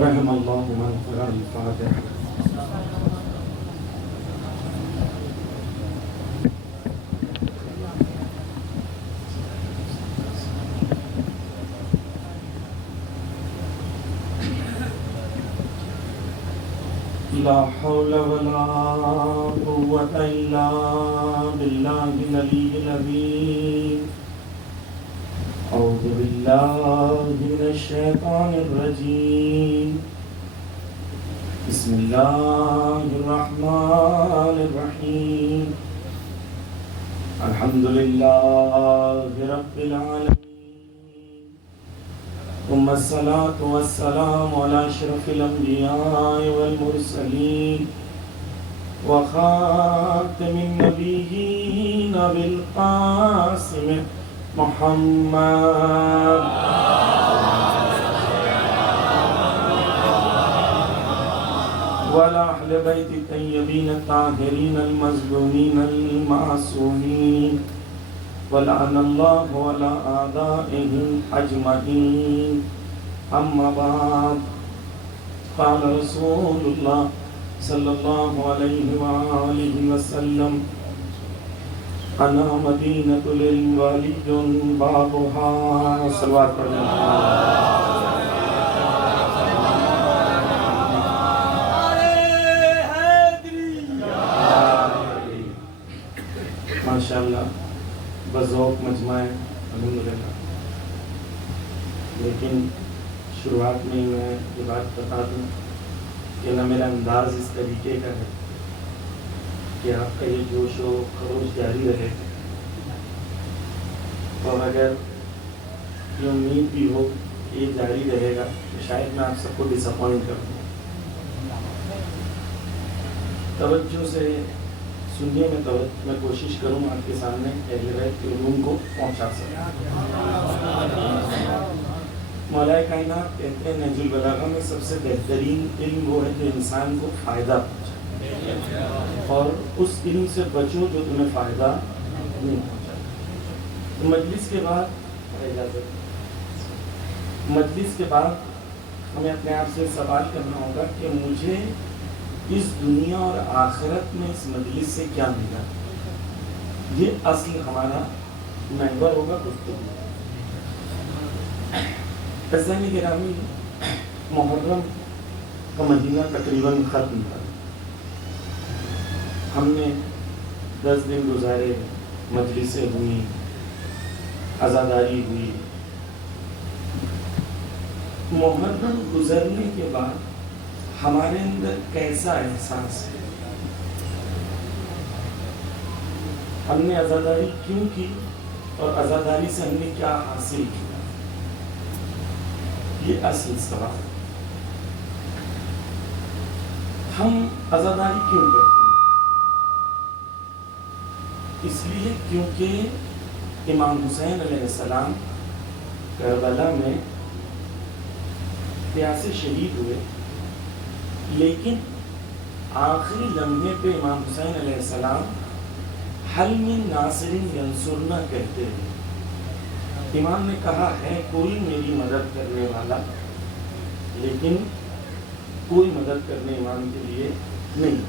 رحم اللہ من قرأ الفاتحہ. لا حول ولا قوة إلا بالله العلي العظيم. أعوذ بالله من الشيطان الرجيم. بسم الله الرحمن الرحيم. الحمد لله رب العالمين، ثم الصلاة والسلام على أشرف الأنبياء والمرسلين وخاتم النبيين بالقاسم محمد وعلى أهل بيت الطيبين الطاهرين المظلومين المعصومين، ولعن الله على أعدائهم أجمعين. أما بعد، قال رسول الله صلى الله عليه وآله وسلم: أنا مدينة العلم وعلي بابها. صلوات پڑھنا. ماشاءاللہ بذوق مجمع ہے الحمدللہ. لیکن شروعات میں میں یہ بات بتا دوں کہ نہ میرا انداز اس طریقے کا ہے کہ آپ کا یہ جوش و خروش جاری رہے، اور اگر یہ امید بھی ہو کہ یہ جاری رہے گا تو شاید میں آپ سب کو ڈس اپوائنٹ کر دوں. توجہ سے سنیے، میں کوشش کروں آپ کے سامنے اہل بیت کے علوم کو پہنچا سکوں. مولا کائنات کہتے ہیں نہج البلاغہ میں سب سے بہترین علم وہ ہے جو انسان کو فائدہ پہنچائے، اور اس علم سے بچو جو تمہیں فائدہ نہیں پہنچائے. تو مجلس کے بعد ہمیں اپنے آپ سے سوال کرنا ہوگا کہ مجھے اس دنیا اور آخرت میں اس مجلس سے کیا ملا. یہ اصل ہمارا محور ہوگا گفتگو. عزیزان گرامی، محرم کا مہینہ تقریباً ختم تھا. ہم نے 10 دن گزارے، مجلسیں ہوئی، عزاداری ہوئی. محرم گزرنے کے بعد ہمارے اندر کیسا احساس ہے؟ ہم نے عزاداری کیوں کی اور عزاداری سے ہم نے کیا حاصل کیا؟ یہ اصل سوال. ہم عزاداری کیوں کرتے ہیں؟ اس لیے کیونکہ امام حسین علیہ السلام کربلا میں پیاسے شہید ہوئے، لیکن آخری لمحے پہ امام حسین علیہ السلام حل من ناصر ینصرنا کہتے ہیں. امام نے کہا ہے کوئی میری مدد کرنے والا، لیکن کوئی مدد کرنے امام کے لیے نہیں.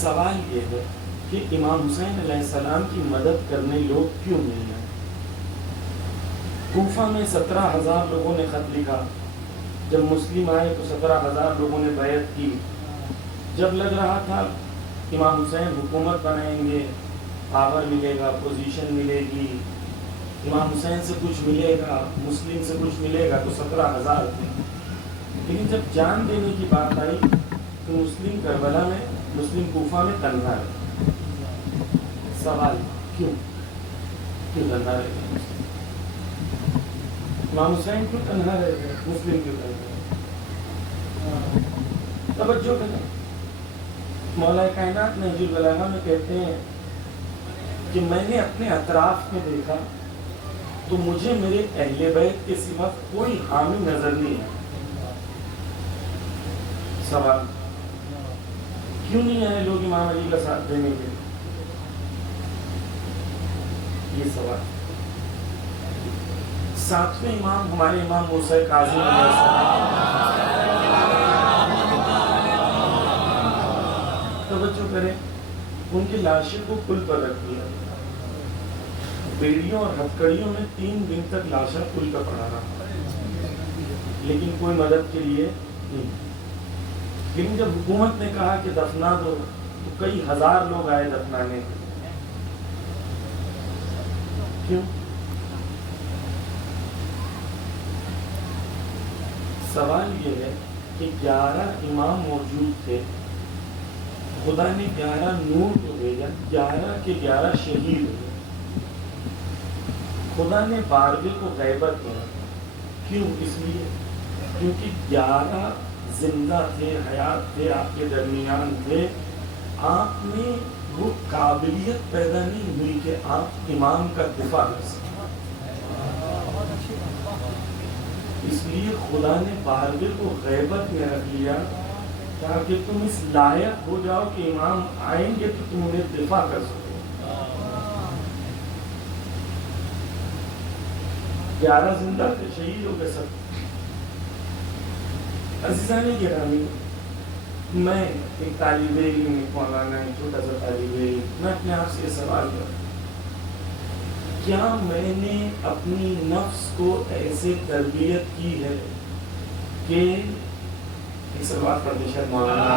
سوال یہ ہے کہ امام حسین علیہ السلام کی مدد کرنے لوگ کیوں نہیں آئے؟ کوفہ میں 17,000 لوگوں نے خط لکھا. جب مسلم آئے تو 17,000 لوگوں نے بیعت کی. جب لگ رہا تھا امام حسین حکومت بنائیں گے، پاور ملے گا، پوزیشن ملے گی، امام حسین سے کچھ ملے گا، مسلم سے کچھ ملے گا، تو 17,000 تھے. لیکن جب جان دینے کی بات آئی تو مسلم کربلا میں، مسلم کوفہ میں تنہا رہے. سوال کیوں تنہا رہے؟ امام حسین کیوں تنہا رہے گا؟ مسلم کیوں تنہا رہے؟ توجہ کریں. مولا کائنات نہج البلاغہ میں کہتے ہیں کہ میں نے اپنے اطراف میں دیکھا تو مجھے میرے اہل بیت کے سوا کوئی حامی نظر نہیں آیا. سوال کیوں نہیں آئے لوگ امام علی کا ساتھ دینے کے؟ یہ سوال. ساتویں امام ہمارے امام موسیٰ کاظم علیہ السلام، توجہ کریں، ان کی لاشیں کو پل پر رکھ دیا، بیڑیوں اور ہتھکڑیوں میں 3 دن تک لاشیں پل پر پڑا رہا، لیکن کوئی مدد کے لیے نہیں۔ لیکن جب حکومت نے کہا کہ دفنا دو تو کئی ہزار لوگ آئے دفنانے، کیوں؟ سوال یہ ہے کہ 11 امام موجود تھے، خدا نے 11 نور کو بھیجا، 11 کے 11 شہید ہوئے، خدا نے 12 کو غیبت کیا، کیوں؟ اس لیے کیونکہ 11 زندہ تھے، حیات تھے، آپ کے درمیان تھے، آپ میں وہ قابلیت پیدا نہیں ہوئی کہ آپ امام کا دفاع کر سکیں، اس لیے خدا نے 12 کو غیبت میں رکھ لیا تاکہ تم اس لائق ہو جاؤ کہ امام آئیں گے تو تم انہیں دفاع کر سکو۔ 11 زندہ تھے، شہید ہو گئے سب۔ عزیزان گرامی، میں ایک طالب علم، مولانا ایک چھوٹا سا طالب علم، میں اپنے آپ سے یہ سوال کروں، کیا میں نے اپنی نفس کو ایسے تربیت کی ہے کہ ایک سوال پڑھتے شاید مولانا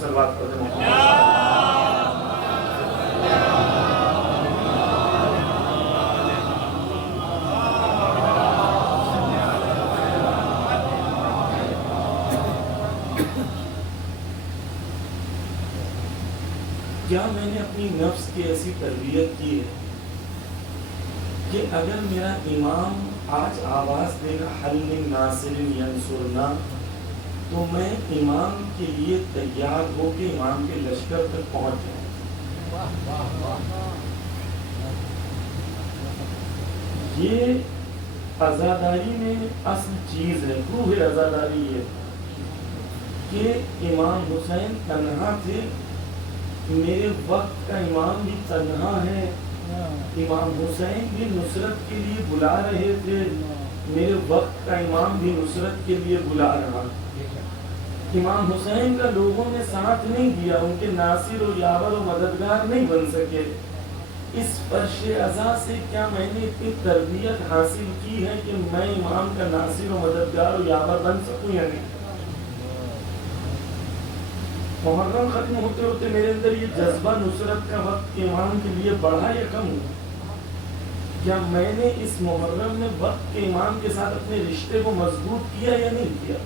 سوال پڑھتے کیا میں نے اپنی نفس کی ایسی تربیت کی ہے کہ اگر میرا امام آج آواز دے گا حل من ناصر ینصرنا، تو میں امام کے لیے تیار ہو کے امام کے لشکر تک پہنچ جاؤں؟ یہ عزاداری میں اصل چیز ہے، روح عزاداری یہ کہ امام حسین تنہا تھے، میرے وقت کا امام بھی تنہا ہے، امام حسین بھی نصرت کے لیے بلا رہے تھے، میرے وقت کا امام بھی نصرت کے لیے بلا رہا۔ امام حسین کا لوگوں نے ساتھ نہیں دیا، ان کے ناصر و یاور و مددگار نہیں بن سکے۔ اس فرش عزا سے کیا میں نے اتنی تربیت حاصل کی ہے کہ میں امام کا ناصر و مددگار و یاور بن سکوں یا نہیں؟ محرم ختم ہوتے ہوتے میرے اندر یہ جذبہ نصرت کا وقت کے امام کے لیے بڑھا یا کم ہوا؟ کیا میں نے اس محرم میں وقت کے امام کے ساتھ اپنے رشتے کو مضبوط کیا یا نہیں کیا؟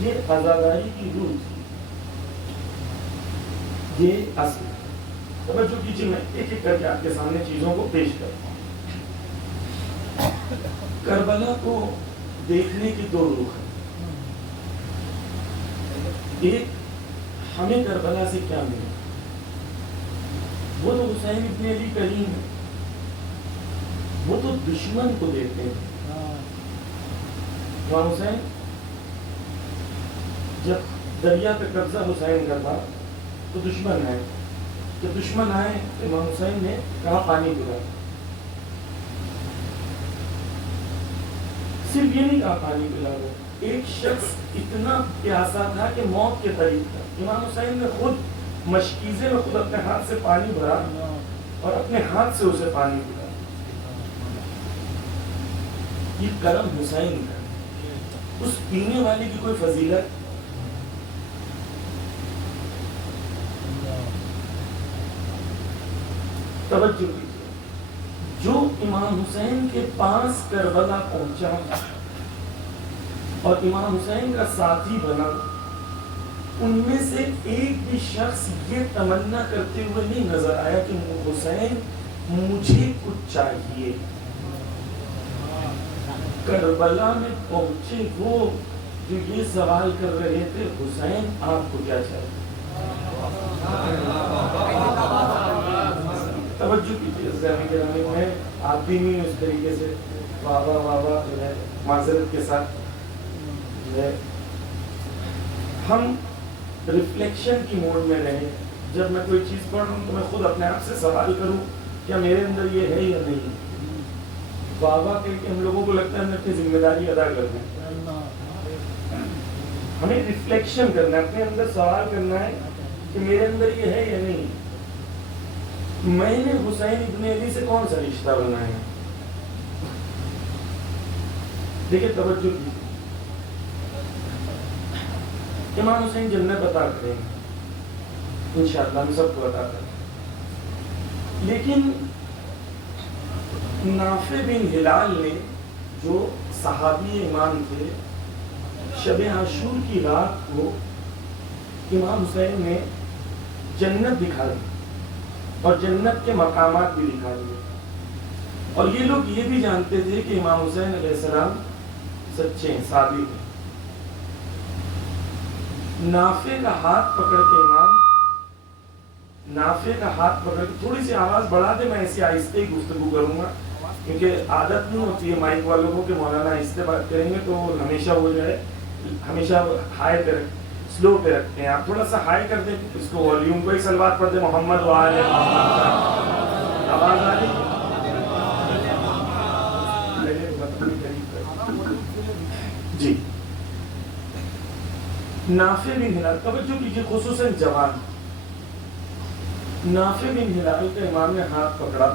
یہ عزاداری کی روح تھی، یہ اصل۔ توجہ کیجیے، میں ایک ایک کر کے آپ کے سامنے چیزوں کو پیش کرتا ہوں۔ کربلا کو دیکھنے کی 2 رخ ہیں۔ ایک، ہمیں کربلا سے کیا ملا؟ وہ تو حسین ابن علی کریم ہے، وہ تو دشمن کو دیکھتے ہیں۔ امام حسین جب دریا پہ قبضہ حسین کا تھا تو دشمن آئے، جب دشمن آئے امام حسین نے کہا پانی پلا، صرف یہ نہیں کہا پانی پلا دو، ایک شخص اتنا پیاسا تھا کہ موت کے قریب تھا، امام حسین نے خود مشکیزے میں خود اپنے ہاتھ سے پانی بھرا اور اپنے ہاتھ سے اسے پانی پلا۔ یہ کرم حسین کا، اس پینے والے کی کوئی فضیلت؟ توجہ کیجیے، جو امام حسین کے پاس کربلا پہنچا اور امام حسین کا ساتھی بنا، ان میں سے ایک بھی شخص یہ تمنا کرتے ہوئے نہیں نظر آیا کہ حسین مجھے کچھ چاہیے۔ کربلا میں پہنچے وہ جو یہ سوال کر رہے تھے، حسین آپ کو کیا چاہیے؟ توجہ کیجیے، میں آپ بھی نہیں اس طریقے سے واہ واہ جو ہے معذرت کے ساتھ جو ہے ہم ریفلیکشن کی موڈ میں رہیں، جب میں کوئی چیز پڑھ رہا ہوں تو میں خود اپنے آپ سے سوال کروں کیا میرے اندر یہ ہے یا نہیں. بابا کہہ کے ہم لوگوں کو لگتا ہے ہم اپنی ذمہ داری ادا کر دیں. ہمیں ریفلیکشن کرنا ہے, اپنے اندر سوال کرنا ہے کہ میرے اندر یہ ہے یا نہیں. میں نے حسین ابن علی سے کون سا رشتہ بنایا؟ دیکھیں توجہ کیجیے. امام حسین جنت عطا کریں گے انشاءاللہ, ہم سب کو عطا کریں. لیکن نافع بن ہلال نے جو صحابی امام تھے, شب عاشور کی رات کو امام حسین نے جنت دکھا دی اور جنت کے مقامات بھی دکھا دیے. اور یہ لوگ یہ بھی جانتے تھے کہ امام حسین علیہ السلام سچے ہیں, صادق ہیں. نافع کا ہاتھ پکڑ کے امام, نافع کا ہاتھ پکڑ کے, تھوڑی سی آواز بڑھا دے, میں ایسی آہستہ ہی گفتگو کروں گا کیونکہ عادت نہیں ہوتی ہے مائک والوں کو کہ مولانا آہستہ بات کریں گے تو ہمیشہ ہو جائے, ہمیشہ ہائی پہ سلو پہ رکھتے ہیں. آپ تھوڑا سا ہائی کر دیں اس کو, والیوم کو, ایک صلوات پڑھ دیں محمد وآل محمد. آواز آ رہی جی. نافع بن ہلال, توجہ کیجیے, خصوصاً جوان. نافع بن ہلال کا امام نے ہاتھ پکڑا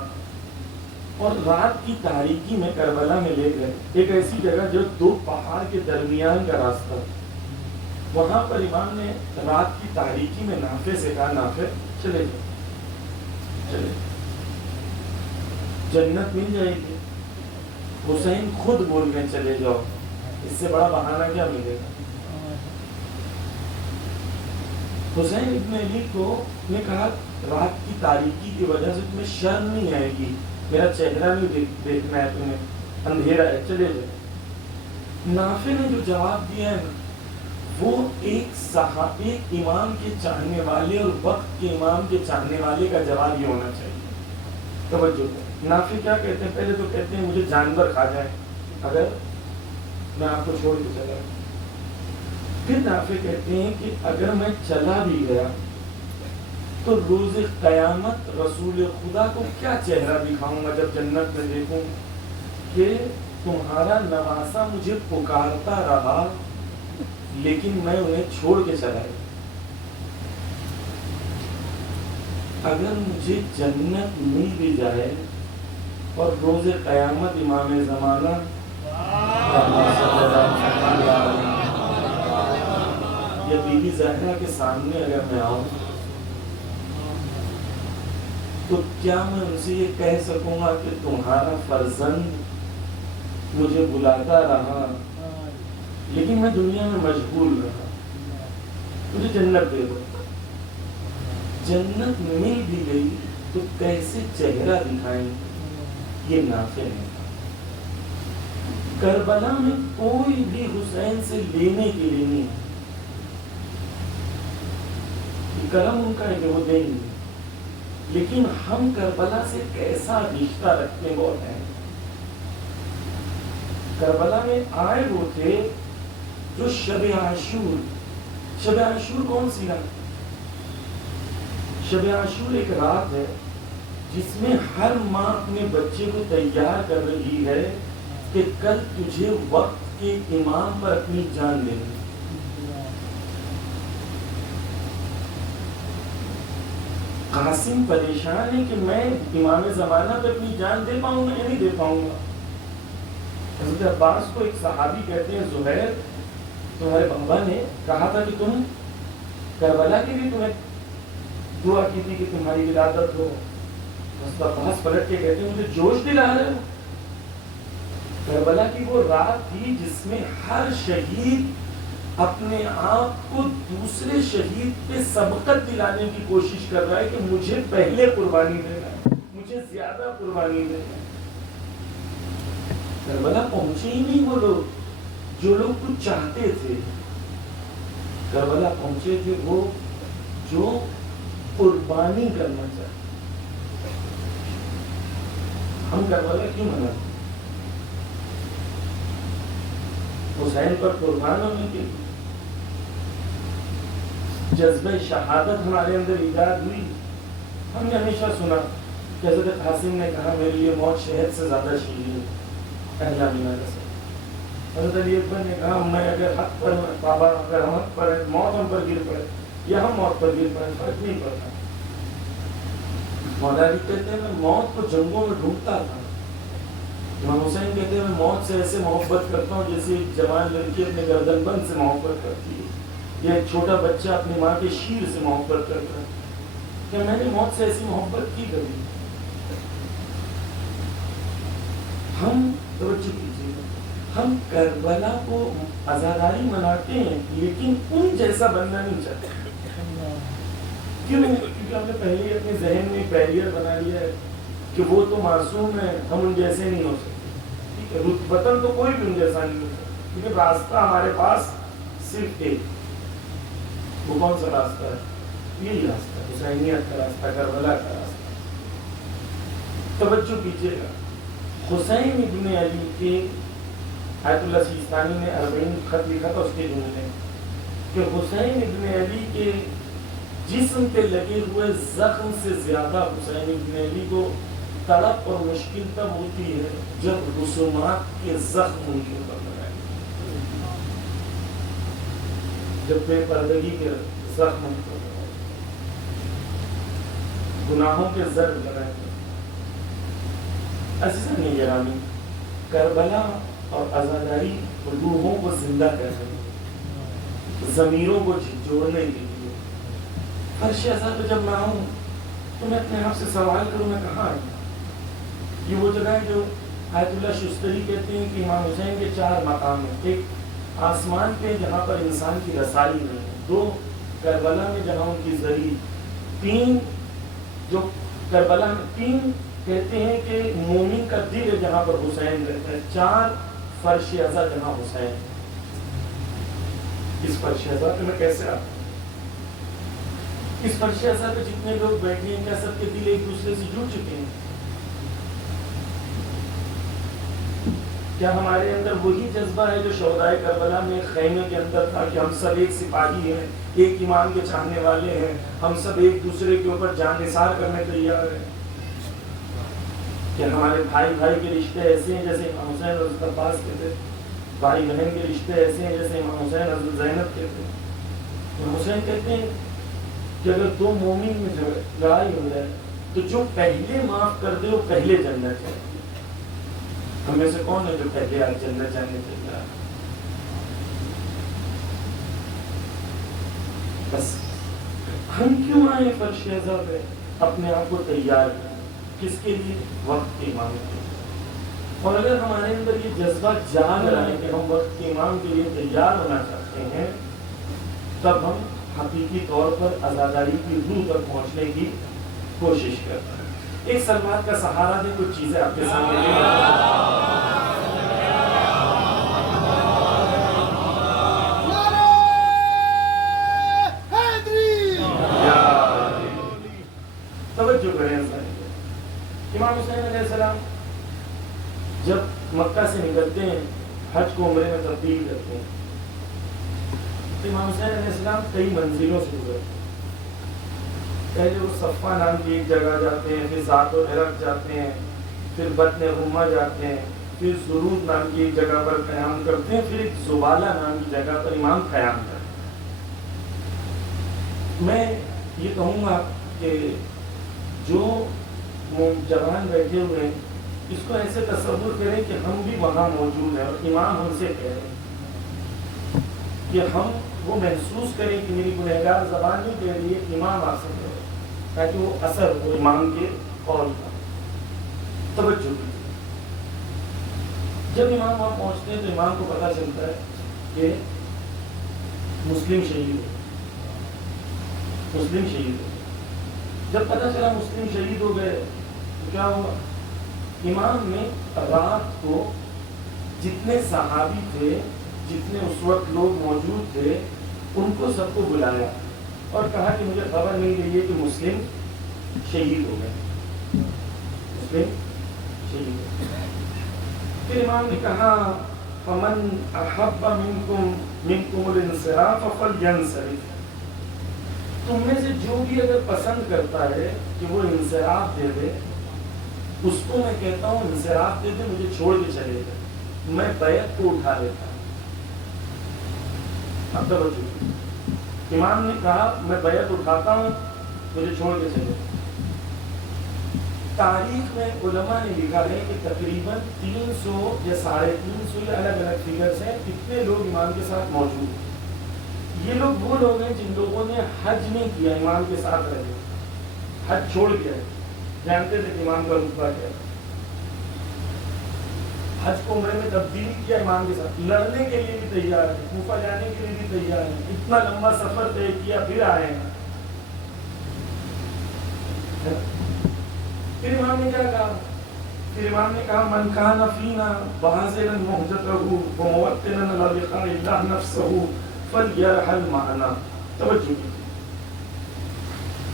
اور رات کی تاریکی میں کربلا میں لے گئے, ایک ایسی جگہ جو دو پہاڑ کے درمیان کا راستہ. وہاں پر امام نے رات کی تاریکی میں نافع سے کہا, نافع چلے جاؤ, چلے جنت مل جائے گی. حسین خود بول گئے چلے جاؤ, اس سے بڑا بہانہ کیا ملے گا. حسین ابن علی کو نے کہا رات کی تاریکی کی وجہ سے تمہیں شرم نہیں آئے گی, میرا چہرہ نہیں دیکھنا ہے تمہیں, اندھیرا ہے, چلے جاؤ. نافع نے جو جواب دیا ہے نا, وہ ایک صحابی, ایک امام کے چاہنے والے اور وقت کے امام کے چاہنے والے کا جواب یہ ہونا چاہیے. توجہ. نافع کیا کہتے ہیں؟ پہلے تو کہتے ہیں مجھے جانور کھا جائے اگر میں آپ کو چھوڑ کے چلا گیا. پھر نافع کہتے ہیں کہ اگر میں چلا بھی گیا تو روز قیامت رسول خدا کو کیا چہرہ دکھاؤں گا جب جنت میں دیکھوں کہ تمہارا نواسا مجھے پکارتا رہا لیکن میں انہیں چھوڑ کے چلا گیا. اگر مجھے جنت مل بھی جائے اور روز قیامت امام زمانہ یا بی بی زہرا کے سامنے اگر میں آؤں تو کیا میں ان سے یہ کہہ سکوں گا کہ تمہارا فرزند مجھے بلاتا رہا لیکن میں دنیا میں مشغول رہا, مجھے جنت دے دو. جنت مل بھی گئی تو کیسے چہرہ دکھائیں, یہ نافع ہے. کربلا میں کوئی بھی حسین سے لینے کے لیے نہیں, کرم ان کا ہے کہ وہ دیں گے, لیکن ہم کربلا سے کیسا رشتہ رکھتے وہ ہیں. کربلا میں آئے وہ تھے جو شب عاشور, شب عاشور کون سی رات؟ شب عاشور ایک رات ہے جس میں ہر ماں اپنے بچے کو تیار کر رہی ہے کہ کل تجھے وقت کے امام پر اپنی جان دینی. قاسم پریشان ہے کہ میں امام زمانہ پہ اپنی جان دے پاؤں گا یا نہیں دے پاؤں گا. حضرت عباس کو ایک صحابی کہتے ہیں زہیر, تمہارے بابا نے کہا تھا کہ تم کربلا کے لیے تمہیں دعا کی تھی کہ تمہاری ولادت ہو. حضرت عباس پلٹ کے کہتے ہیں مجھے جوش دلا رہے ہو. کربلا کی وہ رات تھی جس میں ہر شہید اپنے آپ کو دوسرے شہید پہ سبقت دلانے کی کوشش کر رہا ہے کہ مجھے پہلے قربانی دینا ہے, مجھے زیادہ قربانی دینا ہے. کربلا پہنچے ہی نہیں وہ لوگ جو لوگ کچھ چاہتے تھے. کربلا پہنچے تھے وہ جو قربانی کرنا چاہتے. ہم کربلا کیوں مناتے؟ حسین پر قربان ہونے کے لیے. جذبہ شہادت ہمارے اندر ایجاد ہوئی. ہم نے ہمیشہ سنا کہ حضرت قاسم نے کہا میرے لیے موت شہد سے زیادہ شیریں ہے. پہلا مینار سے حضرت علی اکبر نے کہا میں اگر حق پر بابا اگر ہم حق پر موت ہم پر گر پڑے یا ہم موت پر گر پڑے فرق نہیں پڑتا. مولا علی کہتے ہیں میں موت کو جنگوں میں ڈھونڈتا تھا. امام حسین کہتے ہیں میں موت سے ایسے محبت کرتا ہوں جیسے ایک جوان لڑکی اپنے گردن بند سے محبت کرتی ہے یا ایک چھوٹا بچہ اپنی ماں کے شیر سے محبت کرتا ہے. کہ میں نے موت سے ایسی محبت کی کبھی. ہم توجہ کیجیے ہم کربلا کو عزاداری مناتے ہیں لیکن ان جیسا بننا نہیں چاہتے. کیوں نہیں؟ کیونکہ ہم نے پہلے ہی اپنے ذہن میں بیریئر بنا لیا ہے کہ وہ تو معصوم ہے ہم ان جیسے نہیں ہو سکتے. ٹھیک ہے رتبتاً تو کوئی بھی ان جیسا نہیں ہو سکتا کیونکہ راستہ ہمارے پاس صرف ایک. وہ کون سا راستہ ہے؟ یہی راستہ حسینیت کا راستہ کربلا کا راستہ. توجہ کیجیے گا حسین ابن علی کے آیت اللہ سیستانی نے 40 خط لکھا تھا. اس کے جملے کہ حسین ابن علی کے جسم پہ لگے ہوئے زخم سے زیادہ حسین ابن علی کو تڑپ اور مشکل تب ہوتی ہے جب رسومات کے زخم ان کے اوپر لگائے. جب بے پردگی کے زخم ان پر لگائے گناہوں کے زر لگائے. عزیزاً گرامی کربلا اور عزاداری روحوں کو زندہ کر رہی ہے ضمیروں کو جوڑنے کے لیے. فرش ازا پہ جب میں آؤں تو میں اپنے آپ سے سوال کروں میں کہاں آئی. یہ وہ جگہ ہے جو آیت اللہ شستری کہتے ہیں کہ امام حسین کے 4 مقام ہیں. ایک آسمان پہ جہاں پر انسان کی رسائی نہیں ہے. 2 کربلا میں جہاں ان کی زری. 3 جو کربلا میں 3 کہتے ہیں کہ مومن کا دل ہے جہاں پر حسین رہتا ہے. 4 فرش ازا جہاں حسین. اس فرش ازا پہ میں کیسے آتا ہوں؟ اس فرش ازا پہ جتنے لوگ بیٹھے ہیں کیا سب کے دل ایک دوسرے سے جڑ چکے ہیں؟ کیا ہمارے اندر وہی جذبہ ہے جو شہدائے کربلا میں خیمے کے اندر تھا کہ ہم سب ایک سپاہی ہیں ایک امام کے چاہنے والے ہیں ہم سب ایک دوسرے کے اوپر جان نثار کرنے تیار ہیں؟ کہ ہمارے بھائی بھائی کے رشتے ایسے ہیں جیسے امام حسین حضرت عباس کہتے, بھائی بہن کے رشتے ایسے ہیں جیسے امام حسین حضرت زینب کہتے. امام حسین کہتے ہیں کہ اگر 2 مومن میں لڑائی ہو جائے تو جو پہلے معاف کر دے وہ پہلے جنت جائے. ہم میں سے کون ہے جو پہلے آج جنت جانے کے لیے؟ بس ہم کیوں آئے فرش ازا پہ اپنے آپ کو تیار کریں؟ کس کے لیے؟ وقت کے امام کے لیے. اور اگر ہمارے اندر یہ جذبہ جاگ رہا ہے کہ ہم وقت کے امام کے لیے تیار ہونا چاہتے ہیں تب ہم حقیقی طور پر عزاداری کی روح تک پہنچنے کی کوشش کرتے ہیں. ایک سلوات کا سہارا دے کچھ چیزیں آپ کے سامنے توجہ کریں. امام حسین علیہ السلام جب مکہ سے نکلتے ہیں حج کو عمرے میں تبدیل کرتے ہیں تو امام حسین علیہ السلام کئی منزلوں سے گزرتے ہیں. پہلے وہ صفا نام کی ایک جگہ جاتے ہیں, پھر ذات العرق جاتے ہیں, پھر بطن رمہ جاتے ہیں, پھر سرود نام کی ایک جگہ پر قیام کرتے ہیں, پھر ایک زبالہ نام کی جگہ پر امام قیام کرتے ہیں. میں یہ کہوں گا کہ جو جوان بیٹھے ہوئے ہیں اس کو ایسے تصور کریں کہ ہم بھی وہاں موجود ہیں اور امام ہم سے کہہ رہے ہیں کہ ہم وہ محسوس کریں کہ میری گنہگار زبان نہیں کہہ رہی ہے, امام آ سکتے ہیں تاکہ وہ اثر ہو امام کے قول کا. توجہ کیجیے جب امام وہاں پہنچتے ہیں تو امام کو پتہ چلتا ہے کہ مسلم شہید ہو. مسلم شہید ہو. جب پتہ چلا مسلم شہید ہو گئے تو کیا ہوا؟ امام نے رات کو جتنے صحابی تھے, جتنے اس وقت لوگ موجود تھے, ان کو سب کو بلایا اور کہا کہ مجھے خبر مل گئی ہے کہ مسلم شہید ہو گئے. مسلم شہید ہو گئے. پھر امام نے کہا فمن احب منکم الانصراف فلینصرف. تم میں سے جو بھی اگر پسند کرتا ہے کہ وہ انصراف دے دے، اس کو میں کہتا ہوں انصراف دے دے، مجھے چھوڑ کے چلے جائے، میں بیعت کو اٹھا لیتا ہوں۔ اب توجہ، امام نے کہا میں بیعت اٹھاتا ہوں، مجھے چھوڑ کے چلے۔ تاریخ میں علماء نے لکھا ہے کہ تقریباً 300 یا 350 یا الگ الگ فگرز ہیں کتنے لوگ امام کے ساتھ موجود ہیں۔ یہ لوگ وہ لوگ ہیں جن لوگوں نے حج نہیں کیا، امام کے ساتھ رہے، حج چھوڑ کے رہے، جانتے تھے کہ امام کا رتبہ کیا ہے، حج کو عمرے میں تبدیل کیا امام کے ساتھ، لڑنے کے لیے بھی تیار ہے، کوفہ جانے کے لیے بھی تیار ہے، اتنا لمبا سفر طے کیا پھر آئے ہیں۔ پھر امام نے کیا کہا؟ پھر امام نے کہا من کان فینا باذلا مہجته وموطنا للقاء الله نفسه فلیرحل معنا۔ توجہ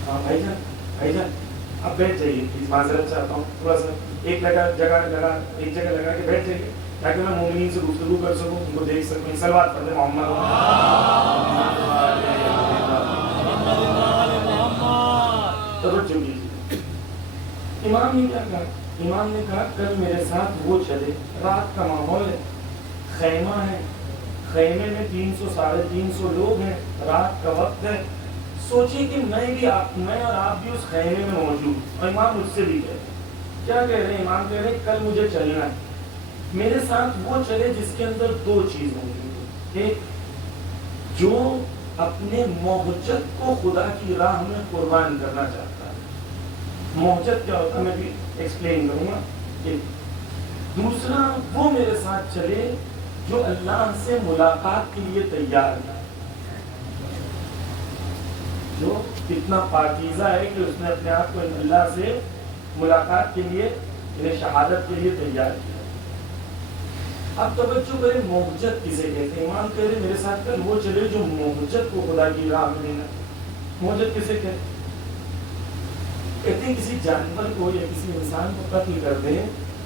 بھائی جان اب بیٹھ جائیے پلیز، معذرت چاہتا ہوں، تھوڑا سا ایک جگہ لگا کے بیٹھ جائیے تاکہ میں مومنین سے گفتگو کر سکوں، ان کو دیکھ سکوں۔ صلوات پڑھ لیں محمد۔ توجہ کیجیے، امام نے کیا کہا؟ امام نے کہا کل میرے ساتھ وہ چلے، رات کا ماحول ہے، خیمہ ہے، خیمے میں 300 350 لوگ ہیں، رات کا وقت ہے، سوچیں کہ میں اور آپ بھی اس خیمے میں موجود، اور امام مجھ سے بھی کہہ رہے ہیں، کیا کہہ رہے ہیں؟ امام کہہ رہے ہیں کل مجھے چلنا ہے، میرے ساتھ وہ چلے جس کے اندر دو چیز ہوں گی، ایک جو اپنے موہجت کو خدا کی راہ میں قربان کرنا چاہتا ہے، موہجت کیا ہوتا ہے میں بھی ایکسپلین کروں گا، ایک دوسرا وہ میرے ساتھ چلے جو اللہ سے ملاقات کے لیے تیار ہے، جو اتنا پاکیزہ ہے کہ اس نے اپنے آپ کو اللہ سے ملاقات کے لیے، یعنی شہادت کے لیے تیار کیا۔ اب توجہ کریں موہجت کسے کہتے ہیں؟ امام کہہ رہے میرے ساتھ کل وہ چلے جو موہجت کو خدا کی راہ میں دینا۔ موہجت کسے کہتے ہیں؟ کہتے ہیں کسی جانور کو یا کسی انسان کو قتل کر دیں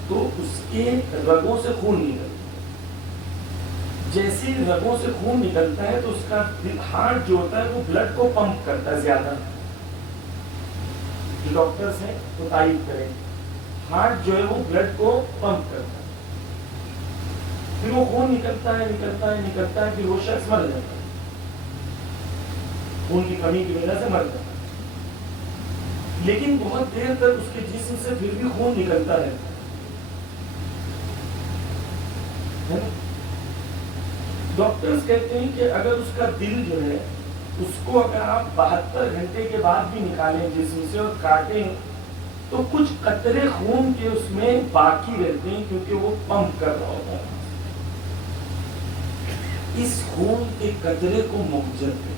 تو اس کے رگوں سے خون نکلتا ہے، جیسے رگوں سے خون نکلتا ہے تو اس کا ہارٹ جو ہوتا ہے وہ بلڈ کو پمپ کرتا ہے زیادہ، جو ڈاکٹرز ہیں وہ تائید کریں، ہارٹ جو ہے وہ بلڈ کو پمپ کرتا ہے، پھر وہ خون نکلتا ہے، پھر وہ شخص مر جاتا ہے، خون کی کمی کی وجہ سے مر جاتا ہے، لیکن بہت دیر تک اس کے جسم سے پھر بھی خون نکلتا رہتا ہے۔ ڈاکٹرز کہتے ہیں کہ اگر اس کا دل جو ہے اس کو اگر آپ 72 گھنٹے کے بعد بھی نکالیں جسم سے اور کاٹیں تو کچھ قطرے خون کے اس میں باقی رہتے ہیں کیونکہ وہ پمپ کر رہا ہوتا ہے، اس خون کے قطرے کو موہجت ہے،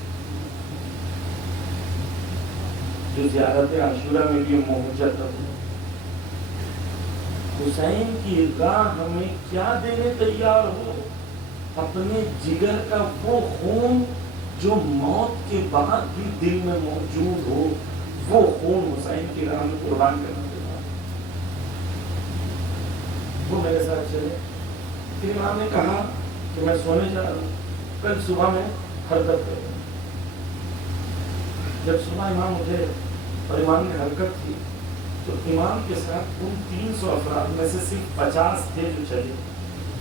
جو زیارت عاشورہ میں بھی موہجت ہے۔ حسین کی راہ ہمیں کیا دینے تیار ہو؟ اپنے جگر کا وہ خون جو موت کے بعد بھی دل میں موجود ہو، وہ خون حسین کی راہ میں قربان کرنا چاہیے۔ وہ میرے ساتھ چلے۔ پھر امام نے کہا کہ میں سونے جا رہا ہوں، کل صبح میں حرکت کروں۔ جب صبح امام اٹھے اور امام نے حرکت کی تو امام کے ساتھ ان 300 افراد میں سے صرف 50 تھے جو چلے،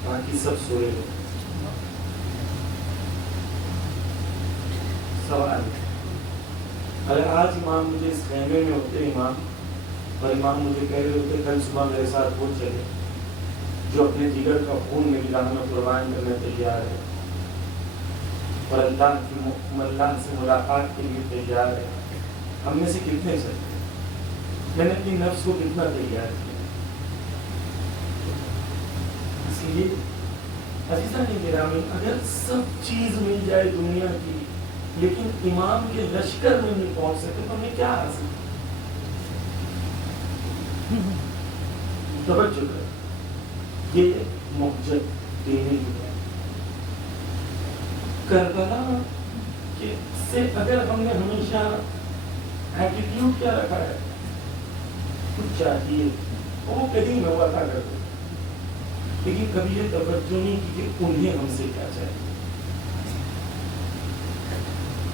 باقی سب سوئے ہوئے۔ سوال، اگر آج امام مجھے اس خیمے میں ہوتے امام، اور امام مجھے کہہ رہے ہوتے کل صبح میرے ساتھ وہ چلے جو اپنے جگر کا خون میری راہ میں قربان کرنے تیار ہے اور اللہ سے ملاقات کے لیے تیار ہے، ہم میں سے کتنے چلے؟ میں نے اپنی نفس کو کتنا تیار کیا؟ اس لیے عزیزان گرامی، اگر سب چیز مل جائے دنیا کی لیکن امام کے لشکر میں نہیں پہنچ سکے تو ہمیں کیا حاصل؟ توجہ کر، یہ موہجت دینے کی ہے۔ کربلا کے سے اگر ہم نے ہمیشہ ایٹیٹیوڈ کیا رکھا ہے، کچھ چاہیے وہ قدیم ہے، وہ عطا کر دے، لیکن کبھی یہ توجہ نہیں کی کہ انہیں ہم سے کیا چاہیے۔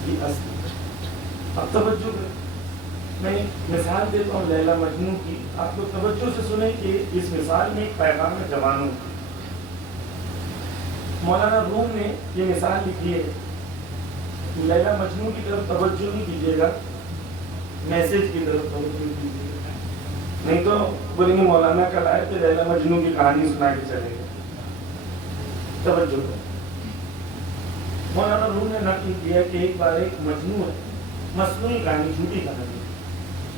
یہ اصل اب توجہ کریں، میں مثال دیتا ہوں لیلا مجنون کی، آپ لوگ توجہ سے سنیں کہ اس مثال میں ایک پیغام ہے جوانوں کی۔ مولانا روم نے یہ مثال لکھی ہے، لیلا مجنون کی طرف توجہ نہیں کیجیے گا، میسج کی طرف توجہ کیجیے گا، نہیں تو بولیں گے مولانا کل آئے تو لیلا مجنون کی کہانی سنا کے چلیں گے۔ توجہ کریں، مولانا روم نے نقل کیا کہ ایک بار ایک مجنون ہے، مصنوعی کہانی، جھوٹی کہانی،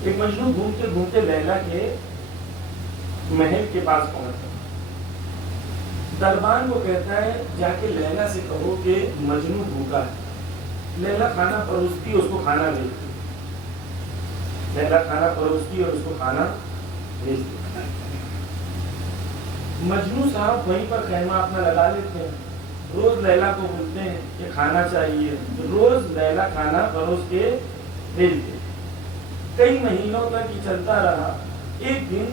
ایک مجنون گھومتے گھومتے لیلا کے محل کے پاس پہنچا، دربان کو کہتا ہے جا کے لیلا سے کہو کہ مجنون بھوکا ہے۔ لیلا کھانا پروستی، اس کو کھانا بھیجتی، لیلا کھانا پروستی اور اس کو کھانا بھیجتی۔ مجنون صاحب وہیں پر خیمہ اپنا لگا لیتے ہیں، روز لیلا کو بولتے ہیں کہ کھانا چاہیے، روز لیلا کھانا پروس کے بھیجتے۔ کئی مہینوں تک یہ چلتا رہا۔ ایک دن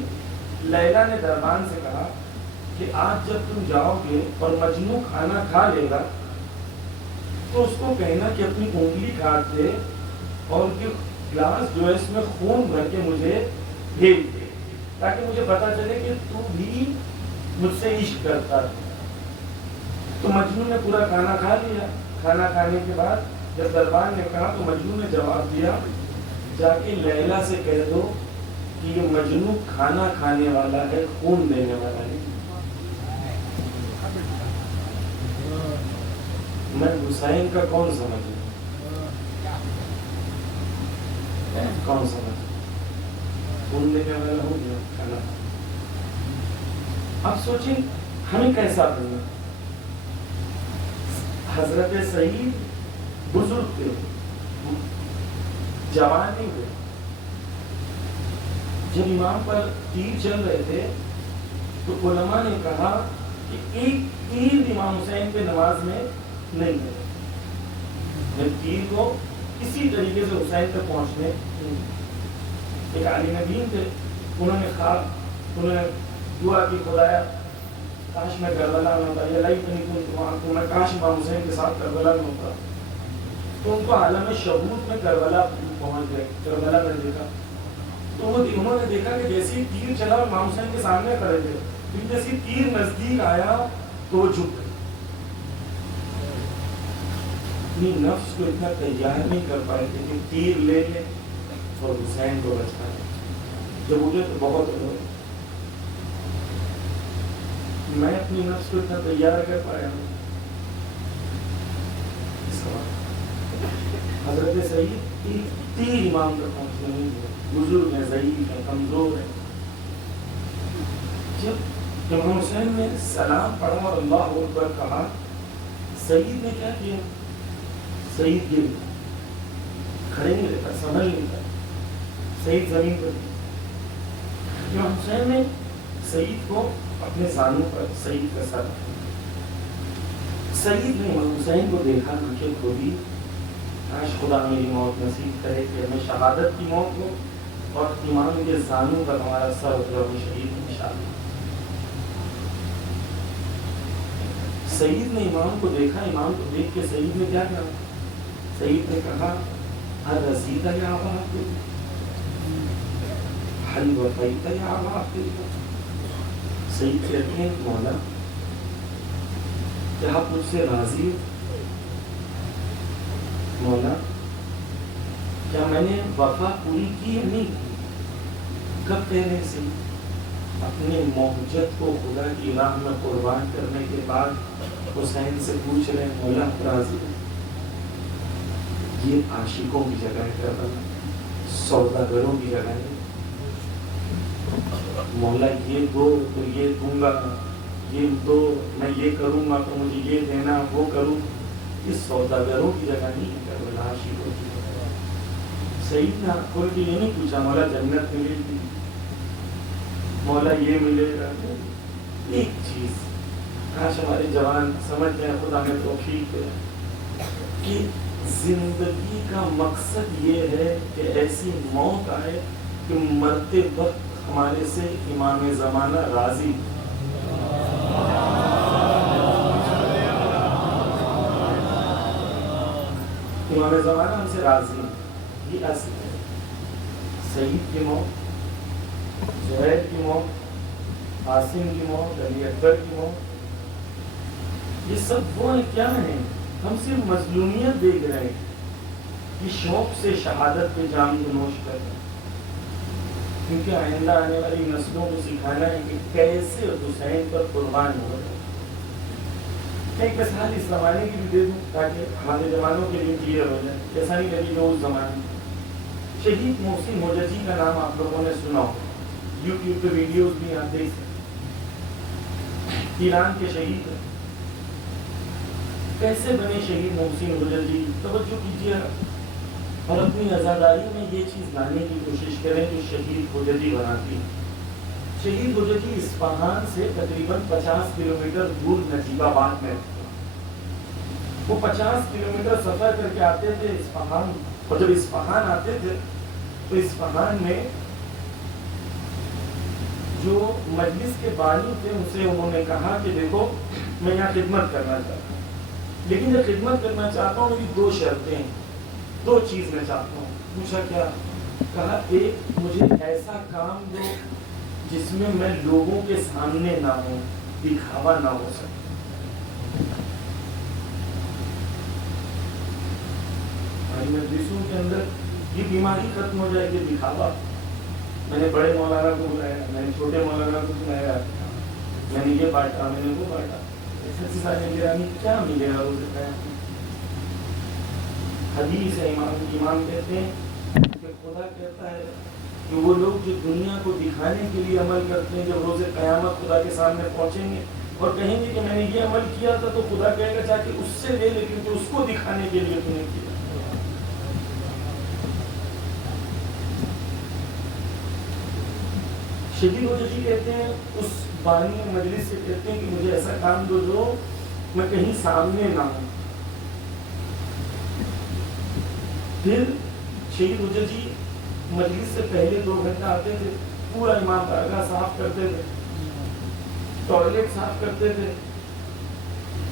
لیلا نے دربان سے کہا کہ آج جب تم جاؤ گے اور مجنون کھانا کھا لے گا تو اس کو کہنا کہ اپنی انگلی کاٹ دے اور ان کے گلاس جو ہے اس میں خون بھر کے مجھے بھیج دے، تاکہ مجھے پتا چلے کہ تو بھی مجھ سے عشق کرتا ہے۔ تو مجنون نے پورا کھانا کھا لیا۔ کھانا کھانے کے بعد جب دربان نے کہا تو مجنون نے جواب دیا، جا کے لیلا سے کہہ دو کہ یہ مجنون کھانا کھانے والا ہے، خون دینے والا ہے۔ میں حسین کا کون سمجھوں، کون سمجھ، خون دینے والا ہو گیا کھانا۔ اب سوچیں ہمیں کیسا بننا۔ حضرت سعید بزرگ تھے، جوان نہیں ہوئے، جب امام پر تیر چل رہے تھے تو علماء نے کہا کہ ایک تیر امام حسین پہ نماز میں نہیں ہے، تیر کو کسی طریقے سے حسین تک پہنچنے۔ ایک عالم دین تھے، انہوں نے دعا کی، خدایا کاش میں کربلا میں ہوتا، میں کاش امام حسین کے ساتھ کربلا میں ہوتا۔ تو ان کو عالم شہود میں کربلا پہنچ گئے، کربلا میں دیکھا تو انہوں نے دیکھا کہ جیسے تیر چلا امام حسین کے سامنے کھڑے تھے، جیسے تیر نزدیک آیا تو وہ جھک گئے۔ اپنی نفس کو اتنا تیار نہیں کر پائے تھے کہ تیر لے لے اور حسین کو بچا لے۔ جب اٹھے تو بہت ہوئے، میں اپنی نفس کو اتنا تیار کر پایا ہوں۔ حضرت سعید تیر امام تک پہنچنے نہیں ہوئے، بزرگ ہیں، ضعیف ہیں، کمزور ہیں۔ جب امام حسین نے سلام پڑھا اور اللہ اکبر کہا، سعید نے کیا کیا؟ سعید گر گیا، کھڑے نہیں رہتا، سنبھل نہیں پایا، سعید زمین پر۔ امام حسین نے سعید کو اپنے زانوں پر سعید کا سر، سعید نے امام حسین کو دیکھا، آنکھیں کھولی، کاش خدا میری موت نصیب کرے کہ میں شہادت کی موت ہو اور امام کے زانوں پر ہمارا سر اترا ہو شہید انشاءاللہ۔ سعید نے امام کو دیکھا، امام کو دیکھ کے سعید نے کیا کہا؟ سعید نے کہا، الرزیدہ یا ابا عبداللہ، حل وفیتہ یا ابا عبداللہ۔ سعید کہتے ہیں، مولا کیا آپ مجھ سے راضی ہو؟ مولا کیا میں نے وفا پوری کی یا نہیں کی؟ کب کہہ رہے سے اپنے موجد کو خدا کی راہ میں قربان کرنے کے بعد حسین سے پوچھ رہے ہیں، مولا راضی ہو؟ یہ عاشقوں کی جگہ ہے کربلا، سوداگروں کی جگہ ہے۔ مولا یہ دو تو یہ دوں گا، یہ دو میں یہ کروں گا تو مجھے یہ دینا، وہ کروں، یہ سوداگروں کی جگہ نہیں ہے کربلا، عاشقوں کی جگہ۔ سعید نے کھول کے یہ نہیں پوچھا مولا جنت ملے گی، مولا یہ ملے گا۔ ایک چیز کاش ہمارے جوان سمجھ جائیں، خدا میں توفیق ہے کہ زندگی کا مقصد یہ ہے کہ ایسی موت آئے کہ مرتے وقت ہمارے سے امام زمانہ راضی، امام زمانہ ہم سے راضی۔ یہ اصل ہے. سعید کی موت، زہیر کی موت، عاصم کی موت، علی اکبر کی موت، یہ سب وہ کیا ہیں؟ ہم صرف مظلومیت دیکھ رہے ہیں کہ شوق سے شہادت پہ جام کو نوش کر رہے ہیں، کیونکہ آئندہ آنے والی نسلوں کو سکھانا ہے کہ کیسے حسین پر قربان ہو رہے. ایک مثال اس زمانے کی بھی دے دوں تاکہ ہمارے زمانوں کے لیے کلیئر ہو جائے. ایسا نہیں لگی جو اس زمانے میں شہید محسن حجتی کا نام آپ لوگوں نے سنا ہو، یوٹیوب پہ ویڈیوز بھی آتے ہی، ایران کے شہید ہیں. کیسے بنے شہید محسن حجتی؟ توجہ کیجیے اور اپنی عزاداری میں یہ چیز لانے کی کوشش کریں جو شہید حجتی بناتی ہے. شہید حجتی اصفہان سے تقریباً 50 کلومیٹر دور نجیب آباد میں، وہ 50 کلومیٹر سفر کر کے آتے تھے اصفہان. اور جب اصفہان آتے تھے تو اصفہان میں جو مجلس کے بانی تھے ان سے انہوں نے کہا کہ دیکھو میں یہاں خدمت کرنا چاہتا ہوں، لیکن جب خدمت کرنا چاہتا ہوں میری 2 شرطیں ہیں، 2 چیز میں چاہتا ہوں. پوچھا کیا؟ کہا ایک مجھے ایسا کام دو جس میں میں لوگوں کے سامنے نہ ہوں، دکھاوا نہ ہو سکے. مجلسوں کے اندر یہ بیماری ختم ہو جائے کہ دکھاوا. میں نے بڑے مولانا کو بلایا، میں نے چھوٹے مولانا کو بلایا، میں نے یہ بانٹا، میں نے وہ بانٹا. کیا ملے گا وہ قیامت میں؟ حدیث ہے، امام کہتے ہیں کہ خدا کہتا ہے کہ وہ لوگ جو دنیا کو دکھانے کے لیے عمل کرتے ہیں جب روز قیامت خدا کے سامنے پہنچیں گے اور کہیں گے کہ میں نے یہ عمل کیا تھا، تو خدا کہے گا چاہے اس سے لے لے کیونکہ اس کو دکھانے کے لیے تم نے کیا. شہید حجتی کہتے ہیں اس بانی مجلس سے کہتے ہیں کہ مجھے ایسا کام دو جو میں کہیں سامنے نہ ہوں. پھر شہید حجتی مجلس سے پہلے 2 گھنٹہ آتے تھے، پورا امام بارگاہ صاف کرتے تھے، ٹوائلٹ صاف کرتے تھے،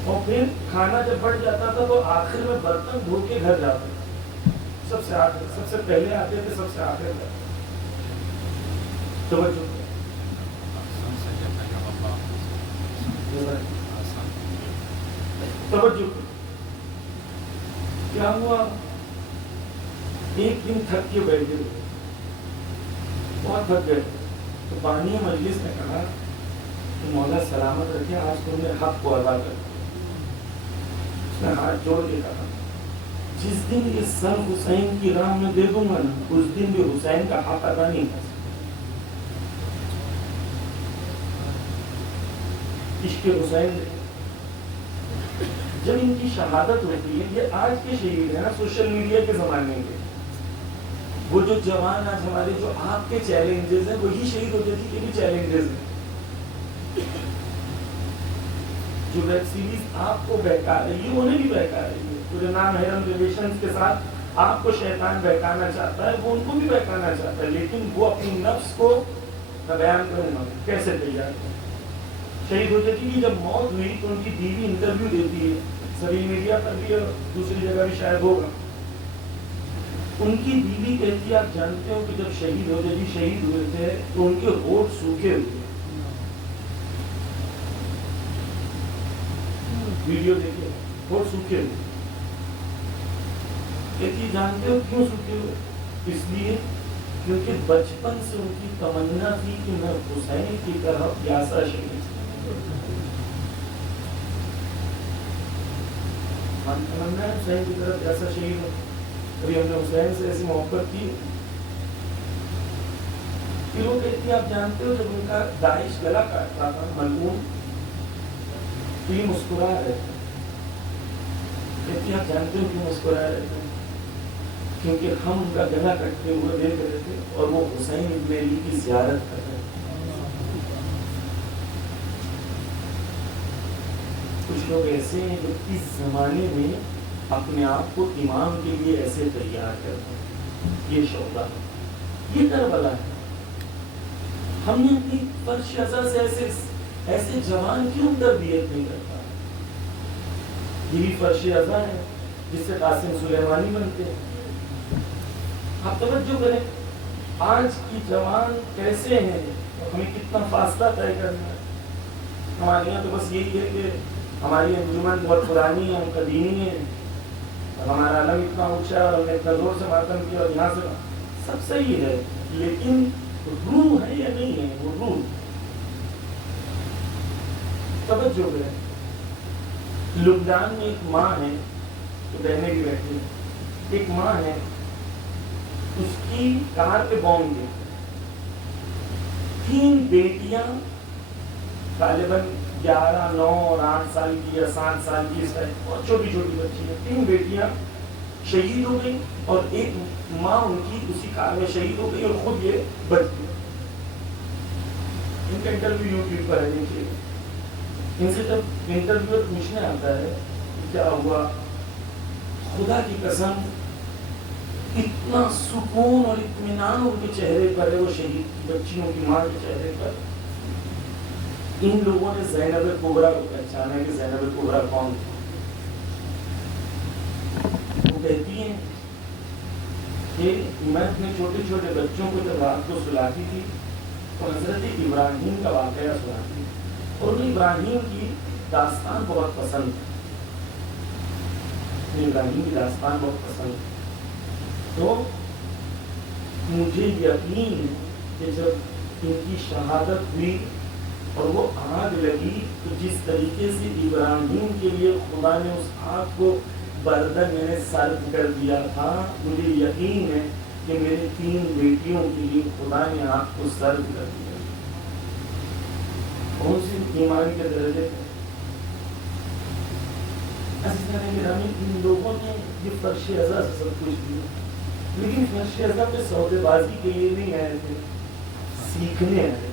اور پھر کھانا جب بڑھ جاتا تھا تو آخر میں برتن دھو کے گھر جاتے تھے. سب سے آخر، سب سے پہلے آتے تھے، سب سے آخر جاتے. توجہ توجہ کیا ہوا؟ ایک دن تھک کے بیٹھے ہوئے، بہت تھک گئے، تو بانی مجلس نے کہا کہ مولا سلامت رکھے، آج تم نے حق کو ادا کر. اس نے ہاتھ جوڑ کے کہا جس دن یہ سر حسین کی راہ میں دے دوں گا نا، اس دن بھی حسین کا حق ادا نہیں کر سکتا. عشق حسین جب ان کی شہادت ہوتی ہے، یہ آج کے شہید ہیں نا سوشل میڈیا کے زمانے کے، وہ جو جوان آج ہمارے جو آپ کے چیلنجز ہیں وہی شہید حجتی کے بھی چیلنجز ہیں. جو ویب سیریز آپ کو بہکا رہی ہے انہیں بھی بہکا رہی ہے. جو نامحرم ریلیشنز کے ساتھ آپ کو شیطان بہکانا چاہتا ہے وہ ان کو بھی بہکانا چاہتا ہے، لیکن وہ اپنی نفس کو بیان کروں گا کیسے تیار ہے. شہید حجتی کی جب موت ہوئی تو ان کی بیوی انٹرویو دیتی ہے، سبھی میڈیا پر بھی اور دوسری جگہ بھی شاید ہوگا. ان کی بیوی کہتی ہے آپ جانتے ہو کہ جب شہید حجتی شہید ہوئے تھے تو ان کے ہونٹ سوکھے ہوئے. ویڈیو دیکھے، ہونٹ سوکھے ہوئے. کہتی جانتے ہو کیوں سوکھے ہوئے؟ اس لیے کیونکہ بچپن سے ان کی تمنا تھی کہ میں حسین کی طرح پیاسا شہید تمنا ہے حسین کی طرف ایسا شہید ہو. ابھی ہم نے حسین سے ایسی محبت کی. پھر وہ کہتی آپ جانتے ہو جب ان کا داعش گلا کاٹتا تھا ملعون تو یہ مسکرا رہے تھے. کہتی آپ جانتے ہو کیوں مسکرا رہے تھے؟ کیونکہ ہم ان کا گلا کٹتے ہوئے دیکھ رہے تھے اور وہ حسین ابن علی کی زیارت کر رہے تھے. کچھ لوگ ایسے ہیں جو اس زمانے میں اپنے آپ کو امام کے لیے ایسے تیار کرتے ہیں. یہ شوقہ، یہ کربلا ہے. ہم نے اپنی فرش ازا سے ایسے جوان کیوں تربیت نہیں کرتا؟ یہ بھی فرش ازا ہے جس سے قاسم سلیمانی بنتے ہیں. آپ توجہ کریں آج کی جوان کیسے ہیں اور ہمیں کتنا فاصلہ طے کرنا ہے. ہمارے یہاں تو بس یہی ہے کہ ہماری انجمن بہت پرانی ہے, ہم قدیمی ہیں, اور ہمارا علم اتنا اونچا ہے اور ہم نے اتنا زور سے ماتم کیا, اور یہاں سے سب صحیح ہے, لیکن روح ہے یا نہیں ہے وہ روح. توجہ کریں, لبنان میں ایک ماں ہے تو بہنیں بھی بیٹھی ہیں, ایک ماں ہے اس کی کار پہ بوم گیا, 3 بیٹیاں غالباً 11, 9 اور 8 سال کی یا 7 سال کی, اس طرح بہت چھوٹی چھوٹی بچی ہیں. 3 بیٹیاں شہید ہو گئی اور ایک ماں ان کی اسی کار میں شہید ہو گئی اور خود یہ بچ گیا. ان کا انٹرویو یوٹیوب پر ہے, دیکھیے. ان سے جب انٹرویو پوچھنے آتا ہے کیا ہوا, خدا کی قسم اتنا سکون اور اطمینان ان کے چہرے پر ہے, وہ شہید کی بچیوں کی ماں کے چہرے پر. ان لوگوں نے زینب کبریٰ کو پہچانا ہے کہ زینب کبریٰ کون تھی. وہ کہتی ہیں کہ میں اپنے چھوٹے چھوٹے بچوں کو جب رات کو سلاتی تھی تو حضرت ابراہیم کا واقعہ سناتی تھی, اور انہیں ابراہیم کی داستان بہت پسند تھی. ابراہیم کی داستان بہت پسند تھی. تو مجھے یقین ہے کہ جب ان کی شہادت ہوئی اور وہ آگ لگی تو جس طریقے سے ابراہیم کے لیے خدا نے اس آگ کو بردن میں سرد کر دیا تھا, مجھے یقین ہے کہ میری 3 بیٹیوں کے لیے خدا نے آگ کو سرد کر دیا. کون سی ایمان کے درجے تھے. ان لوگوں نے یہ فرش ازا سے سب کچھ دیا, لیکن فرش ازا پہ سودے بازی کے لیے نہیں آئے تھے, سیکھنے آئے,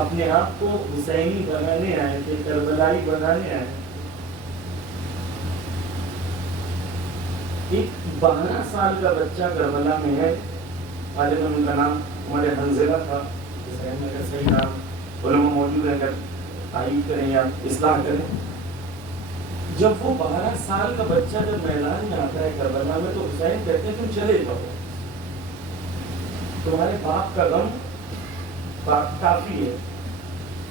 اپنے آپ کو حسینی بنانے آئے تھے, کربلائی بنانے آئے. ایک 12 سال کا بچہ کربلا میں ہے, غالباً ان کا نام عمر حنظلہ تھا, حسین کا صحیح نام علماء موجود ہے, اگر تعریف کریں یا اصلاح کریں. جب وہ 12 سال کا بچہ جب میدان میں آتا ہے کربلا میں تو حسین کہتے ہیں تم چلے جاؤ, تمہارے باپ کا غم کافی ہے.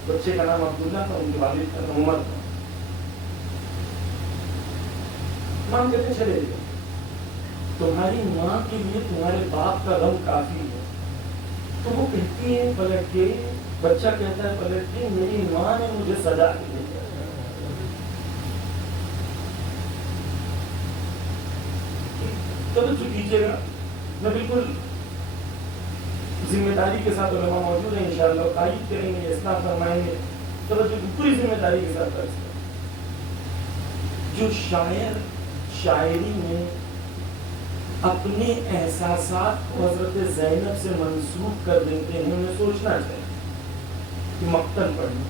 بچے کا نام عبداللہ تھا, ان کے والد کا نام عمر تھا. ماں کہتے ہیں چلے جاؤ, تمہاری ماں کے لیے تمہارے باپ کا غم کافی ہے. تو وہ کہتی ہے پلٹ کے, بچہ کہتا ہے پلٹ کے, میری ماں نے مجھے سزا دی. توجہ کیجیے گا, میں بالکل ذمہ داری کے ساتھ علماء موجود ہیں, انشاءاللہ تائید کریں گے, اصلاح فرمائیں گے. توجہ پوری ذمہ داری کے ساتھ کریں. جو شاعر شاعری میں اپنے احساسات کو حضرت زینب سے منسوخ کر دیتے ہیں, انہیں سوچنا چاہیے کہ مقتل پڑھیں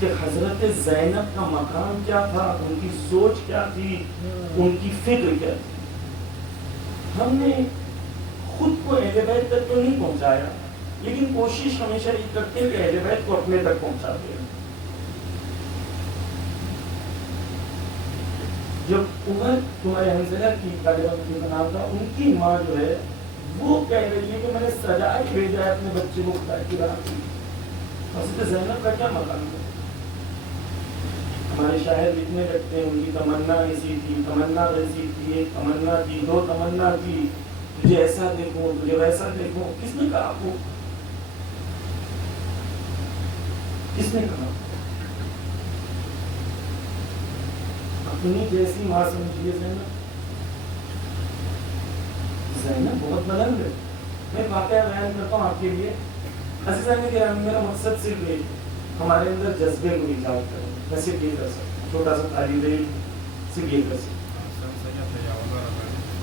کہ حضرت زینب کا مقام کیا تھا, ان کی سوچ کیا تھی, ان کی فکر کیا تھی. ہم نے خود کو اہل بیت تک تو نہیں پہنچایا, لیکن کوشش ہمیشہ یہ کرتے ہیں کہ اہل بیت کو اپنے تک پہنچا دیں. جب عمر تمہارے حنظلہ کی غالباً کا نام تھا, ان کی ماں جو ہے وہ کہہ رہی ہے کہ میں نے سجا کے بھیجا ہے اپنے بچے کو خدا کی راہ کی. حضرت زینب کا کیا مقام ہے. ہمارے شاعر لکھنے لگتے ہیں ان کی تمنا ایسی تھی, تمنا ویسی تھی, ایک تمنا تھی, 2 تمنا تھی, تجھے ایسا دیکھوں تجھے ویسا دیکھوں. کس نے کہا آپ کو, کس نے کہا. اپنی جیسی ماں سمجھیے زینب. زینب بہت بلند ہے. میں واقعہ بیان کرتا ہوں آپ کے لیے. عزیزان کرام, میرا مقصد صرف یہ ہمارے اندر جذبے کو ایجاد کریں. میں صرف یہ کر سکتا, چھوٹا سا طالب علم صرف یہ کر سکتا.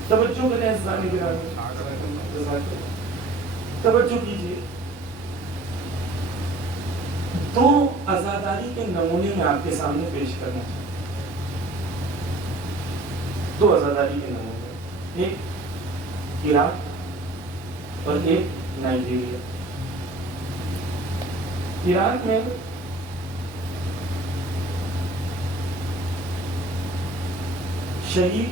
توجہ کریں عزیزان کرام, توجہ کیجیے. 2 عزاداری کے نمونے میں آپ کے سامنے پیش کرنا چاہتا ہوں. 2 عزاداری کے نمونے, ایک عراق اور ایک نائجیریا. عراق میں شہید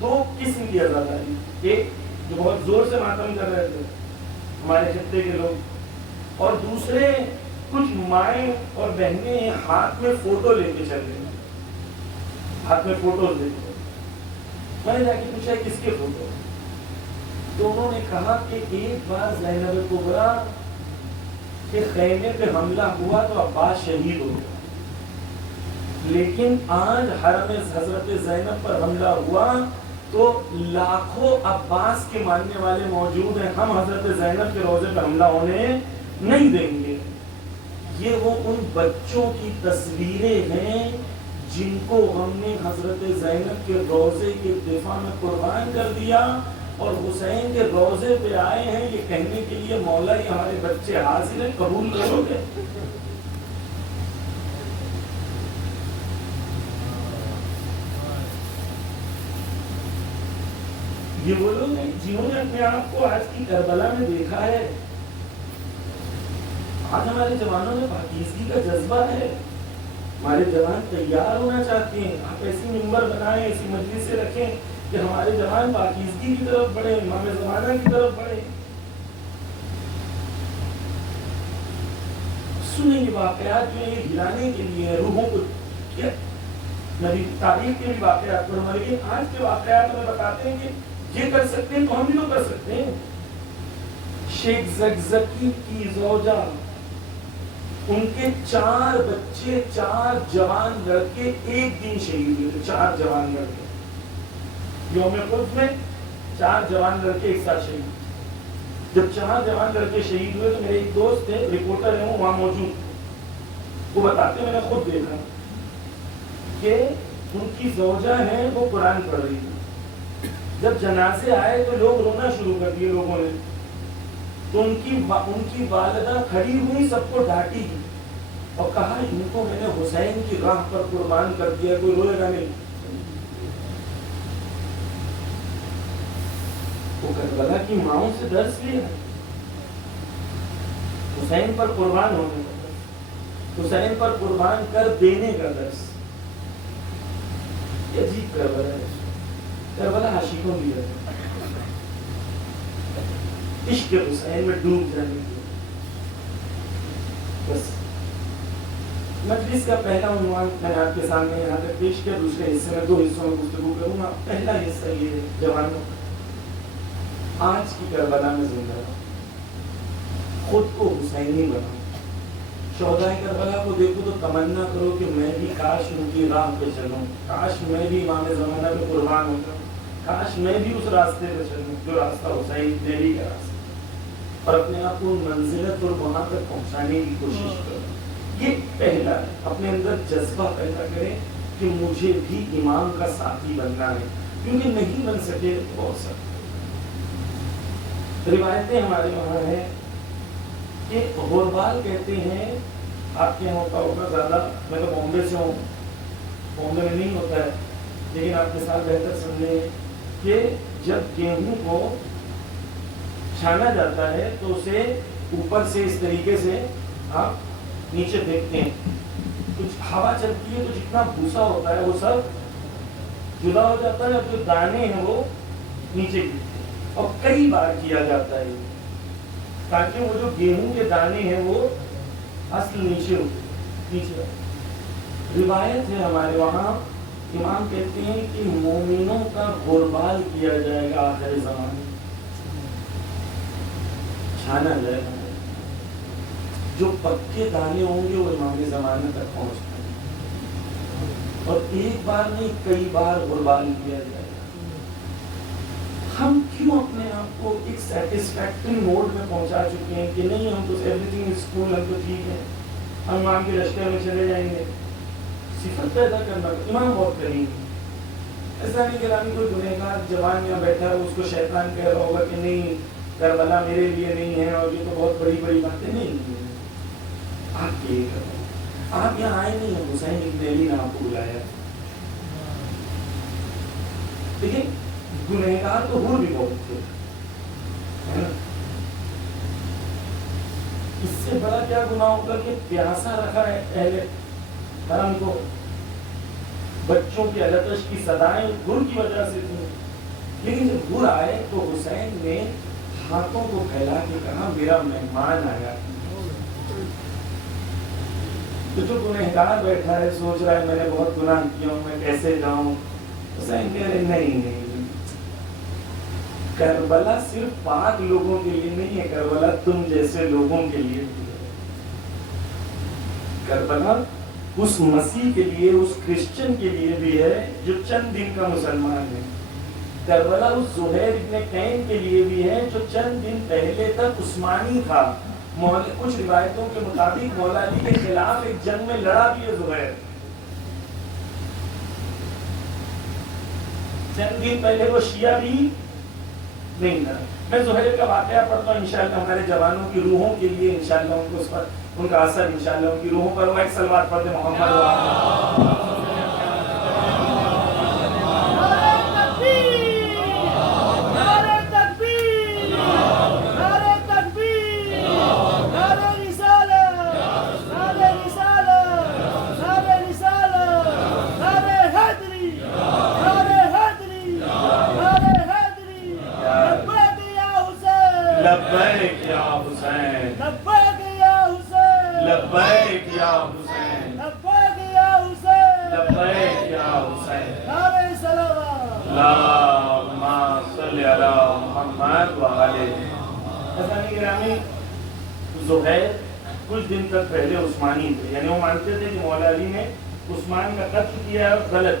دو قسم کی عزاداری، ایک جو بہت زور سے ماتم کر رہے تھے ہمارے خطے کے لوگ، اور دوسرے کچھ مائیں اور بہنیں ہاتھ میں فوٹو لے کے چل رہی ہیں، ہاتھ میں فوٹوز لے کے۔ میں نے جا کے پوچھا کس کے فوٹو؟ تو انہوں نے کہا کہ ایک بار زینب کبریٰ کے خیمے پہ حملہ ہوا تو عباس شہید ہو گیا، لیکن آج حرم حضرت زینب پر حملہ ہوا تو لاکھوں عباس کے ماننے والے موجود ہیں، ہم حضرت زینب کے روضے پہ حملہ ہونے نہیں دیں گے۔ یہ وہ ان بچوں کی تصویریں ہیں جن کو ہم نے حضرت زینب کے روضے کے دفاع میں قربان کر دیا، اور حسین کے روضے پہ آئے ہیں یہ کہنے کے لیے مولا یہ ہمارے بچے حاضر ہیں، قبول کرو گے؟ یہ وہ لوگ ہیں جنہوں نے اپنے آپ کو آج کی کربلا میں دیکھا ہے۔ آج ہمارے جوانوں میں پاکیزگی کا جذبہ ہے، ہمارے جوان تیار ہونا چاہتے ہیں۔ آپ ایسی ممبر بنائیں، ایسی مجلس سے رکھیں کہ ہمارے جوان پاکیزگی کی طرف بڑھے، امام زمانہ کی طرف بڑھے۔ سنیں گے واقعات جو یہ ہلانے کے لیے روحوں کو، نبی تاریخ کے بھی واقعات پڑھوں، لیکن آج کے واقعات ہمیں بتاتے ہیں کہ یہ کر سکتے ہیں تو ہم بھی تو کر سکتے ہیں۔ شیخ زکزکی کی زوجہ، ان کے 4 بچے، 4 جوان لڑکے ایک دن شہید ہوئے، 4 جوان لڑکے یوم خود میں 4 جوان لڑکے ایک ساتھ شہید۔ جب 4 جوان لڑکے شہید ہوئے تو میرے ایک دوست تھے، رپورٹر ہیں، وہ وہاں موجود، وہ بتاتے میں نے خود دیکھا کہ ان کی زوجہ ہیں وہ قرآن پڑھ رہی تھی، جب جنازے آئے تو لوگ رونا شروع کر دیے لوگوں نے، تو ان کی والدہ کھڑی ہوئی، سب کو ڈانٹی اور کہا ان کو میں نے حسین کی راہ پر قربان کر دیا، کوئی روئے گا نہیں۔ وہ کربلا کی ماؤں سے درس لیا، حسین پر قربان ہونے کا درس، حسین پر قربان کر دینے کا درس۔ یہ عجیب کربلا ہے، کربلا عاشقوں کی ہے، عشق حسین میں ڈوب جانے کی۔ بس مجلس کا پہلا عنوان میں آپ کے سامنے یہاں تک پیش کیا، دوسرے حصے میں 2 حصوں میں گفتگو کروں گا۔ پہلا حصہ یہ ہے جوانوں، آج کی کربلا میں زندہ رہو، خود کو حسینی بناؤ۔ شہدائے کربلا کو دیکھو تو تمنا کرو کہ میں بھی کاش ان کی راہ پہ چلوں، کاش میں بھی امام زمانہ پہ قربان ہو جاؤں، کاش میں بھی اس راستے پہ چلوں جو راستہ حسین نبی کا راستہ، اور اپنے آپ کو منزلت اور وہاں تک پہنچانے کی کوشش کرو۔ یہ پہلا ہے، اپنے اندر جذبہ پیدا کریں کہ مجھے بھی امام کا ساتھی بننا ہے، کیونکہ نہیں بن سکے تو بہت سخت۔ روایتیں ہمارے وہاں ہیں کہ غربال کہتے ہیں، آپ کے یہاں ہوتا ہوگا زیادہ، میں تو بامبے سے ہوں، بامبے میں نہیں ہوتا ہے، لیکن آپ کے ساتھ بہتر سمجھیں کہ جب گیہوں کو چھانا جاتا ہے تو اسے اوپر سے اس طریقے سے آپ نیچے دیکھتے ہیں، کچھ ہوا چلتی ہے تو جتنا بھوسا ہوتا ہے وہ سب جدا ہو جاتا ہے، اور جو دانے ہیں وہ نیچے گرتے ہیں، اور کئی بار کیا جاتا ہے تاکہ وہ جو گیہوں کے دانے ہیں وہ اصل نیچے ہوتے۔ روایت ہے ہمارے وہاں، امام کہتے ہیں کہ مومنوں کا غربال کیا جائے گا آخر زمانے، چھانا جائے گا، جو پکے دانے ہوں گے وہ امام زمانے تک پہنچ پائیں گے، اور ایک بار نہیں کئی بار غربال کیا جائے گا۔ ہم کیوں اپنے آپ کو ایک سیٹسفیکٹری موڈ میں پہنچا چکے ہیں کہ نہیں ہم تو ایوری تھنگ از کول، ہم تو ٹھیک ہے، ہم امام کے رشتے میں چلے جائیں گے۔ صفت پیدا کرنا، امام بہت کریم ہے، ایسا نہیں کہ کوئی گنہگار جوان یہاں بیٹھا ہے اس کو شیطان کہہ رہا ہوگا کہ نہیں کربلا میرے لیے نہیں ہے اور یہ تو بہت بڑی بڑی باتیں نہیں ہیں۔ آپ کے آپ یہاں آئے نہیں ہیں، حسین ابن علی نے آپ کو بلایا۔ دیکھیں گنہگار تو حور بھی بہت تھے، اس سے بڑا کیا گناہ ہوگا کہ پیاسا رکھا ہے اہل حرم کو، بچوں کی التش کی صدائیں حور کی وجہ سے تھیں، لیکن جب حور آئے تو حسین نے ہاتھوں کو پھیلا کے کہا میرا مہمان آیا. تو جو گنہگار بیٹھا ہے سوچ رہا ہے میں نے بہت گناہ کیا ہوں میں کیسے جاؤں. حسین کہہ رہے نہیں کربلا صرف پاک لوگوں کے لیے نہیں ہے, کربلا تم جیسے لوگوں کے لیے بھی ہے. کربلا اس مسیح کے لیے, اس کرسچن کے لیے بھی ہے جو چند دن کا مسلمان ہے. کربلا اس زہیر ابن قین کے لیے بھی ہے جو چند دن پہلے تک عثمانی تھا. کچھ روایتوں کے مطابق مولا علی کے خلاف ایک جنگ میں لڑا بھی ہے زہیر. چند دن پہلے وہ شیعہ بھی نہیں تھا. میں زہیر کا واقعہ پڑھتا ہوں انشاءاللہ ہمارے جوانوں کی روحوں کے لیے, انشاءاللہ ان کو اس پر ان کا اثر انشاءاللہ ان کی روحوں پر. وہ ایک صلوات پڑھتے محمد لبیک یا حسین لبیک یا حسین لبیک یا حسین لبیک یا حسین لبیک یا حسین. نعرہ صلوات اللہم صلی علی محمد وعلی. حضرات گرامی, زہیر کچھ دن تک پہلے عثمانی تھے, یعنی وہ مانتے تھے کہ مولا علی نے عثمان کا قتل کیا ہے اور غلط.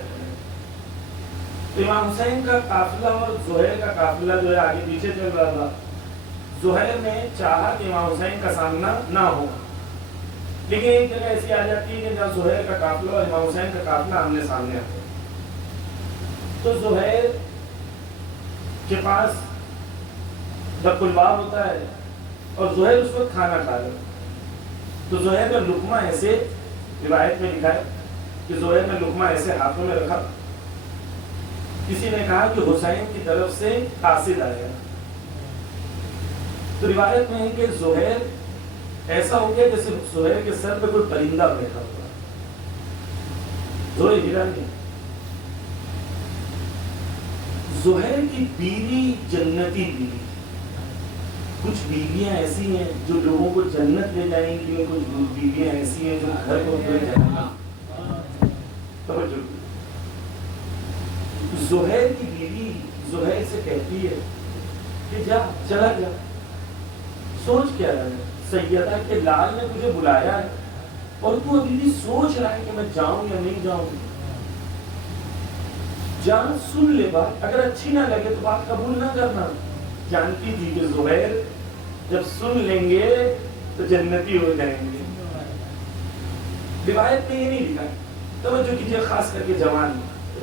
امام حسین کا قافلہ اور زہیر کا قافلہ جو ہے آگے پیچھے چل رہا تھا. زہیر نے چاہا کہ امام حسین کا سامنا نہ ہو, لیکن ایک جگہ ایسی آ جاتی ہے کہ جب زہیر کا قافلہ اور امام حسین کا قافلہ آمنے سامنے آتے ہیں تو زہیر کے پاس دق الباب ہوتا ہے اور زہیر اس وقت کھانا کھا رہا ہے. تو زہیر کا لقمہ ایسے, روایت میں لکھا ہے کہ زہیر نے لقمہ ایسے ہاتھوں میں رکھا. کسی نے کہا کہ حسین کی طرف سے قاصد آیا. تو روایت میں ہے کہ زہیر ایسا ہو گیا جیسے زہیر کے سر پہ کوئی پرندہ بیٹھا ہوا. زہیر ہلا نہیں. زہیر کی بیوی جنتی بیوی. کچھ بیویاں ایسی ہیں جو لوگوں کو جنت لے جائیں گی, کچھ بیویاں ایسی ہیں جو گھر کو لے جائیں گی. زہیر کی بیوی زہیر سے کہتی ہے کہ جا چلا جا, سوچ کیا رہا ہے, سیدہ کے لال نے تجھے بلایا ہے اور تو ابھی بھی سوچ رہا ہے کہ میں جاؤں یا نہیں جاؤں. جان سن لے بات, اگر اچھی نہ لگے تو بات قبول نہ کرنا. جانتی تھی کہ زہیر جب سن لیں گے تو جنتی ہو جائیں گے. روایت میں یہ نہیں لکھا, توجہ کیجیے خاص کر کے جوان,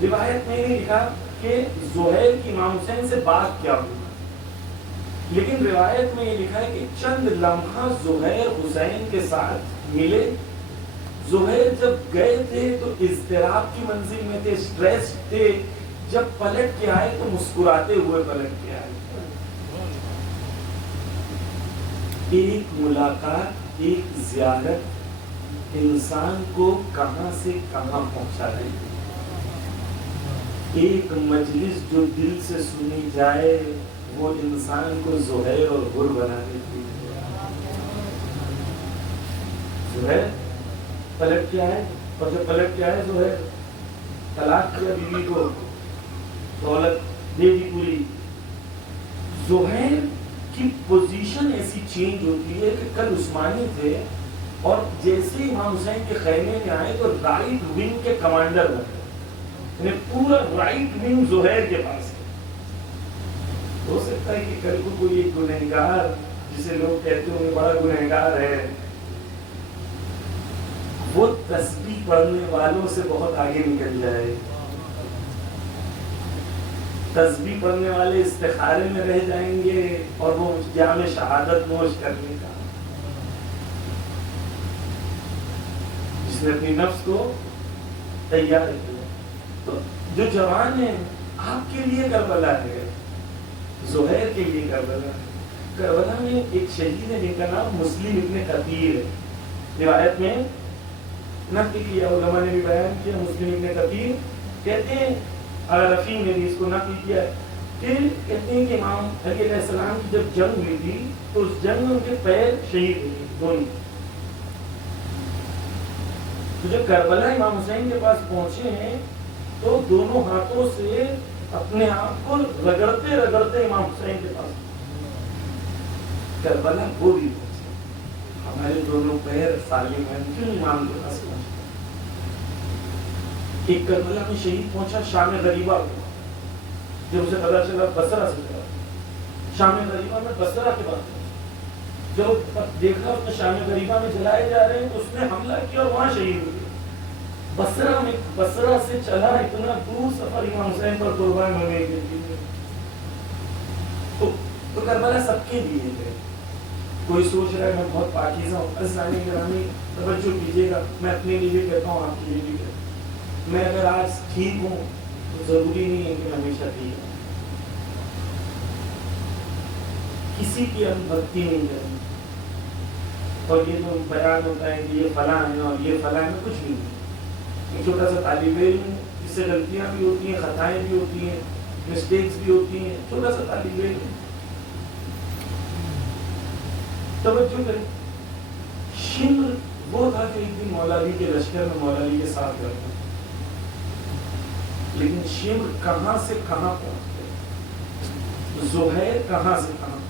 روایت میں یہ نہیں لکھا کہ زہیر کی امام حسین سے بات کیا ہوئی, لیکن روایت میں یہ لکھا ہے کہ چند لمحہ زہیر حسین کے ساتھ ملے. زہیر جب گئے تھے تو اضطراب کی منزل میں تھے, سٹریس تھے. جب پلٹ کے آئے تو مسکراتے ہوئے پلٹ کے آئے. ایک ملاقات, ایک زیارت انسان کو کہاں سے کہاں پہنچا رہی ہے. ایک مجلس جو دل سے سنی جائے وہ انسان کو زہیر اور حر بنا دیتی ہے. زہیر پلٹ کیا ہے, اور جب پلٹ کیا ہے زہیر طلاق کیا بیوی کو, دولت دے دی پوری. زہیر کی پوزیشن ایسی چینج ہوتی ہے کہ کل عثمانی تھے اور جیسے امام حسین کے خیمے میں آئے تو رائٹ ونگ کے کمانڈر بنے. پورا رائٹ ونگ زہیر کے پاس ہے. ہو سکتا ہے کہ کل کو کوئی ایک گنہگار جسے لوگ کہتے ہوں گے بڑا گنہگار ہے, وہ تسبیح پڑھنے والوں سے بہت آگے نکل جائے. تسبیح پڑھنے والے استخارے میں رہ جائیں گے اور وہ جام شہادت نوش کرنے کا, جس نے اپنی نفس کو تیار کیا. تو جو جوان ہیں آپ کے لیے کربلا ہے, زہیر کے لیے کربلا ہے. کربلا میں ایک شہید ہے جن کا نام مسلم ابن کثیر ہے. روایت میں نقل کیا, علماء نے بھی بیان کیا. مسلم ابن کثیر کہتے ہیں, رفیع نے بھی اس کو نقل کیا ہے کہ کہتے ہیں کہ امام علی علیہ السلام کی جب جنگ ہوئی تھی تو اس جنگ میں ان کے پیر شہید ہوئے دونوں. تو جب کربلا امام حسین کے پاس پہنچے ہیں تو دونوں ہاتھوں سے اپنے آپ کو رگڑتے رگڑتے امام حسین کے پاس کربلا وہ بھی پہنچے. ہمارے دونوں پیر سالم ہیں کیوں امام کے پاس پہنچے. ایک کربلا میں شہید پہنچا شام غریبہ کو، جب اسے پتا چلا بصرہ سے چلا شام غریبہ میں بصرہ کے بعد جب دیکھا اس نے شام غریبہ میں جلائے جا رہے ہیں تو اس نے حملہ کیا اور وہاں شہید ہو گیا. بصرہ میں بصرہ سے چلا اتنا دور سفر امام حسین پر قربان ہونے کے لیے. تو کربلا سب کے لیے ہے. کوئی سوچ رہا ہے میں بہت پاکیزہ ہوں، اسلامی گرامی توجہ کیجیے گا، میں اپنے لیے بھی کہتا ہوں آپ کے لیے بھی کہتا ہوں، میں اگر آج ٹھیک ہوں تو ضروری نہیں ہے کہ ہمیشہ ٹھیک ہوں. کسی کی ہم بھکتی نہیں کریں اور یہ جو بیان ہوتا ہے کہ یہ فلاں ہے اور یہ فلاں ہے، کچھ بھی نہیں. ایک چھوٹا سا طالب علم جس سے غلطیاں بھی ہوتی ہیں، خطائیں بھی ہوتی ہیں، مسٹیکس بھی ہوتی ہیں، چھوٹا سا طالب علم. توجہ کریں، شمر وہ تھا جو ایک دن مولا علی کے لشکر میں مولا علی کے ساتھ رہتا، لیکن شمر کہاں سے کہاں پہنچ گئے، زہیر کہاں سے کہاں پہنچ.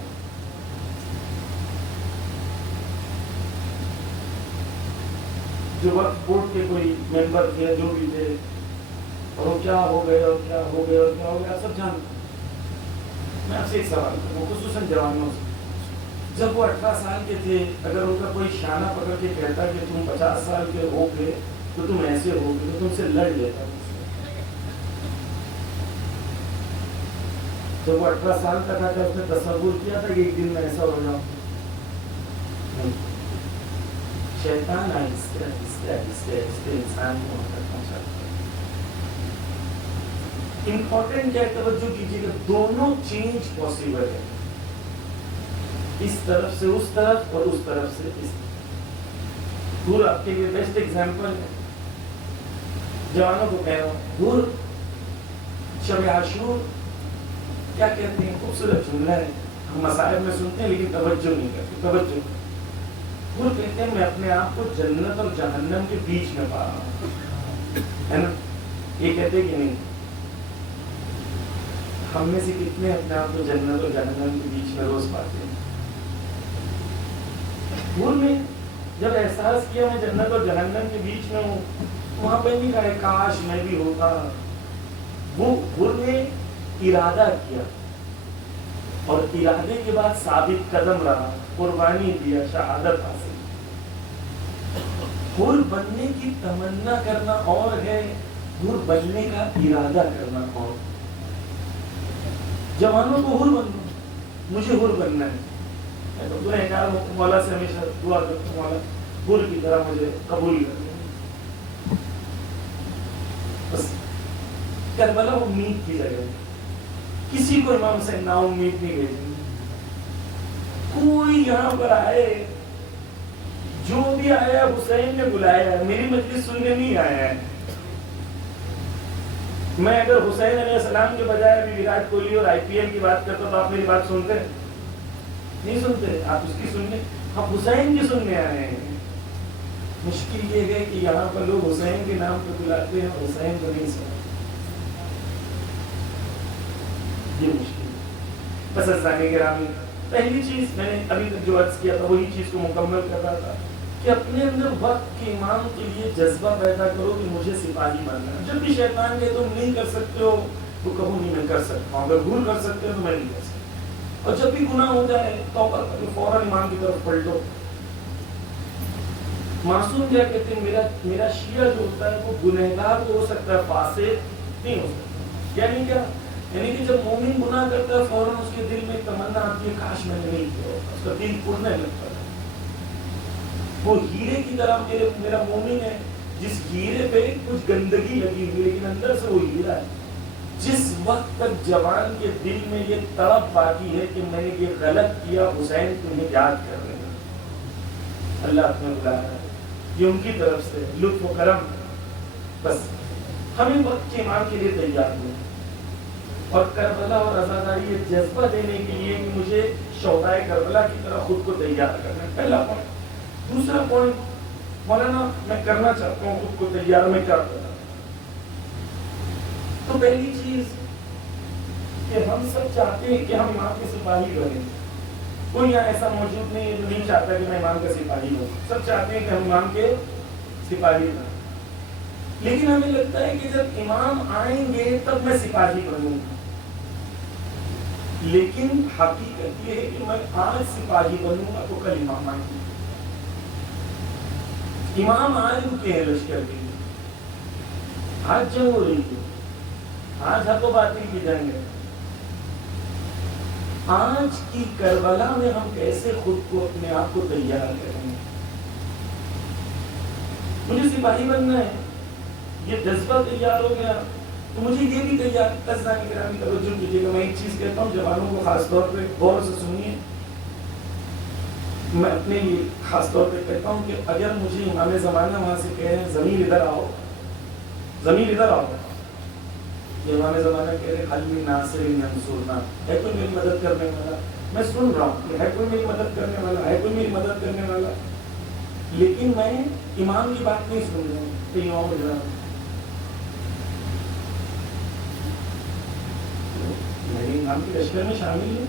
جو وقت بورڈ کے کوئی ممبر تھے جو بھی تھے، اور وہ کیا ہو گئے اور کیا ہو گئے اور کیا ہو گیا سب جانتے. میں آپ سے ایک سوال کروں، خصوصاً جوانوں سے، جب وہ 18 سال کے تھے اگر ان کا کوئی شانہ پکڑ کے کہتا کہ تم 50 سال کے ہو گئے تو تم ایسے ہو گئے تو تم سے لڑ لیتا. جب وہ 18 سال کا تھا اس نے تصور کیا تھا کہ ایک دن میں ایسا ہو جاؤں. شیطان آہستہ انسان کو وہاں تک پہنچاتا ہے. امپورٹنٹ کیا توجہ کیجیے گا، دونوں چینج پاسبل ہے، اس طرف سے اس طرف اور اس طرف سے اس طرف. دور آپ کے لیے بیسٹ ایگزامپل ہے، جوانوں کو کہہ رہا ہوں، دور شب عاشور کیا کہتے ہیں، خوبصورت جملہ ہے، ہم مصائب میں سنتے ہیں لیکن توجہ نہیں کرتے. توجہ وہ کہتے ہیں میں اپنے آپ کو جنت اور جہنم کے بیچ میں پا رہا ہوں، ہے نا. یہ کہتے کہ نہیں، ہم میں سے کتنے اپنے آپ کو جنت اور جہنم کے بیچ میں روز پاتے ہیں. بھول میں جب احساس کیا میں جنت اور جہنم کے بیچ میں ہوں، وہاں پہ نہیں کہا کاش میں بھی ہوتا. وہ بھول نے ارادہ کیا اور ارادے کے بعد ثابت قدم رہا، قربانی دیا، شہادت حاصل. حور بننے کی تمنا کرنا اور ہے، حور بننے کا ارادہ کرنا اور. جوانوں کو حور بننا، مجھے حور بننا ہے. میں تو دعائیں کر رہا ہوں، مولا سے ہمیشہ دعا کرتا ہوں، مولا حور کی طرح مجھے قبول کر. بس کربلا امید کی جگہ، کسی کو امام حسین نا امید نہیں بھیجیں. کوئی یہاں پر آئے، جو بھی آیا حسین نے بلایا ہے، میری مجلس سننے نہیں آیا ہے. میں اگر حسین علیہ السلام کے بجائے ابھی وراٹ کوہلی اور IPL کی بات کرتا تو آپ میری بات سنتے نہیں سنتے، آپ اس کی سننے، آپ حسین کی سننے آئے ہیں. مشکل یہ ہے کہ یہاں پر لوگ حسین کے نام پہ بلاتے ہیں، حسین کو نہیں سنتے. یہ مشکل ہے. بس اسلامی گرامی، پہلی چیز میں نے ابھی تک جو عرض کیا تھا وہی چیز کو مکمل کر رہا تھا کہ اپنے اندر وقت کے امام کے لیے جذبہ پیدا کرو کہ مجھے سپاہی بننا ہے. جب بھی شیطان کہ تم نہیں کر سکتے ہو تو کہو نہیں میں کر سکتا ہوں، اگر بھول کر سکتے ہو تو میں نہیں کر سکتا. اور جب بھی گناہ ہو جائے توبہ کرو، فوراً امام کی طرف پلٹو. معصوم کیا کہتے ہیں، میرا شیعہ جو ہوتا ہے وہ گنہگار تو ہو سکتا ہے، فاسق نہیں ہو سکتا. یعنی کیا؟ یعنی کہ جب مومن گناہ کرتا ہے فوراً اس کے دل میں تمنا آتی ہے کاش میں نے نہیں کیا ہوتا، اس کا دل اڑنے لگتا ہے. وہ ہیرے کی طرح میرا مومن ہے، جس ہیرے پہ کچھ گندگی لگی ہوئی لیکن اندر سے وہ ہیرا ہے. جس وقت تک جوان کے دل میں یہ تڑپ باقی ہے کہ میں نے یہ غلط کیا، حسین تمہیں یاد کر رہے ہیں، اللہ تمہیں بلا رہا ہے، یہ ان کی طرف سے لطف و کرم. بس ہمیں وقت کے امام کے لیے تیار ہوں. اور کربلا اور عزاداری یہ جذبہ دینے کے لیے کہ مجھے شہدائے کربلا کی طرح خود کو تیار کرنا ہے، پہلا پوائنٹ۔ دوسرا پوائنٹ، مولانا میں کرنا چاہتا ہوں خود کو تیار، میں کیا کروں؟ تو پہلی چیز کہ ہم سب چاہتے ہیں کہ ہم امام کے سپاہی بنیں۔ کوئی یہاں ایسا موجود نہیں ہے جو نہیں چاہتا کہ میں امام کا سپاہی بنوں، سب چاہتے ہیں کہ ہم امام کے سپاہی بنیں۔ لیکن ہمیں لگتا ہے کہ جب امام آئیں گے تب میں سپاہی بنوں گا، لیکن حقیقت یہ ہے کہ میں آج سپاہی بنوں گا تو کل امام آئیں گے۔ امام آ چکے ہیں لشکر کے لیے، آج جنگ ہو رہی ہے، آج حق و باطل کی جنگ ہے۔ آج کی کربلا میں ہم کیسے خود کو اپنے آپ کو تیار کریں گے؟ مجھے سپاہی بننا ہے، یہ جذبہ تیار ہو گیا تو مجھے یہ بھی تیار۔ قصدانی گرامی توجہ کیجیے گا، میں ایک چیز کہتا ہوں جوانوں کو خاص طور پہ غور سے سنیے، میں اپنے لیے خاص طور پہ کہتا ہوں کہ اگر مجھے امام زمانہ وہاں سے کہہ رہے ہیں ضمیر ادھر آؤ، ضمیر ادھر آؤ، یہ امام زمانہ کہہ رہے حل من ناصر ینصرنا، ہے کوئی میری مدد کرنے والا؟ میں سن رہا ہوں کہ ہے کوئی میری مدد کرنے والا، ہے کوئی میری مدد کرنے والا، لیکن میں امام کی بات نہیں سن رہا ہوں کہ امام اجرا میں امام کی لشکر میں شامل ہوں،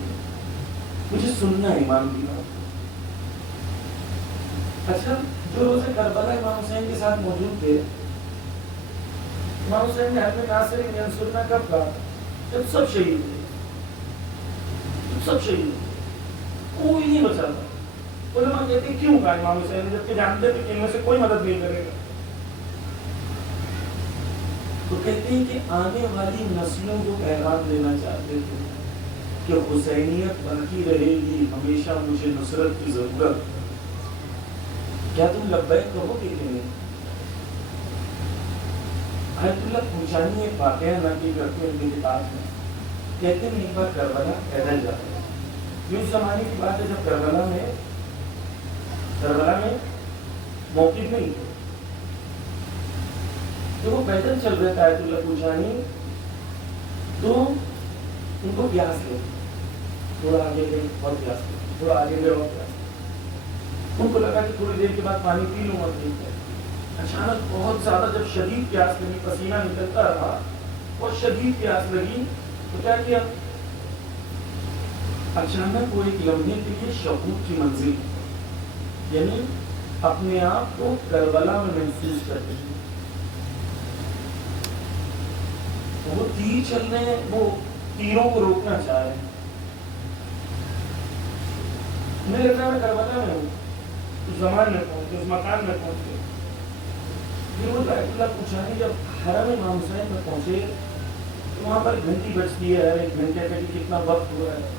مجھے سننا ہے امام کی بات۔ اچھا، جو روز کربلا امام حسین کے ساتھ موجود تھے، امام حسین نے حل من ناصر ینصرنا کب کہا؟ جب سب شہید تھے، جب سب شہید تھے، کوئی نہیں بچا تھا۔ علماء کہتے ہیں کیوں کہا امام حسین نے، جبکہ جانتے تھے کہ ان میں سے کوئی مدد نہیں کرے گا؟ تو کہتے ہیں کہ آنے والی نسلوں کو پیغام دینا چاہتے تھے کہ حسینیت باقی رہے گی، ہمیشہ مجھے نصرت کی ضرورت، کیا تم لبیک کہو گے کہ نہیں؟ آیت اللہ پوچھانی ایک واقعہ نقل کرتے ہیں اپنی کتاب میں، کہتے ہیں ایک بار کربلا پیدل جاتے ہیں، یہ اس زمانے کی بات ہے جب کربلا میں موقف نہیں تھے، تو وہ پیدل چل رہے تھے آیت اللہ پوچھانی، تو ان کو پیاس لگی، تھوڑا آگے گئے اور پیاس لگی، تھوڑا آگے گئے اور پیاس لگی، ان کو لگا کہ تھوڑی دیر کے بعد پانی پی لوں اور ٹھیک ہے۔ اچانک بہت زیادہ جب شدید پیاس لگی، پسینہ نکلتا رہا اور شدید پیاس لگی، تو کیا کیا؟ اچانک وہ ایک لمحے کے لیے شہود کی منزل، یعنی اپنے آپ کو کربلا میں محسوس کرتے ہیں، وہ تیر چل رہے ہیں، وہ تیروں کو روکنا چاہ رہے ہیں، مجھے لگتا ہے میں کربلا میں ہوں، اس زمان میں پہنچ گئے، اس مکان میں پہنچ گئے۔ پھر وہ آیت اللہ پوچھانی جب حرم امام حسین میں پہنچے تو وہاں پر گھنٹی بجتی ہے، ایک گھنٹے کا کتنا وقت ہوا ہے،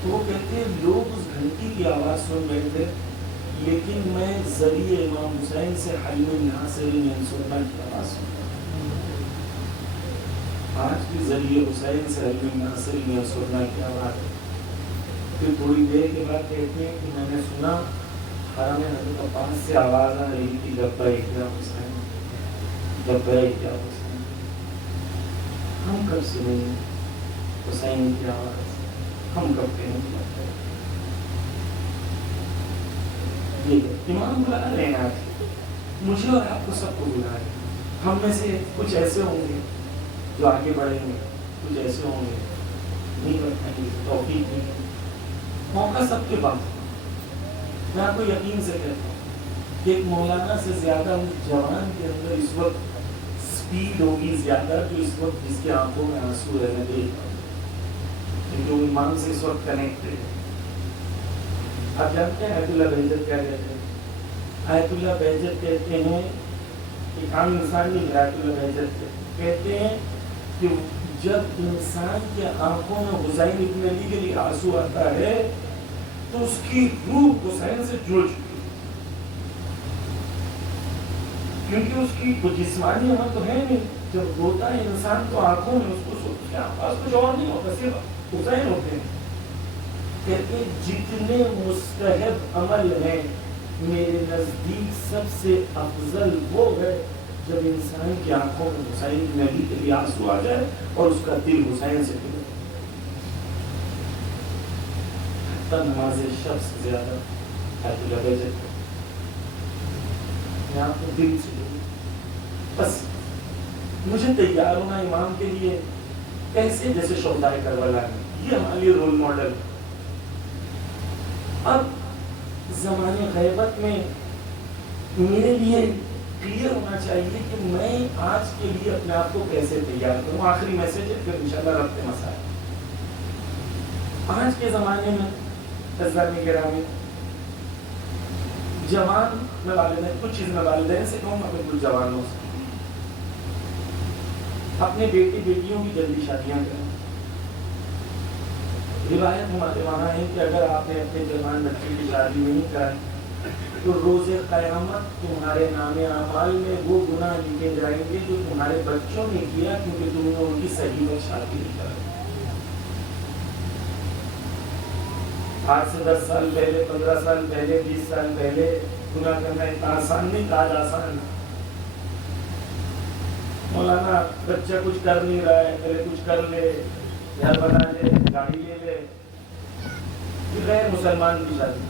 تو وہ کہتے ہیں لوگ اس گھنٹی کی آواز سن رہے تھے، لیکن میں ذریعے امام حسین سے حل من ناصر ینصرنا کی آواز سن رہا ہوں۔ آج بھی ذریعے حسین سے حل من ناصر ینصرنا کی آواز ہے۔ پھر تھوڑی دیر کے بعد کہتے ہیں کہ میں نے سنا حرم حضرت عباس سے آواز آ رہی تھی لبیک یا حسین، لبیک یا حسین۔ ہم کب سنیں گے حسین کی آواز؟ ہم کب کہیں گے؟ یہ امام بلا رہے ہیں آج، مجھے اور آپ کو سب کو بلا رہے ہیں۔ ہم میں سے کچھ ایسے ہوں گے جو آگے بڑھیں گے، کچھ ایسے ہوں گے نہیں بڑھ پائیں گے، توفیق نہیں ہے۔ موقع سب کے پاس ہے۔ میں آپ کو یقین سے کہتا ہوں کہ ایک مولانا سے زیادہ اس جوان کے اندر اس وقت سپیڈ ہوگی زیادہ، جو اس وقت جس کی آنکھوں میں آنسو ہے، میں دیکھ رہا ہوں، کیونکہ وہ ایمان سے اس وقت کنیکٹڈ ہے۔ آپ جانتے ہیں آیت اللہ بہجت کیا کہتے ہیں؟ آیت اللہ بہجت کہتے ہیں، ایک عام انسان نہیں، آیت اللہ بہجت کہتے ہیں کہ جب انسان کے آنکھوں میں حسین ابن علی کے لیے آنسو آتا ہے تو اس کی روح حسین سے جڑ چکی ہے، کیونکہ اس کی کوئی جسمانی عمل تو ہے نہیں، جب روتا ہے انسان تو آنکھوں میں اس کو پاس کچھ اور نہیں ہوتا، صرف حسین ہوتے ہیں۔ کہتے ہیں جتنے مستحب عمل ہیں میرے نزدیک سب سے افضل وہ ہے جب انسان کی آنکھوں میں حسین کی نبی کے لیے آنسو آ جائے اور اس کا دل حسین سے جڑے، حتی نماز شب سے زیادہ میں آپ کو دل سے جڑے. بس مجھے تیار ہونا امام کے لیے ایسے جیسے شہدائے کربلا ہے، یہ ہمارے لیے رول ماڈل. اب زمانے غیبت میں میرے لیے کلیئر ہونا چاہیے کہ میں آج کے لیے اپنے آپ کو کیسے تیار کروں. آخری میسج ہے، پھر انشاءاللہ رب کے مسائل. آج کے زمانے میں عزیزان گرامی، جوان میں والدین، کچھ چیز میں والدین سے کہوں گا، پھر کچھ جوانوں سے. اپنے بیٹے بیٹیوں کی جلدی شادیاں کریں. روایت ہمارے وہاں ہے کہ اگر آپ نے اپنے جوان بچے کی شادی نہیں کرائی تو روز قیامت تمہارے نام اعمال میں وہ گناہ لکھے جائیں گے جو تمہارے بچوں نے کیا، کیونکہ تم نے ان کی صحیح میں شادی نہیں کرائی. آج سے 10 سال پہلے، 15 سال پہلے، 20 سال پہلے گناہ کرنا اتنا آسان نہیں تھا، آج آسان ہے. مولانا بچہ کچھ کر نہیں رہا ہے، پہلے کچھ کر لے، گھر بنا لے، گاڑی لے لے. یہ غیر مسلمان کی شادی.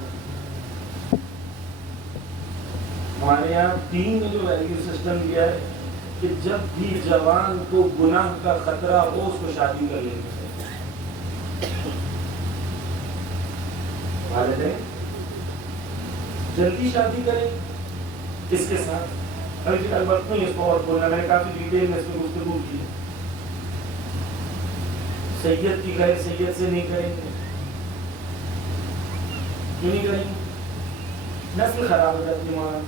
ہمارے یہاں دین نے جو ویلیو سسٹم دیا ہے کہ جب بھی جوان کو گناہ کا خطرہ ہو اس کو شادی کر لینی چاہیے. والدین جلدی شادی کریں. اس کے ساتھ ابھی فی الحال وقت نہیں اس کو اور بولنا، میں نے کافی ڈیٹیل میں اس میں گفتگو کی. سید کی غیر سید سے نہیں کریں گے. کیوں نہیں کریں گے؟ نسل خراب ہو جاتی ہے. وہاں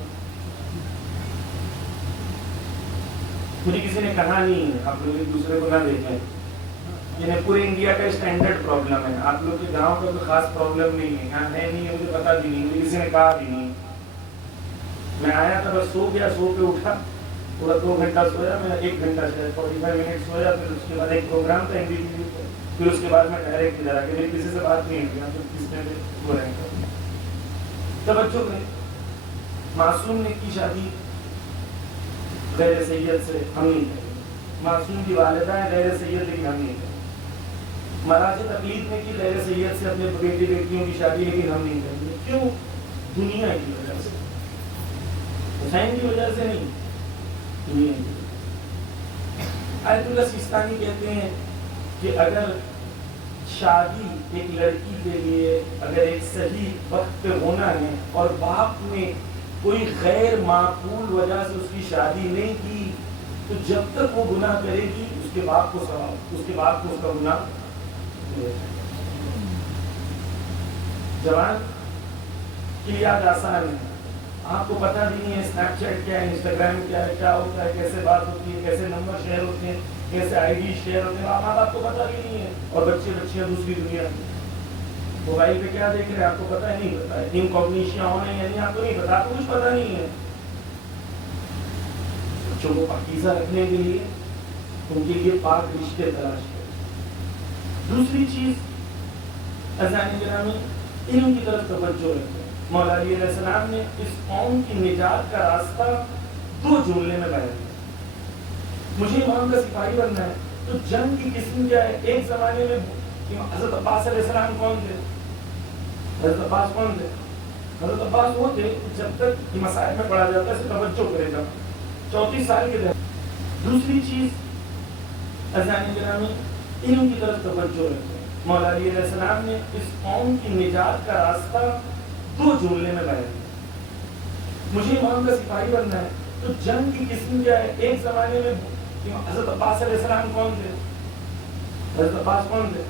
مجھے کسی نے کہا نہیں ہے، آپ لوگ ایک دوسرے کو نہ دیکھیں، یہ پورے انڈیا کا اسٹینڈرڈ پرابلم ہے. آپ لوگ کے گاؤں کا کوئی خاص پرابلم نہیں ہے، یہاں ہے نہیں ہے، مجھے پتا بھی نہیں، مجھے کسی نے کہا بھی نہیں. میں آیا تھا، بس سو گیا، سو کے اٹھا، پورا 2 گھنٹہ سویا میں، 1 گھنٹہ شاید 45 منٹ سویا. پھر اس کے بعد ایک پروگرام تھا NDTV پہ، پھر اس کے بعد میں ڈائریکٹ ادھر آ کے، میری کسی سے بات نہیں ہوئی. کس نے ہو رہے ہیں توجہ کریں. معصوم نے کی شادی غیر سید سے، ہم نہیں کریں. معصوم کی والدہ ہے غیر سید، لیکن ہم نہیں کریں. مراج تقلید نے کی غیر سید سے اپنے بیٹی بیٹیوں کی شادی، لیکن ہم نہیں کریں گے. کیوں؟ دنیا کی وجہ سے، حسین کی وجہ سے نہیں، دنیا کی. آیت اللہ سیستانی کہتے ہیں کہ اگر شادی ایک لڑکی کے لیے اگر ایک صحیح وقت پہ ہونا ہے اور باپ نے کوئی غیر معقول وجہ سے اس کی شادی نہیں کی تو جب تک وہ گناہ کرے گی اس کے باپ کو ثواب، اس کے باپ کو اس کا گناہ. جوان کی یاد آسان ہے، آپ کو پتہ بھی نہیں ہے اسنیپ چیٹ کیا ہے، انسٹاگرام کیا ہے، کیا ہوتا ہے، کیسے بات ہوتی ہے، کیسے نمبر شیئر ہوتے ہیں، کیسے ID شیئر ہوتے ہیں. آپ کو پتہ بھی نہیں ہے. اور بچے بچیاں دوسری دنیا میں موبائل پہ کیا دیکھ رہے ہیں آپ کو پتہ نہیں پتا ہے. انکوگنیشیا ہونے یعنی آپ کو نہیں پتا، آپ کو کچھ پتہ نہیں ہے. بچوں کو پاکیزہ رکھنے کے لیے ان کے لیے پاک رشتے تلاش کریں. دوسری چیز اذان گرامی، علم کی طرف توجہ رکھیں. مولا علی علیہ السلام نے اس قوم کی نجات کا راستہ 2 جملے میں بیان کیا. مجھے امام کا سپاہی بننا ہے. تو جنگ کی قسم کیا ہے؟ ایک زمانے میں حضرت عباس علیہ السلام کون تھے؟ حضرت عباس کون تھے؟ حضرت عباس وہ تھے جب تک یہ مسائل میں پڑھا جاتا ہے توجہ کرے گا، 34 سال کے تھے. دوسری چیز اذان گرامی، علم کی طرف توجہ رکھیں. مولا علی علیہ السلام نے اس قوم کی نجات کا راستہ 2 جملے میں بیان کیا. مجھے امام کا سپاہی بننا ہے. تو جنگ کی قسم کیا ہے؟ ایک زمانے میں حضرت عباس علیہ السلام کون تھے؟ حضرت عباس کون تھے؟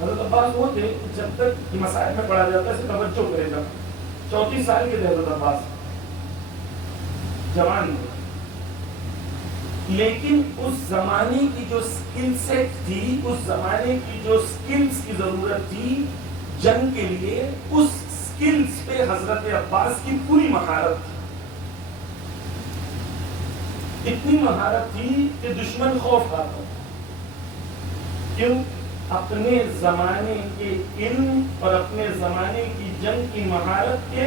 حضرت عباس وہ تھے جب تک یہ مسائل میں پڑھا جاتا ہے توجہ کرے گا، 34 سال کے تھے حضرت عباس، جوان تھے. لیکن اس زمانے کی جو سکل سیٹ تھی، اس زمانے کی جو سکلز کی ضرورت تھی جنگ کے لیے، اس سکلز پہ حضرت عباس کی پوری مہارت تھی. اتنی مہارت تھی کہ دشمن خوف کھاتا. کیوں؟ اپنے زمانے کے علم اور اپنے زمانے کی جنگ کی مہارت کے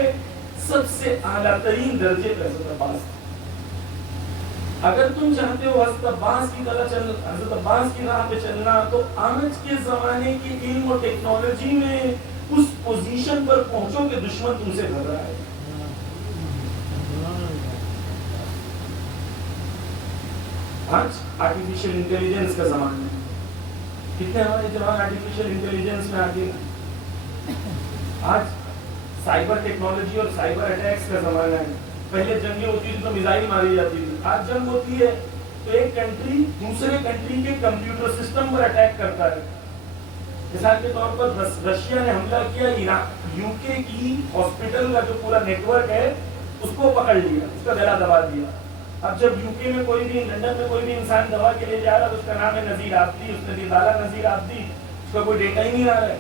سب سے اعلیٰ ترین درجے پہ حضرت عباس تھے. اگر تم چاہتے ہو حضرت عباس کی راہ پہ چلنا تو آج کے زمانے کی علم اور ٹیکنالوجی میں اس پوزیشن پر پہنچو کہ دشمن تم سے ڈر رہا ہے. آج آرٹیفیشل انٹیلیجنس کا زمانہ ہے. کتنے ہمارے جوان آرٹیفیشل انٹیلیجنس میں آگے. آج سائبر ٹیکنالوجی اور سائبر اٹیکس کا زمانہ ہے. پہلے جنگیں ہوتی تھی تو میزائل ماری جاتی تھی. آج جنگ ہوتی ہے تو ایک کنٹری دوسرے کنٹری کے کمپیوٹر سسٹم پر اٹیک کرتا ہے. مثال کے طور پر رشیا نے حملہ کیا یو کے کی ہاسپٹل کا جو پورا نیٹ ورک ہے اس کو پکڑ لیا, اس کا گلا دبا دیا. اب جب یو کے میں کوئی بھی, لندن میں کوئی بھی انسان دوا کے لیے جا رہا ہے تو اس کا نام ہے نذیر آبدی, اس نے ڈالا نذیر آبدی, اس کا کوئی ڈیٹا ہی نہیں آ رہا ہے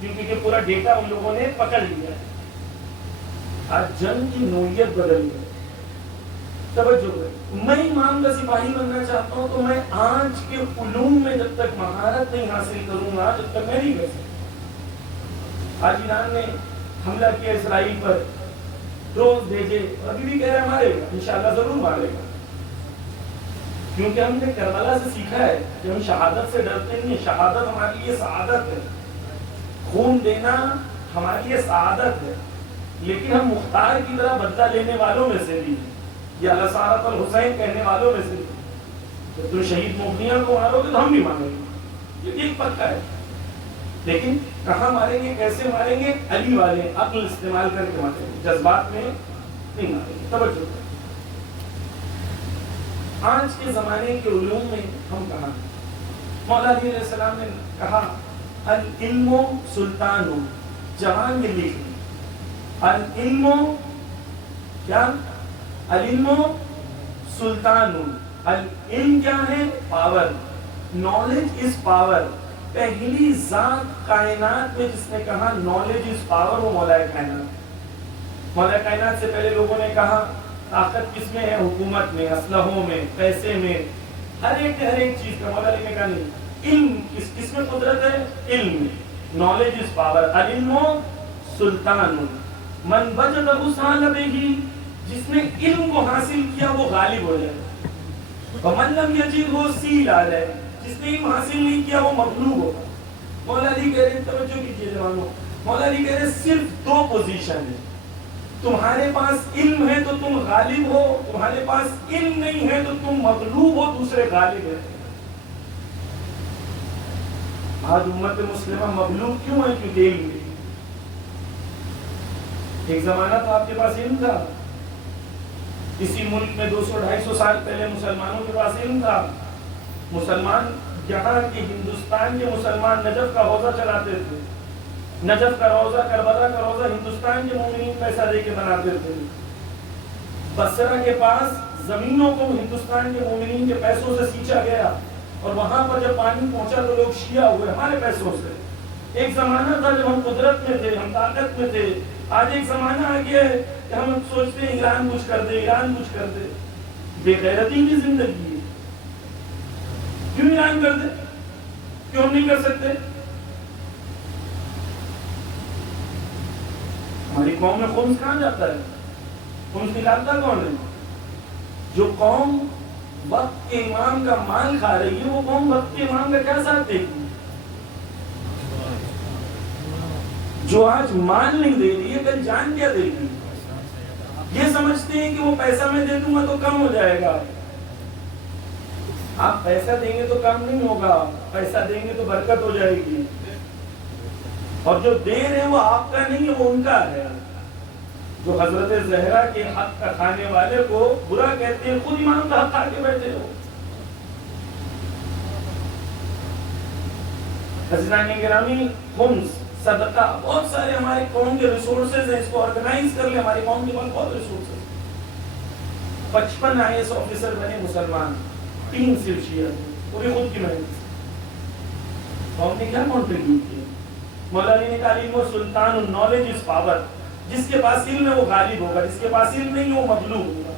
کیونکہ کہ پورا ڈیٹا ان لوگوں نے پکڑ لیا ہے. آج جنگ کی نوعیت بدل گئی. توجہ کریں, میں امام کا سپاہی بننا چاہتا ہوں تو میں آج کے علوم میں جب تک مہارت نہیں حاصل کروں گا جب تک میں نہیں کر سکتا. آج ایران نے حملہ کیا اسرائیل پر, ڈرون بھیجے, ابھی بھی کہہ رہے مارے گا, انشاءاللہ ضرور مارے گا, کیونکہ ہم نے کربلا سے سیکھا ہے کہ ہم شہادت سے ڈرتے نہیں ہیں. شہادت ہمارے لیے سعادت ہے, خون دینا ہمارے لیے سعادت ہے, لیکن ہم مختار کی طرح بدلہ لینے والوں میں سے بھی, یا لسارت الحسین کہنے والوں میں سے بھی. جب تم شہید مغنیہ کو مارو گے تو ہم بھی مانیں گے, یہ ایک پکا ہے. لیکن کہاں ماریں گے, کیسے ماریں گے, علی والے عقل استعمال کر کے ماریں گے, جذبات میں نہیں ماریں گے. توجہ کریں, آج کے زمانے کے علوم میں ہم کہاں. مولا علی علیہ السلام نے کہا العلم سلطان, جوان یہ لکھ لی, العلم کیا, العلم سلطان. العلم کیا ہے, پاور, نالج از پاور. پہلی ذات کائنات میں جس نے کہا نالج از پاور وہ مولا کائنات. مولا کائنات سے پہلے لوگوں نے کہا طاقت کس میں ہے, حکومت میں, اسلحوں میں, پیسے میں, ہر ایک چیز کا. مولا علی نے کہا نہیں, علم کس میں قدرت ہے, علم میں. Knowledge is power. العلم سلطان من وجدہ سال بہی, جس نے علم کو حاصل کیا وہ غالب ہو جائے. ومن لم یجدہ سیل علیہ, جس نے علم حاصل نہیں کیا وہ مغلوب ہوگا. مولا علی کہہ رہے ہیں, توجہ کیجئے جوانوں, مولا علی کہہ رہے ہیں صرف دو پوزیشن ہے. تمہارے پاس علم ہے تو تم غالب ہو, تمہارے پاس علم نہیں ہے تو تم مغلوب ہو, دوسرے غالب ہیں. آج امت مسلمہ مغلوب کیوں ہے, کیونکہ علم نہیں. ایک زمانہ تو آپ کے پاس علم تھا, اسی ملک میں 200-250 سال پہلے مسلمانوں کے پاس علم تھا. مسلمان یہاں کے ہندوستان کے مسلمان نجف کا حوضہ چلاتے تھے. نجف کا روضہ, کربلا کا روضہ ہندوستان کے مومنین پیسہ دے کے بناتے تھے. بصرہ کے پاس زمینوں کو ہندوستان کے مومنین کے پیسوں سے سینچا گیا, اور وہاں پر جب پانی پہنچا تو لوگ شیعہ ہوئے ہمارے پیسوں سے. ایک زمانہ تھا جب ہم قدرت میں تھے, ہم طاقت میں تھے. آج ایک زمانہ آ گیا ہے کہ ہم سوچتے ہیں ایران کچھ کر دے, ایران کچھ کر دے. بے غیرتی کی زندگی ہے. کیوں ایران کر دے, کیوں ہم نہیں کر سکتے؟ ہماری قوم میں خمس کہاں جاتا ہے, خمس نکالتا کون ہے؟ جو قوم وقت کے امام کا مال کھا رہی ہے وہ قوم وقت کے امام کا کیا ساتھ دے گی؟ جو آج مال نہیں دے رہی ہے کل جان کیا دے گی؟ یہ سمجھتے ہیں کہ وہ پیسہ میں دے دوں گا تو کم ہو جائے گا. آپ پیسہ دیں گے تو کم نہیں ہوگا, پیسہ دیں گے تو برکت ہو جائے گی. اور جو دے رہے ہیں وہ آپ کا نہیں ہے, وہ ان کا ہے. جو حضرت زہرا کے حق کا کھانے والے کو برا کہتے ہیں, خود امام کا حق کھا کے بیٹھے ہو. حضران گرامی, خمس, صدقہ, بہت سارے ہماری قوم کے ریسورسز ہیں, اس کو آرگنائز کر لیں. ہماری قوم کے پاس بہت ریسورسز. 55 IAS آفیسر بنے مسلمان, 3 صرف شیعہ, وہ بھی خود کی محنت سے. قوم نے کیا کنٹریبیوٹ کیا؟ مولا علی نے کہا علم و سلطان, نالج از پاور. جس کے پاس علم ہے وہ غالب ہوگا, جس کے پاس علم نہیں وہ مغلوب ہوگا.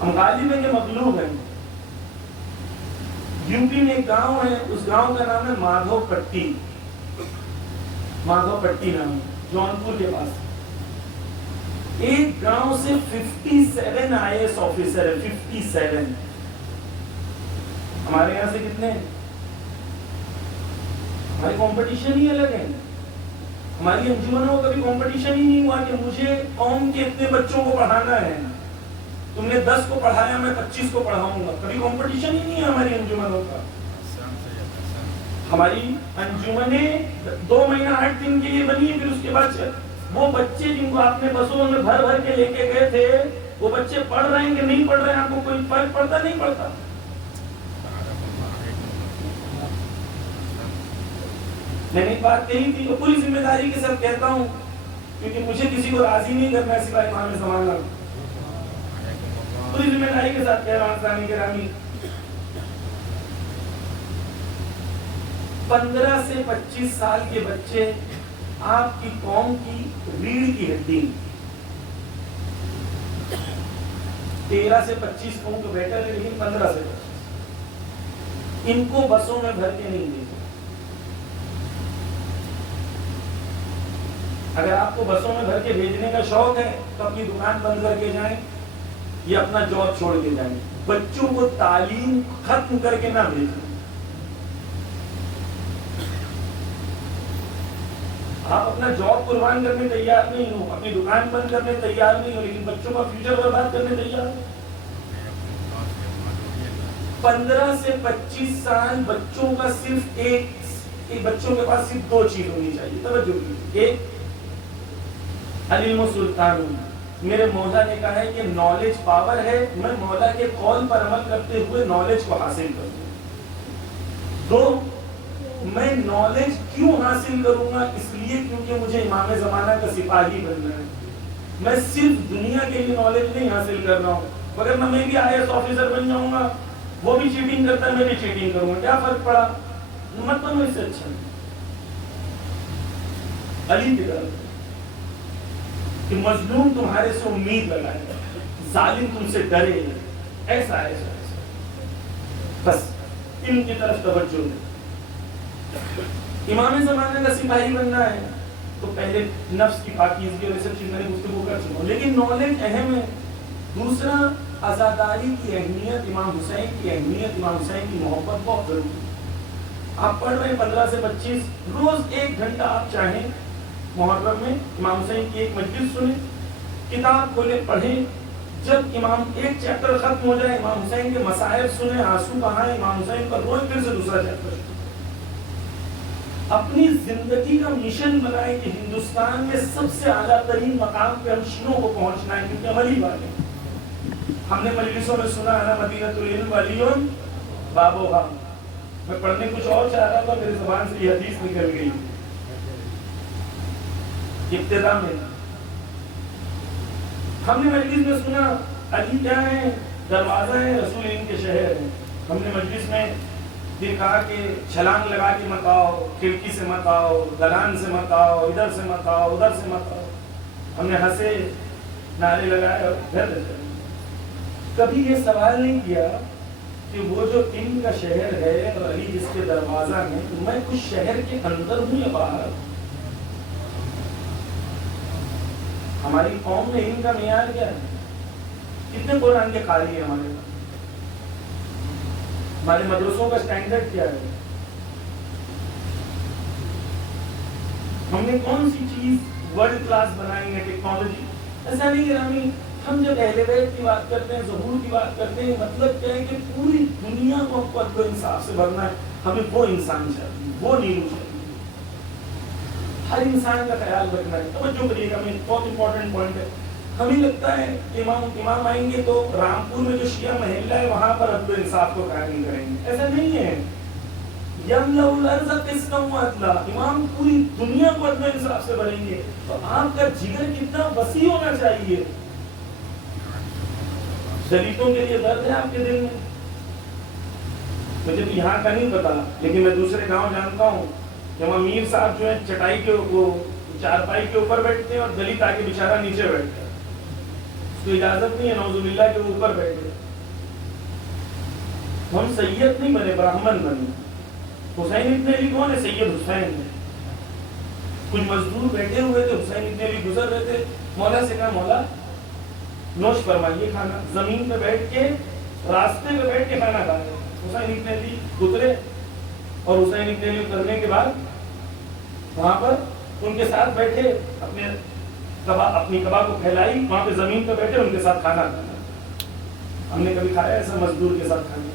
ہم غالب ہیں کہ مغلوب ہیں؟ یو پی میں ایک گاؤں ہے, اس گاؤں کا نام ہے مادھو پٹی. مادھو پٹی نام ہے, جونپور کے پاس. ایک گاؤں سے 57 IAS آفیسر ہے، 57۔ ہمارے یہاں سے کتنے ہیں؟ ہماری کمپٹیشن ہی الگ ہے۔ ہماری انجمنوں کا کبھی کمپٹیشن ہی نہیں ہوا کہ مجھے قوم کے اتنے بچوں کو پڑھانا ہے، تم نے 10 کو پڑھایا، میں 25 کو پڑھاؤں گا، کبھی کمپٹیشن ہی نہیں ہے ہماری انجمنوں کا۔ ہماری انجمنیں 2 مہینہ 8 دن کے لیے بنی ہے، پھر اس کے بعد وہ بچے جن کو آپ نے بسوں میں بھر بھر کے لے کے گئے تھے، وہ بچے پڑھ رہے ہیں کہ نہیں پڑھ رہے ہیں، آپ کو کوئی فرق پڑتا نہیں پڑتا؟ میں نے ایک بات کہی تھی، وہ پوری ذمہ داری کے ساتھ کہتا ہوں، کیونکہ مجھے کسی کو راضی نہیں کرنا ہے سوائے امام زمانہ۔ پوری ذمہ داری کے ساتھ کہہ رہا ہوں سامعین گرامی، 15 سے 25 سال کے بچے آپ کی قوم کی ریڑھ کی ہڈی، 13 سے 25 قوم تو بیٹر ہے، لیکن 15 سے 25 ان کو بسوں میں بھر کے نہیں دیں۔ اگر آپ کو بسوں میں بھر کے بھیجنے کا شوق ہے تو اپنی دکان بند کر کے جائیں یا اپنا جاب چھوڑ کے جائیں، بچوں کو تعلیم ختم کر کے نہ بھیجیں۔ آپ اپنا جاب قربان کرنے تیار نہیں ہو، اپنی دکان بند کرنے تیار نہیں ہو، لیکن بچوں کا فیوچر برباد کرنے تیار ہو۔ 15 سے 25 سال بچوں کا صرف ایک بچوں کے پاس صرف 2 چیز ہونی چاہیے، توجہ کیجیے۔ ایک علم و سلطان، میرے مولا نے کہا ہے کہ نالج پاور ہے، میں مولا کے قول پر عمل کرتے ہوئے نالج کو حاصل کروں۔ 2، میں نالج کیوں حاصل کروں گا؟ اس لیے کیونکہ مجھے امام زمانہ کا سپاہی بننا ہے۔ میں صرف دنیا کے لیے نالج نہیں حاصل کر رہا ہوں، مگر میں بھی IAS آفیسر بن جاؤں گا، وہ بھی چیٹنگ کرتا ہے، میں بھی چیٹنگ کروں گا، کیا فرق پڑا؟ مطلب اس سے اچھا نہیں۔ علی کی طرف کہ مظلوم تمہارے سے امید لگائے، ظالم تم سے ڈرے، ایسا ایسا ایسا، بس ان کی طرف توجہ دے۔ امام زمانے کا سپاہی بننا ہے تو پہلے نفس کی پاکیزگی اور یہ سب چیز میں نے گفتگو کر چکا ہوں، لیکن نالج اہم ہے۔ دوسرا، عزاداری کی اہمیت، امام حسین کی اہمیت، امام حسین کی محبت بہت ضروری ہے۔ آپ پڑھ رہے ہیں 15 سے 25 روز 1 گھنٹہ آپ چاہیں محرم میں امام حسین کی ایک مجلس سنیں، کتاب کھولیں پڑھیں، جب امام ایک چیپٹر ختم ہو جائے امام حسین کے مصائب سنیں، آنسو بہائیں، امام حسین پر روئیں، پھر سے دوسرا چیپٹر۔ اپنی زندگی کا مشن بنائیں کہ ہندوستان میں سب سے اعلیٰ ترین مقام پہ ہم شیعوں کو پہنچنا ہے، کیونکہ عملی بات ہے۔ ہم نے مجلسوں میں سنا ہے مدینۃ العلم ولی بابوہا، میں پڑھنے کچھ اور چاہ رہا تھا، میری زبان سے یہ حدیث نکل گئی ابتدا میں۔ ہم نے مجلس میں سنا علی کیا ہے؟ دروازہ ہے، رسول ان کے شہر ہے۔ ہم نے مجلس میں پھر کہا کہ چھلانگ لگا کے مت آؤ، کھڑکی سے مت آؤ، دلان سے مت آؤ، ادھر سے مت آؤ، ادھر سے مت آؤ۔ ہم نے ہنسے، نعرے لگائے اور گھر چلے۔ کبھی یہ سوال نہیں کیا کہ وہ جو ان کا شہر ہے اور علی جس کے دروازہ میں، میں کچھ شہر کے اندر ہوں یا باہر؟ ہماری قوم میں ان کا معیار کیا ہے؟ کتنے قرآن کے قاری ہیں ہمارے مدرسوں کا سٹینڈرڈ کیا ہے؟ ہم نے کون سی چیز ورلڈ کلاس بنائی ہے؟ ٹیکنالوجی؟ ایسا نہیں گرامی، ہم جب اہل بیت کی بات کرتے ہیں، ظہور کی بات کرتے ہیں، مطلب کیا ہے کہ پوری دنیا کو ہم کو عدل و انصاف سے بھرنا ہے۔ ہمیں وہ انسان چاہیے، وہ نیرو چاہیے، ہر انسان کا خیال رکھنا ہے۔ توجہ کریے گا، بہت امپورٹنٹ پوائنٹ ہے۔ ہمیں لگتا ہے کہ امام آئیں گے تو رامپور میں جو شیعہ محلہ ہے وہاں پر عدل و انصاف کو قائم کریں گے، ایسا نہیں ہے۔ یملأ الارض قسطا وعدلا، امام پوری دنیا کو عدل و انصاف سے بھریں گے، تو آپ کا جگر کتنا وسیع ہونا چاہیے۔ دلتوں کے لیے درد ہے آپ کے دل میں؟ مجھے تو یہاں کا نہیں پتا، لیکن میں دوسرے گاؤں جانتا ہوں کہ وہاں میر صاحب جو ہے چٹائی کے چارپائی کے اوپر بیٹھتے ہیں اور دلت آگے بیچارہ نیچے بیٹھتا ہے، اس کو اجازت نہیں ہے نعوذ باللہ کہ وہ اوپر بیٹھے۔ ہم سید نہیں بنے، براہمن بنے۔ حسین ابن علی کون ہے؟ سید حسین ہے۔ کچھ مزدور بیٹھے ہوئے تھے، حسین ابن علی گزر رہے تھے، مولا سے کہا مولا نوش فرمائیے کھانا. زمین پہ بیٹھ کے راستے پہ بیٹھ کے کھانا کھا رہے. حسین ابن علی اترے اور حسین ابن علی اترنے کے بعد وہاں پر ان کے ساتھ بیٹھے اپنی کباب کو پھیلائی, وہاں پہ زمین پہ بیٹھے ان کے ساتھ کھانا کھانا. ہم نے کبھی کھایا ایسا مزدور کے ساتھ کھانا؟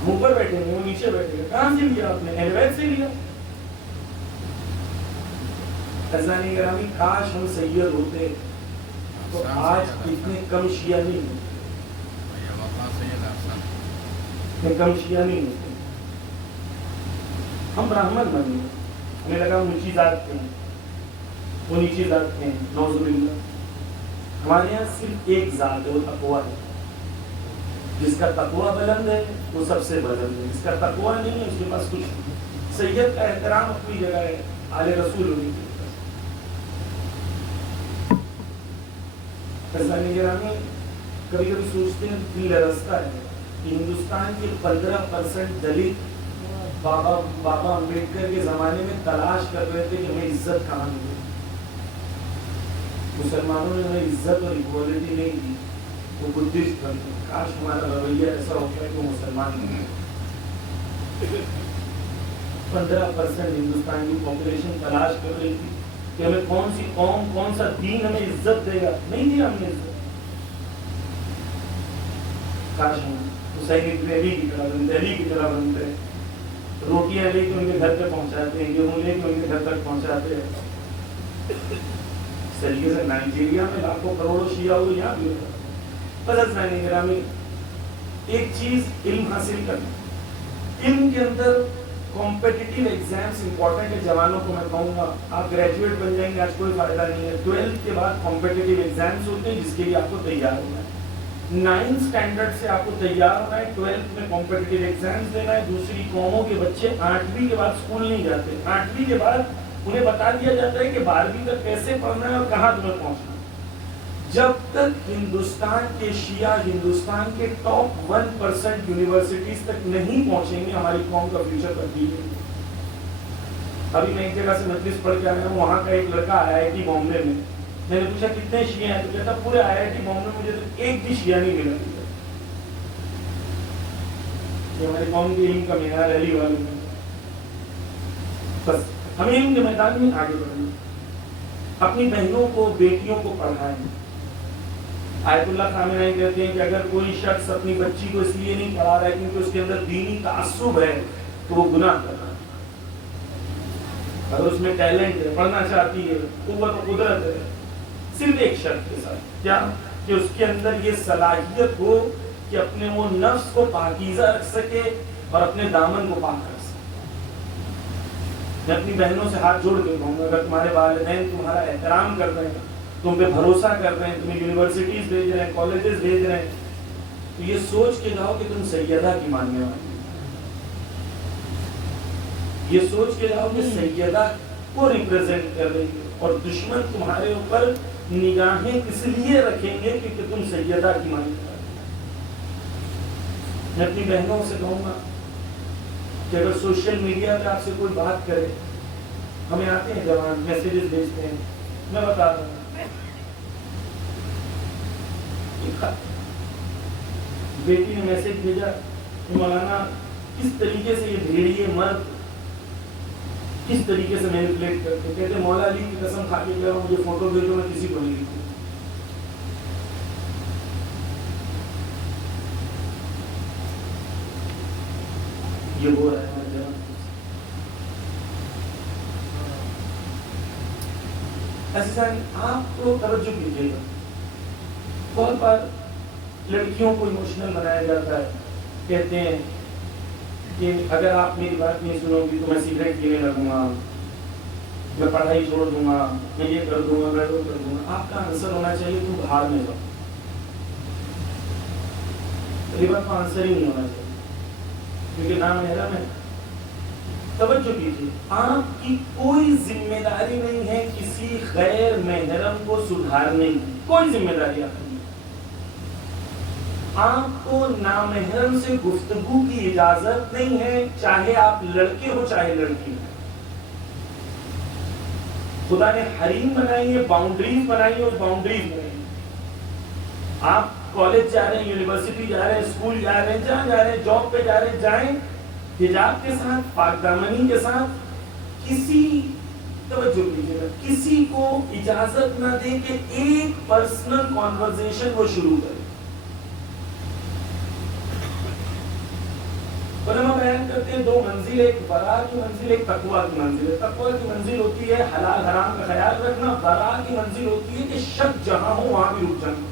ہم اوپر بیٹھے ہیں, وہ نیچے بیٹھے ہیں. کہاں سے لیا آپ نے؟ اہل بیت سے لیا. عزیزان گرامی, کاش ہم سید ہوتے تو آج اتنے کم شیعہ نہیں ہوتے, اتنے کم شیعہ نہیں ہوتے. ہم برہمن بن گئے, ہمیں لگا ہم اونچی ذات کے ہیں, وہ نیچی ذات کے ہیں. نعوذ باللہ. ہمارے یہاں صرف ایک ذات ہے, وہ تقویٰ ہے. جس کا تقویٰ بلند ہے وہ سب سے بلند ہے. جس کا تقویٰ نہیں ہے اس کے پاس کچھ نہیں. سید کا احترام اپنی جگہ ہے, آل رسول ہونے کی. گرامی کبھی کبھی سوچتے ہیں دل لرزتا ہے کہ ہندوستان کے 15% دلت بابا امبیڈکر کے زمانے میں تلاش کر رہے تھے کہ ہمیں عزت کہاں ملے. مسلمانوں نے ہمیں عزت اور ایکوالٹی نہیں دی, وہ بدھسٹ بن گئے. کاش ہمارا رویہ ایسا ہو گیا کہ وہ مسلمان نہیں. 15% ہندوستان کی پاپولیشن تلاش کر رہی تھی کہ ہمیں کون سی قوم, کون سا دین ہمیں عزت دے گا. نہیں دیا ہم نے عزت. کاش ہم حسین ابن علی کی طرح بنتے, علی کی طرح بنتے. روٹیاں لے کے ان کے گھر پہ پہنچاتے ہیں, گیہوں لے کے ان کے گھر تک پہنچاتے ہیں. اس طریقے سے نائجیریا میں لاکھوں کروڑوں شیعہ ہوئے, یہاں بھی ہوتا. بس حسین گرامی ایک چیز علم حاصل کرنا. علم کے اندر کمپیٹیٹیو ایگزامس امپورٹنٹ ہے. جوانوں کو میں کہوں گا آپ گریجویٹ بن جائیں گے آج کوئی فائدہ نہیں ہے. 12th کے بعد کمپیٹیٹیو ایگزامس ہوتے ہیں جس کے لیے آپ کو تیار ہونا ہے. 9th اسٹینڈرڈ سے آپ کو تیار ہونا ہے. 12th میں کمپیٹیٹیو ایگزامس دینا ہے. دوسری قوموں کے بچے 8ویں کے بعد اسکول نہیں جاتے. 8ویں کے بعد انہیں بتا دیا جاتا ہے کہ 12ویں تک کیسے پڑھنا ہے اور کہاں تمہیں پہنچنا ہے. جب تک ہندوستان کے شیعہ ہندوستان کے ٹاپ 1% یونیورسٹیز تک نہیں پہنچیں گے ہماری قوم کا فیوچر تبدیل نہیں. ابھی میں ایک جگہ سے مجلس پڑھ کے آیا ہوں, وہاں کا ایک لڑکا IIT بامبے میں, میں نے پوچھا کتنے شیعہ ہیں, تو کہتا پورے IIT بامبے میں مجھے تو ایک بھی شیعہ نہیں ملا. یہ ہماری قوم کی علم کا معیار علی والوں میں. بس ہمیں علم کے میدان میں آگے بڑھنا, اپنی بہنوں کو بیٹیوں کو پڑھائیں. آیت اللہ خامنہئی کہتے ہیں کہ اگر کوئی شخص اپنی بچی کو اس لیے نہیں پڑھا رہا ہے کیونکہ اس کے اندر دینی تعصب ہے تو وہ گناہ کر رہا ہے. اگر اس میں ٹیلنٹ ہے, پڑھنا چاہتی ہے, قوت و قدرت ہے, صرف ایک شرط کے ساتھ, کیا کہ اس کے اندر یہ صلاحیت ہو کہ اپنے وہ نفس کو پاکیزہ رکھ سکے اور اپنے دامن کو پاک رکھ سکے. میں اپنی بہنوں سے ہاتھ جوڑ کے کہوں گا اگر تمہارے والدین تمہارا احترام کر رہے ہیں, تم پہ بھروسہ کر رہے ہیں, تمہیں یونیورسٹیز بھیج رہے ہیں, کالجز بھیج رہے ہیں, تو یہ سوچ کے جاؤ کہ تم سیدہ کی ماننے والی. یہ سوچ کے جاؤ کہ سیدہ کو ریپرزینٹ کر رہی ہے اور دشمن تمہارے اوپر نگاہیں اس لیے رکھیں گے کہ تم سیدہ کی ماننے والی. میں اپنی بہنوں سے کہوں گا کہ اگر سوشل میڈیا پہ آپ سے کوئی بات کرے, ہمیں آتے ہیں جوان میسیجز بھیجتے ہیں, میں بتا رہا ہوں بیٹی نے میسج بھیجا مولانا کس طریقے سے یہ بھیڑیے مرد کس طریقے سے مینیپولیٹ کرتے. کہتے مولا علی کی قسم کھا کے کہہ رہا ہوں مجھے فوٹو بھیجو, میں کسی کو نہیں لکھوں. یہ ہو رہا ہے ہمارے جوان. آپ کو توجہ کیجیے گا, بہت بار لڑکیوں کو ایموشنل بنایا جاتا ہے. کہتے ہیں کہ اگر آپ میری بات نہیں سنو گی تو میں سگریٹ پینے لگوں گا, میں پڑھائی چھوڑ دوں گا, میں یہ کر دوں گا, میں وہ کر دوں گا. آپ کا آنسر ہونا چاہیے تم باہر میں جاؤ. پہلی بات کا آنسر ہی نہیں ہونا چاہیے کیونکہ نام محرم ہے. توجہ کیجیے, آپ کی کوئی ذمہ داری نہیں ہے کسی غیر محرم کو سدھارنے کی, کوئی ذمہ داری آپ نہیں. آپ کو نامحرم سے گفتگو کی اجازت نہیں ہے, چاہے آپ لڑکے ہو چاہے لڑکی ہو. خدا نے حریم بنائی ہے، باؤنڈریز بنائی ہے، اس باؤنڈریز بنائی ہے. آپ کالج جا رہے ہیں، یونیورسٹی جا رہے ہیں، اسکول جا رہے ہیں، جہاں جا رہے ہیں، جاب پہ جا رہے ہیں، جائیں حجاب کے ساتھ، پاک دامنی کے ساتھ. کسی توجہ کیجیے گا، کسی کو اجازت نہ دیں کہ ایک پرسنل کانورزیشن وہ شروع کرے. علماء بیان کرتے ہیں 2 منزل، ایک ورا کی منزل، ایک تقویٰ کی منزل. تقویٰ کی منزل ہوتی ہے حلال حرام کا خیال رکھنا، ورا کی منزل ہوتی ہے کہ شک جہاں ہو وہاں بھی رک جانا.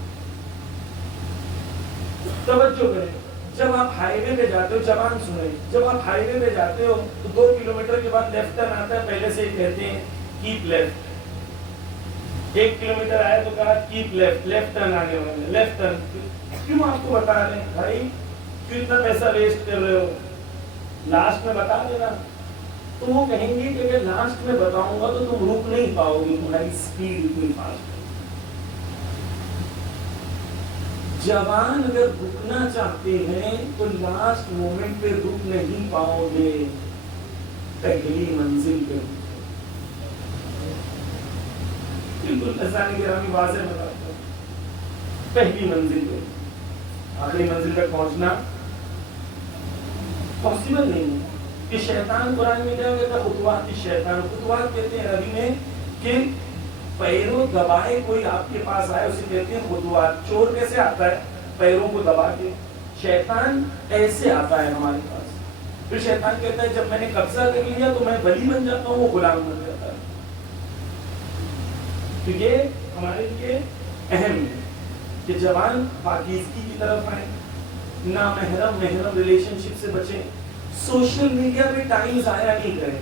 توجہ کریں، جب آپ ہائی وے پہ جاتے ہو، زبان سنیں، جب آپ ہائی وے پہ جاتے ہو تو 2 کلومیٹر کے بعد لیفٹ ٹرن آتا ہے، پہلے سے کہتے ہیں کیپ لیفٹ. 1 کلومیٹر آئے تو کہا کیپ لیفٹ، لیفٹ ٹرن آنے والا ہے، لیفٹ ٹرن. کیوں آپ کو بتا رہے ہیں بھائی؟ کیوں اتنا پیسہ ویسٹ کر رہے ہو؟ لاسٹ میں بتا دینا. تو وہ کہیں گے کہ اگر لاسٹ میں بتاؤں گا تو تم روک نہیں پاؤ گے، تمہاری اسپیڈ اتنی فاسٹ ہے. جوان اگر رکنا چاہتے ہیں تو لاسٹ مومنٹ پہ رک نہیں پاؤ گے، پہلی منزل پہ. بالکل عزیزان گرامی واضح بتاتا ہوں، پہلی منزل پہ. آخری منزل تک پہنچنا پاسبل نہیں ہے. کہ شیطان قرآن میں کیا کہتا ہے؟ خطوات الشیطان. خطوات کہتے ہیں عربی میں کہ پیروں دبائے کوئی آپ کے پاس آئے، اسے کہتے ہیں خطوات. چور کیسے آتا ہے؟ پیروں کو دبا کے. شیطان ایسے آتا ہے ہمارے پاس. پھر شیطان کہتا ہے جب میں نے قبضہ کر لیا تو میں ولی بن جاتا ہوں، وہ غلام بن جاتا ہے. تو یہ ہمارے لیے اہم ہے کہ جوان پاکیزگی کی طرف آئیں، نامحرم محرم ریلیشن شپ سے بچیں. سوشل میڈیا پہ ٹائم ضائع نہیں کریں.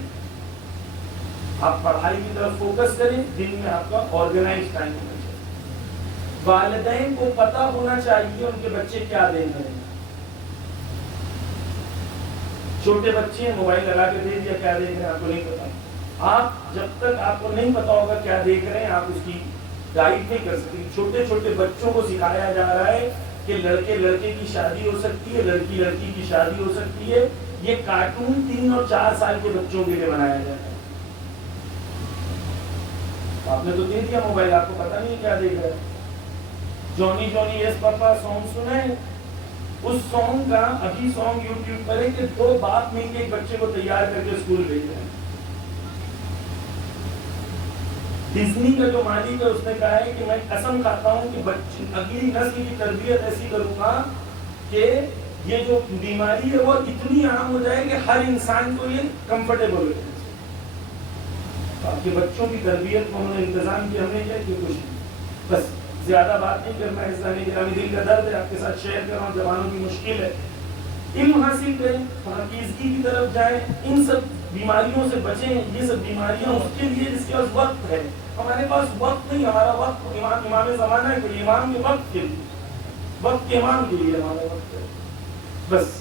آپ پڑھائی کی طرف فوکس کریں، دن میں آپ کا آرگنائز ٹائم ہونا چاہیے. والدین کو پتا ہونا چاہیے ان کے بچے کیا دیکھ رہے ہیں. چھوٹے بچے ہیں، موبائل لگا کے دے دیا، کیا دیکھ رہے ہیں آپ کو نہیں پتا. آپ جب تک آپ کو نہیں پتا ہوگا کیا دیکھ رہے ہیں، آپ اس کی گائیڈ نہیں کر سکتے. چھوٹے چھوٹے بچوں کو سکھایا جا رہا ہے کہ لڑکے لڑکے کی شادی ہو سکتی ہے، لڑکی لڑکی کی شادی ہو سکتی ہے. یہ کارٹون 3 اور 4 سال کے بچوں کے لیے بنایا جاتا ہے. آپ نے تو دے دیا موبائل، آپ کو پتا نہیں کیا دیکھ رہا ہے. جونی جونی یس پاپا سانگ سنا ہے؟ اس سانگ کا ابھی سانگ یوٹیوب پر ہے کہ 2 باپ مل کے ایک بچے کو تیار کر کے اسکول بھیج رہے ہیں. ڈزنی کا جو مالک ہے اس نے کہا ہے کہ میں قسم کھاتا ہوں کہ اگلی نسل کی تربیت ایسی کروں گا کہ یہ جو بیماری ہے وہ اتنی عام ہو جائے کہ ہر انسان کو یہ کمفرٹیبل ہو. آپ کے بچوں کی تربیت کو ہم نے انتظام کیا، ہم نے کیا کہ کچھ بس زیادہ بات نہیں کرنا ہے. اسلامی گرامی دل کا درد ہے، آپ کے ساتھ شیئر کر رہا ہوں. جوانوں کی مشکل ہے، علم حاصل کریں، پاکیزگی کی طرف جائیں، ان سب بیماریوں سے بچیں. یہ سب بیماریاں اس کے لیے جس کے پاس وقت ہے. ہمارے پاس وقت نہیں، ہمارا وقت امام زمانہ ہے کہ امام کے وقت کے لیے، وقت کے امام کے لیے ہمارا وقت ہے. بس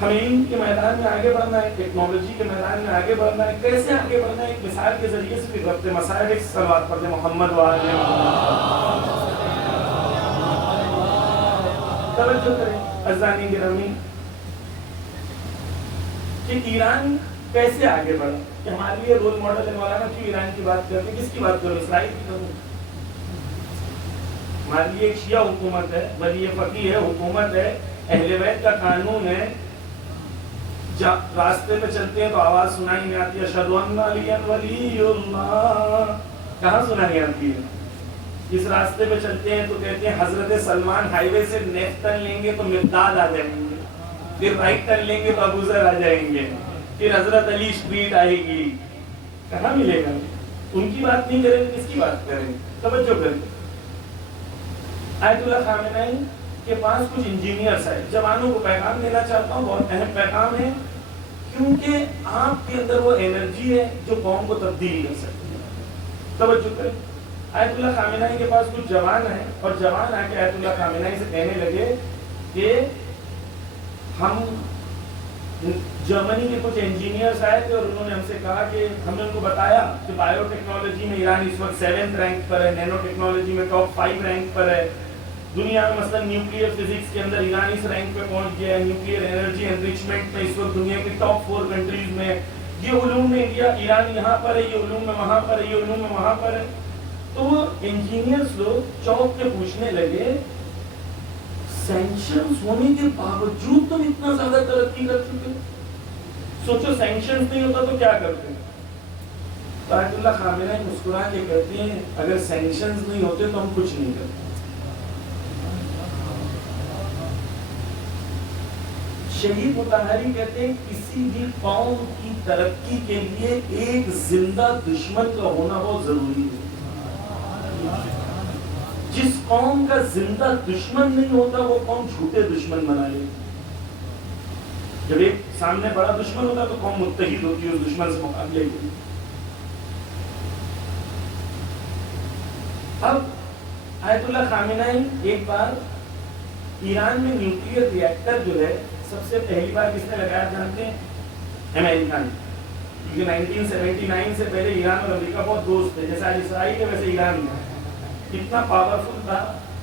ہمیں علم کے میدان میں آگے بڑھنا ہے، ٹیکنالوجی کے میدان میں آگے بڑھنا ہے. کیسے آگے بڑھنا ہے؟ ایک مثال کے ذریعے سے. پھر ربط مسائل ایک صلوات پڑھتے محمد وآلہ توجہ کریں عزیزان گرامی کہ ایران کیسے آگے بڑھا. کہ ہمارے لیے رول ماڈل ہے. مولانا کیوں ایران کی بات کرتے ہیں؟ کس کی بات کروں؟ اسرائیل کی کروں. ہمارے لیے ایک شیعہ حکومت ہے، ولی فقیہ ہے، حکومت ہے، اہل بیت کا قانون ہے. جب راستے پہ چلتے ہیں تو آواز سنائی نہیں آتی اشہد ان علی ولی اللہ. کہاں سنائی آتی ہے؟ اس راستے پہ چلتے ہیں تو کہتے ہیں حضرت سلمان ہائی وے سے لیفٹ ٹرن لیں گے تو مقداد آ جائیں گے، پھر رائٹ ٹرن لیں گے تو ابو ذر آ جائیں گے، پھر حضرت علی اسٹریٹ آئے گی. کہاں ملے گا؟ ان کی بات نہیں کریں، کس کی بات کریں؟ توجہ کریں. آیت اللہ خامنہئی کے پاس کچھ انجینئرز ہیں. جوانوں کو پیغام دینا چاہتا ہوں، بہت اہم پیغام ہے، کیونکہ آپ کے اندر وہ انرجی ہے جو قوم کو تبدیل کر سکتی ہے. توجہ کریں. آیت اللہ خامنہئی کے پاس کچھ جوان ہیں اور جوان آ کے آیت اللہ خامنہئی سے کہنے لگے کہ ہم جرمنی کے کچھ انجینئرز آئے تھے اور انہوں نے ہم سے کہا کہ ہم نے ان کو بتایا کہ بایو ٹیکنالوجی میں ایران اس وقت 7th رینک پر ہے، نینو ٹیکنالوجی میں ٹاپ 5 رینک پر ہے. دنیا میں مثلا نیوکلیئر فزکس کے اندر ایران اس رینک پہ پہنچ گیا ہے. نیوکلیئر انرجی انریچمنٹ میں اس وقت دنیا کی ٹاپ 4 کنٹریز میں یہ علوم میں انڈیا ایران یہاں پر ہے، یہ علوم میں وہاں پر ہے، یہ علوم میں وہاں پر ہے. تو وہ انجینئرز لوگ چوک کے پوچھنے لگے سینکشنز ہونے کے باوجود تم اتنا زیادہ ترقی کر چکے، سوچو سینکشنز نہیں ہوتا تو کیا کرتے. تو آیت اللہ خامنہ مسکرا کے کہتے ہیں اگر سینکشنز نہیں ہوتے تو ہم کچھ نہیں کرتے. شہید مطہری کہتے ہیں کسی بھی قوم کی ترقی کے لیے ایک زندہ دشمن کا ہونا بہت ضروری ہے. جس قوم کا زندہ دشمن نہیں ہوتا وہ قوم جھوٹے دشمن بنا لے. جب ایک سامنے بڑا دشمن ہوتا تو قوم متحد ہوتی ہے اس دشمن سے مقابلے کے لیے. اب آیت اللہ خامنہ ایک بار ایران میں نیوکلیئر ری ایکٹر جو ہے سب سے پہلی بار کس نے لگایا جانتے ہیں؟ امریکہ نے. کیونکہ 1979 سے پہلے ایران اور امریکہ بہت دوست تھے، جیسا آج اسرائیل ہے ویسے ایران ہے. کتنا پاورفل تھا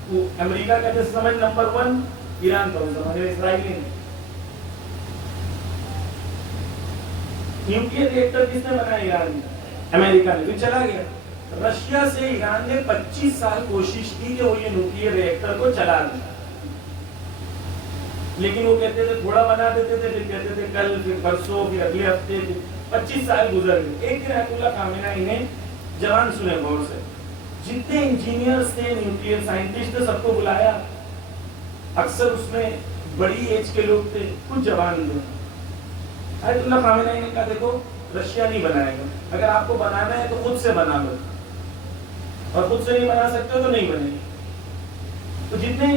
وہ امریکہ کا جس سمجھ نمبر 1 ایران کا اس زمانے اسرائیل نے. نیوکلیئر ری ایکٹر کس نے بنایا؟ ایران نے، امریکہ نے. پھر چلا گیا رشیا سے. ایران نے 25 سال کوشش کی کہ وہ یہ نیوکلیئر ری ایکٹر کو چلا دیں، لیکن وہ کہتے تھے تھوڑا بنا دیتے تھے، پھر کہتے تھے کل، پھر پرسوں، پھر اگلے ہفتے. 25 سال گزر گئے. ایک دن آیت اللہ خامنہ نے جوان سنے غور سے، جتنے انجینئرز تھے، نیوکلیئر سائنٹسٹ تھے، سب کو بلایا. اکثر اس میں بڑی ایج کے لوگ تھے، کچھ جوان تھے. آیت اللہ خامنہ نے کہا دیکھو رشیا نہیں بنائے گا، اگر آپ کو بنانا ہے تو خود سے بنا لو، اور خود سے نہیں بنا سکتے تو نہیں بنے. تو جتنے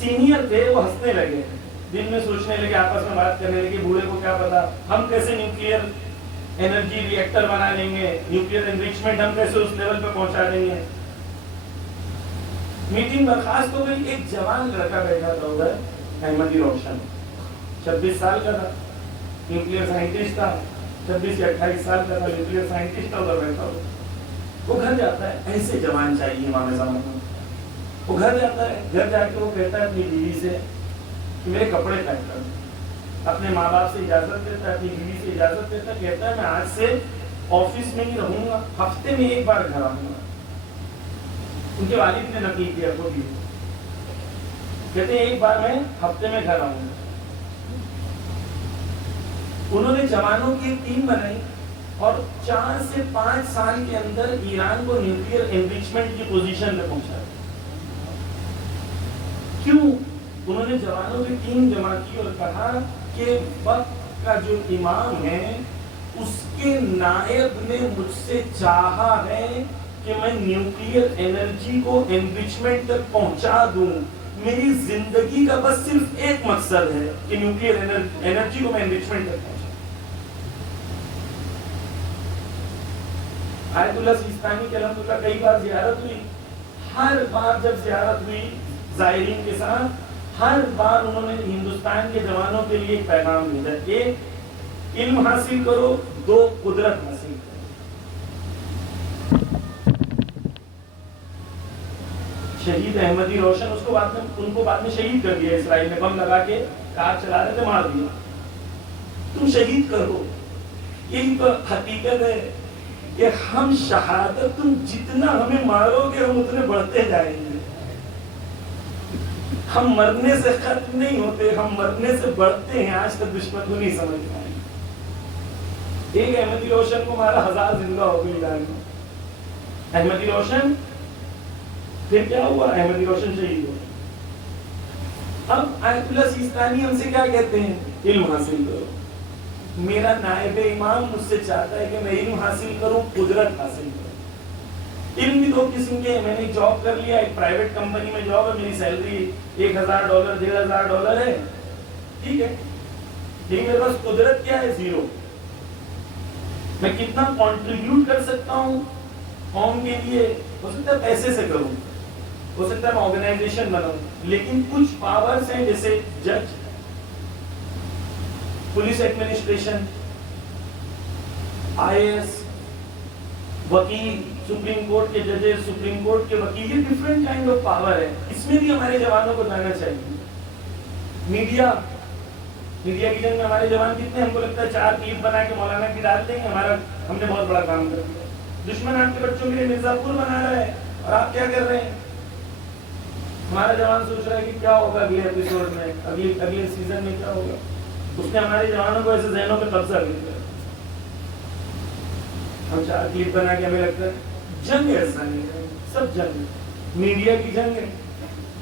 سینئر تھے وہ ہنسنے لگے، دن میں سوچنے لگے، آپس میں بات کرنے لگے، بوڑھے کو کیا پتا ہم کیسے نیوکلیئر انرجی ری ایکٹر بنا لیں گے، نیوکلیئر انریچمنٹ ہم کیسے اس لیول پہ پہنچا دیں گے. میٹنگ برخاست ہو گئی. ایک جوان لڑکا بیٹھا تھا ادھر، احمدی روشن، 26 سال کا تھا، نیوکلیئر سائنٹسٹ تھا. 26 یا 28 سال کا تھا، نیوکلیئر سائنٹسٹ تھا. ادھر بیٹھا ہو وہ گھر جاتا ہے، ایسے جوان چاہیے امام زمان کو. وہ گھر جاتا ہے، گھر جا کے وہ کہتا ہے اپنی بیوی سے کہ میرے کپڑے پیک کر دو. اپنے ماں باپ سے اجازت دیتا ہے، اپنی بیوی سے اجازت دیتا ہے. کہتا ہے میں آج سے آفس میں ہی رہوں گا، ہفتے میں ایک بار گھر آؤں گا. ان کے والد نے نقل کیا خود ہی، کہتے ہیں ایک بار میں ہفتے میں گھر آؤں گا. انہوں نے جوانوں کی ایک ٹیم بنائی اور 4 سے 5 سال کے اندر ایران کو نیوکلیئر انریچمنٹ کی پوزیشن میں پہنچایا. کیوں؟ انہوں نے جوانوں کی ٹیم جمع کی اور کہا کہ وقت کا جو امام ہے اس کے نائب نے مجھ سے چاہا ہے کہ میں نیوکلیئر انرجی کو انریچمنٹ تک پہنچا دوں. میری زندگی کا بس صرف ایک مقصد ہے کہ نیوکلیئر انرجی کو میں انریچمنٹ تک پہنچا. آیت اللہ سیستانی کی الحمدللہ کئی بار زیارت ہوئی. ہر بار جب زیارت ہوئی زائرین کے ساتھ، ہر بار انہوں نے ہندوستان کے جوانوں کے لیے ایک پیغام بھیجا. ایک علم حاصل کرو، 2 قدرت حاصل کرو. شہید احمدی روشن اس کو بعد میں شہید کر دیا اسرائیل نے، بم لگا کے کار چلا رہے تھے مار دیا. تم شہید کرو. یہی تو حقیقت ہے کہ ہم شہادت، تم جتنا ہمیں مارو گے ہم اتنے بڑھتے جائیں گے. ہم مرنے سے ختم نہیں ہوتے، ہم مرنے سے بڑھتے ہیں. آج تک دشمن کو نہیں سمجھ پائے. ایک احمدی روشن کو مارا، 1000 زندہ ہو گئی ایران میں. احمدی روشن پھر کیا ہوا؟ احمدی روشن شہید ہوا. اب آیت اللہ سیستانی ہم سے کیا کہتے ہیں؟ علم حاصل کرو. میرا نائب امام مجھ سے چاہتا ہے کہ میں علم حاصل کروں، قدرت حاصل کروں. علم بھی 2 قسم کے ہیں. میں نے جاب کر لیا، ایک پرائیویٹ کمپنی میں جاب ہے، میری سیلری $1000 $1500 ہے، ٹھیک ہے. لیکن میرے پاس قدرت کیا ہے؟ 0. میں کتنا کنٹریبیوٹ کر سکتا ہوں قوم کے لیے؟ ہو سکتا ہے پیسے سے کروں، ہو سکتا ہے میں آرگنائزیشن بناؤں. لیکن کچھ پاورز ہیں جیسے جج، پولیس ایڈمنسٹریشن، IAS، وکیل، سپریم کورٹ کے ججز، سپریم کورٹ کے وکیل، یہ ڈفرنٹ کائنڈ آف پاور ہے. اس میں بھی ہمارے جوانوں کو جانا چاہیے. میڈیا، میڈیا کی جنگ میں ہمارے جوان کتنے، ہم کو لگتا ہے 4 کلپ بنا کے مولانا کی ڈال دیں گے، ہم نے بہت بڑا کام کر دیا. دشمن آپ کے بچوں کے لیے مرزا پور بنا رہا ہے اور آپ کیا کر رہے ہیں؟ ہمارا جوان سوچ رہا ہے کہ کیا ہوگا اگلے ایپیسوڈ میں، اگلے سیزن میں کیا ہوگا. اس نے ہمارے جوانوں کو ایسے ذہنوں پہ قبضہ کر دیا. ہم 4 کلپ بنا کے ہمیں لگتا ہے جنگ ایسا نہیں ہے، سب جنگ ہے. میڈیا کی جنگ ہے،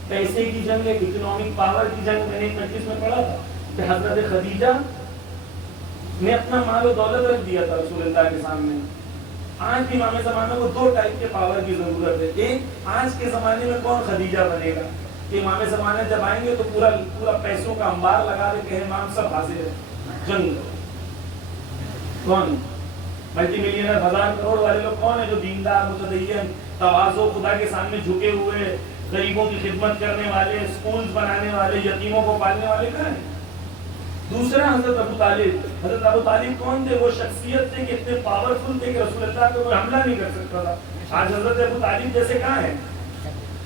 پیسے کی جنگ ہے، اکنامک پاور کی جنگ. میں نے ایک مجلس میں پڑھا تھا کہ حضرت خدیجہ نے اپنا مال و دولت رکھ دیا تھا رسول اللہ کے سامنے. آج کے امام زمانہ کو 2 ٹائپ کے پاور کی ضرورت ہے. ایک، آج کے زمانے میں کون خدیجہ بنے گا کہ امام زمانہ جب آئیں گے تو پورا پیسوں کا انبار لگا دے کہ امام سب حاضر ہے، جنگ کون؟ ملٹی ملینر 1000 کروڑ والے لوگ کون ہیں جو دیندار، متدین، تواضع، خدا کے سامنے جھکے ہوئے، غریبوں کی خدمت کرنے والے، سکولز بنانے والے، یتیموں کو پالنے والے کہاں ہیں؟ دوسرا حضرت ابو طالب. حضرت ابو طالب کون تھے؟ وہ شخصیت تھے کہ اتنے پاورفل تھے کہ رسول اللہ پہ کوئی حملہ نہیں کر سکتا تھا. آج حضرت ابو طالب جیسے کہاں ہیں؟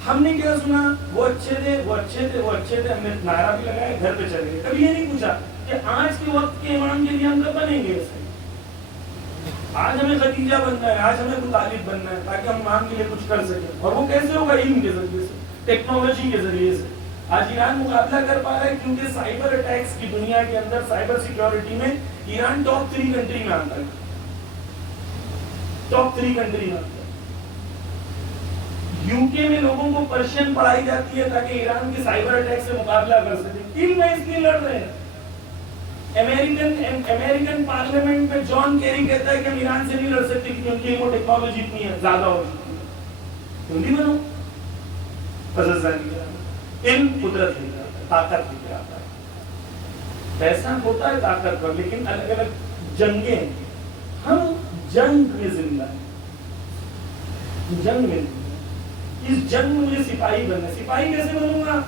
ہم نے کیا سنا؟ وہ اچھے تھے، وہ اچھے تھے، وہ اچھے تھے. ہم نے نعرہ بھی لگایا، گھر پہ چلے گئے. کبھی یہ نہیں پوچھا کہ آج کے وقت کے امام کے لیے ہم کب بنیں گے. آج ہمیں خدیجہ بننا ہے، آج ہمیں ابو طالب بننا ہے تاکہ ہم امام کے لیے کچھ کر سکیں. اور وہ کیسے ہوگا؟ علم کے ذریعے سے، ٹیکنالوجی کے ذریعے سے. آج ایران مقابلہ کر پا رہا ہے کیونکہ سائبر اٹیکس کی دنیا کے اندر، سائبر سیکیورٹی میں ایران ٹاپ 3 کنٹری میں آتا ہے. ٹاپ 3 کنٹری میں آتا ہے. یو کے میں لوگوں کو پرشین پڑھائی جاتی ہے تاکہ ایران کے سائبر اٹیک سے مقابلہ کر سکے. علم میں اس لیے لڑ رہے ہیں. امریکن پارلیمنٹ میں جان کیری کہتا ہے کہ ہم ایران سے نہیں لڑ سکتے کیونکہ ان کی علم و ٹیکنالوجی اتنی ہے، زیادہ ہو چکی ہے. تم بھی بنو. علم قدرت لے کر آتا ہے، طاقت لے کر آتا ہے. پیسہ ہوتا ہے طاقت پر، لیکن الگ الگ جنگیں. ہم جنگ میں زندہ ہیں، جنگ میں. اس جنگ میں مجھے سپاہی بننا ہے. سپاہی کیسے بنوں گا؟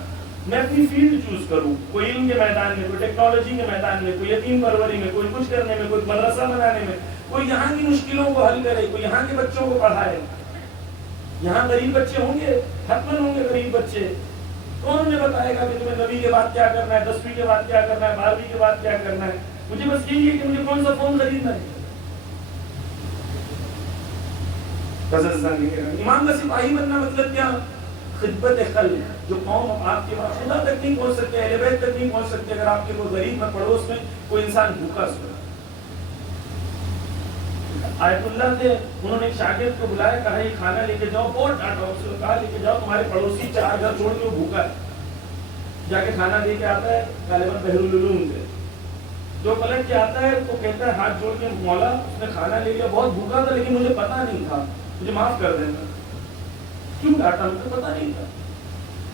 میں اپنی فیلڈ چوز کروں. کوئی علم کے میدان میں، کوئی ٹیکنالوجی کے میدان میں، کوئی یتیم پروری میں، کوئی کچھ کرنے میں، کوئی مدرسہ بنانے میں، کوئی یہاں کی مشکلوں کو حل کرے، کوئی یہاں کے بچوں کو پڑھائے. یہاں غریب بچے ہوں گے، حتماً ہوں گے غریب بچے. کون نے بتائے گا کہ تمہیں 9ویں کے بعد کیا کرنا ہے، 10ویں کے بعد کیا کرنا ہے، 12ویں کے بعد کیا کرنا ہے؟ مجھے بس یہی ہے کہ مجھے کون سا فون خریدنا ہے. امام کا سپاہی بننا مطلب کیا؟ خدمت خلق. جو قوم آپ کے پاس خدا تک نہیں پہنچ سکتے، اہل بیت تک نہیں پہنچ سکتے، اگر آپ کے کوئی غریب میں پڑوس میں کوئی انسان بھوکا سو. آیت اللہ تھے، انہوں نے ایک شاگرد کو بلایا، کہا یہ کھانا لے کے جاؤ. بہت ڈانٹا اس کو، کہا لے کے جاؤ، تمہارے پڑوسی 4 گھر چھوڑ کے وہ بھوکا ہے. جا کے کھانا دے کے آتا ہے، غالباً بحرالعلوم سے. جو پلٹ کے آتا ہے تو کہتا ہے ہاتھ جوڑ کے، مولا اس نے کھانا لے لیا، بہت بھوکا تھا لیکن مجھے پتا نہیں تھا، مجھے معاف کر دینا. کیوں ڈانٹا؟ مجھے پتا نہیں تھا.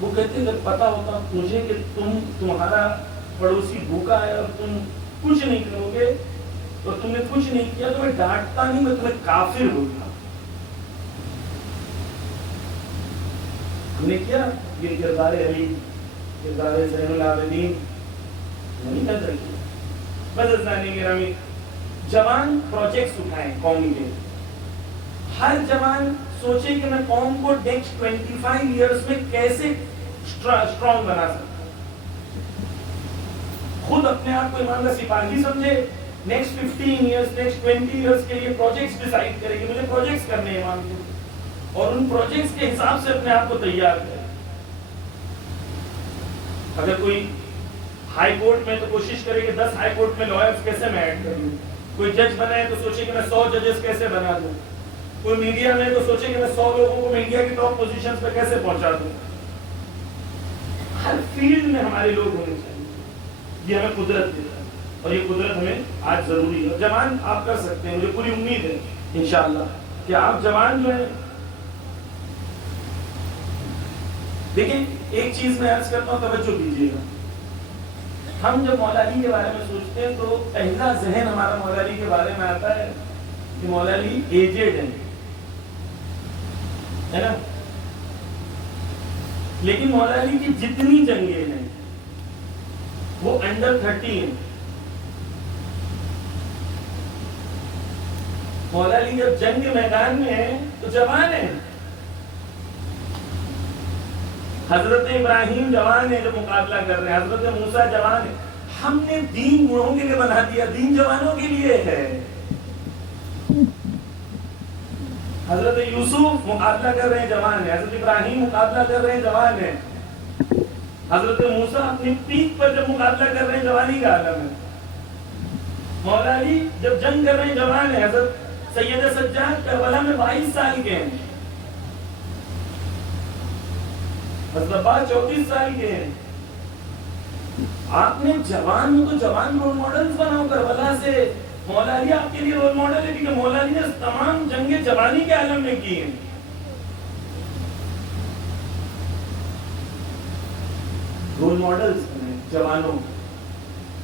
وہ کہتے اگر پتا ہوتا مجھے کہ تمہارا پڑوسی بھوکا ہے اور تم کچھ نہیں کرو گے اور تم نے کچھ نہیں کیا تو میں ڈانٹتا نہیں، میں تمہیں کافر بولتا. ہم نے کیا یہ کردار علی، کردار زین العابدین نہیں کر سکتے. بس گرامی جوان پروجیکٹس اٹھائیں قوم کے. ہر جوان سوچے کہ میں قوم کو نیکسٹ 25 ایئرس میں کیسے اسٹرانگ بنا سکتا ہوں. خود اپنے آپ کو امام کا سپاہی سمجھے. نیکسٹ 15 ایئرس، نیکسٹ 20 ایئرس کے لیے پروجیکٹس ڈیسائیڈ کرے کہ مجھے پروجیکٹس کرنے ہیں امام کے، اور ان پروجیکٹس کے حساب سے اپنے آپ کو تیار کرے. اگر کوئی ہائی کورٹ میں تو کوشش کرے کہ 10 ہائی کورٹ میں لائرز کیسے میں ایڈ کر لوں. کوئی جج بنا ہے تو سوچے کہ میں 100 ججز کیسے بنا دوں. کوئی میڈیا میں تو سوچے کہ میں 100 لوگوں کو میڈیا کی ٹاپ پوزیشنز پہ کیسے پہنچا دوں. ہر فیلڈ میں ہمارے لوگ ہونے چاہیے. یہ ہمیں قدرت دیتا ہے اور یہ قدرت ہمیں آج ضروری ہے. جوان آپ کر سکتے ہیں، مجھے پوری امید ہے انشاءاللہ کہ آپ جوان جو ہیں. دیکھیں ایک چیز میں عرض کرتا ہوں، توجہ دیجیے گا. ہم جب مولا علی کے بارے میں سوچتے ہیں تو پہلا ذہن ہمارا مولا علی کے بارے میں آتا ہے کہ مولا علی ایجڈ ہے نا. لیکن مولا علی کی جتنی جنگیں ہیں وہ انڈر 30 ہیں. مولا علی جب جنگ کے میدان میں ہیں تو جوان ہیں. حضرت ابراہیم جوان ہیں جو مقابلہ کر رہے ہیں، حضرت موسیٰ جوان ہیں. ہم نے دین بوڑھوں کے لیے بنا دیا، دین جوانوں کے لیے ہے۔ حضرت یوسف مقابلہ کر رہے ہیں جوان ہیں، حضرت ابراہیم مقابلہ کر رہے ہیں جوان ہیں، حضرت موسیٰ اپنی پیٹھ پر جب مقابلہ کر رہے ہیں جوانی کا عالم ہے، مولا علی جب جنگ کر رہے ہیں جوان ہیں، حضرت سید سجاد کربلا میں 22 سال کے ہیں، حضرت عباس 34 سال کے ہیں۔ آپ نے جوان کو جوان رول ماڈل بناؤ کربلا سے۔ مولا علی آپ کے لیے رول ماڈل ہے کیونکہ مولا علی نے تمام جنگیں جوانی کے عالم میں کی ہیں۔ رول ماڈلز ہیں جوانوں،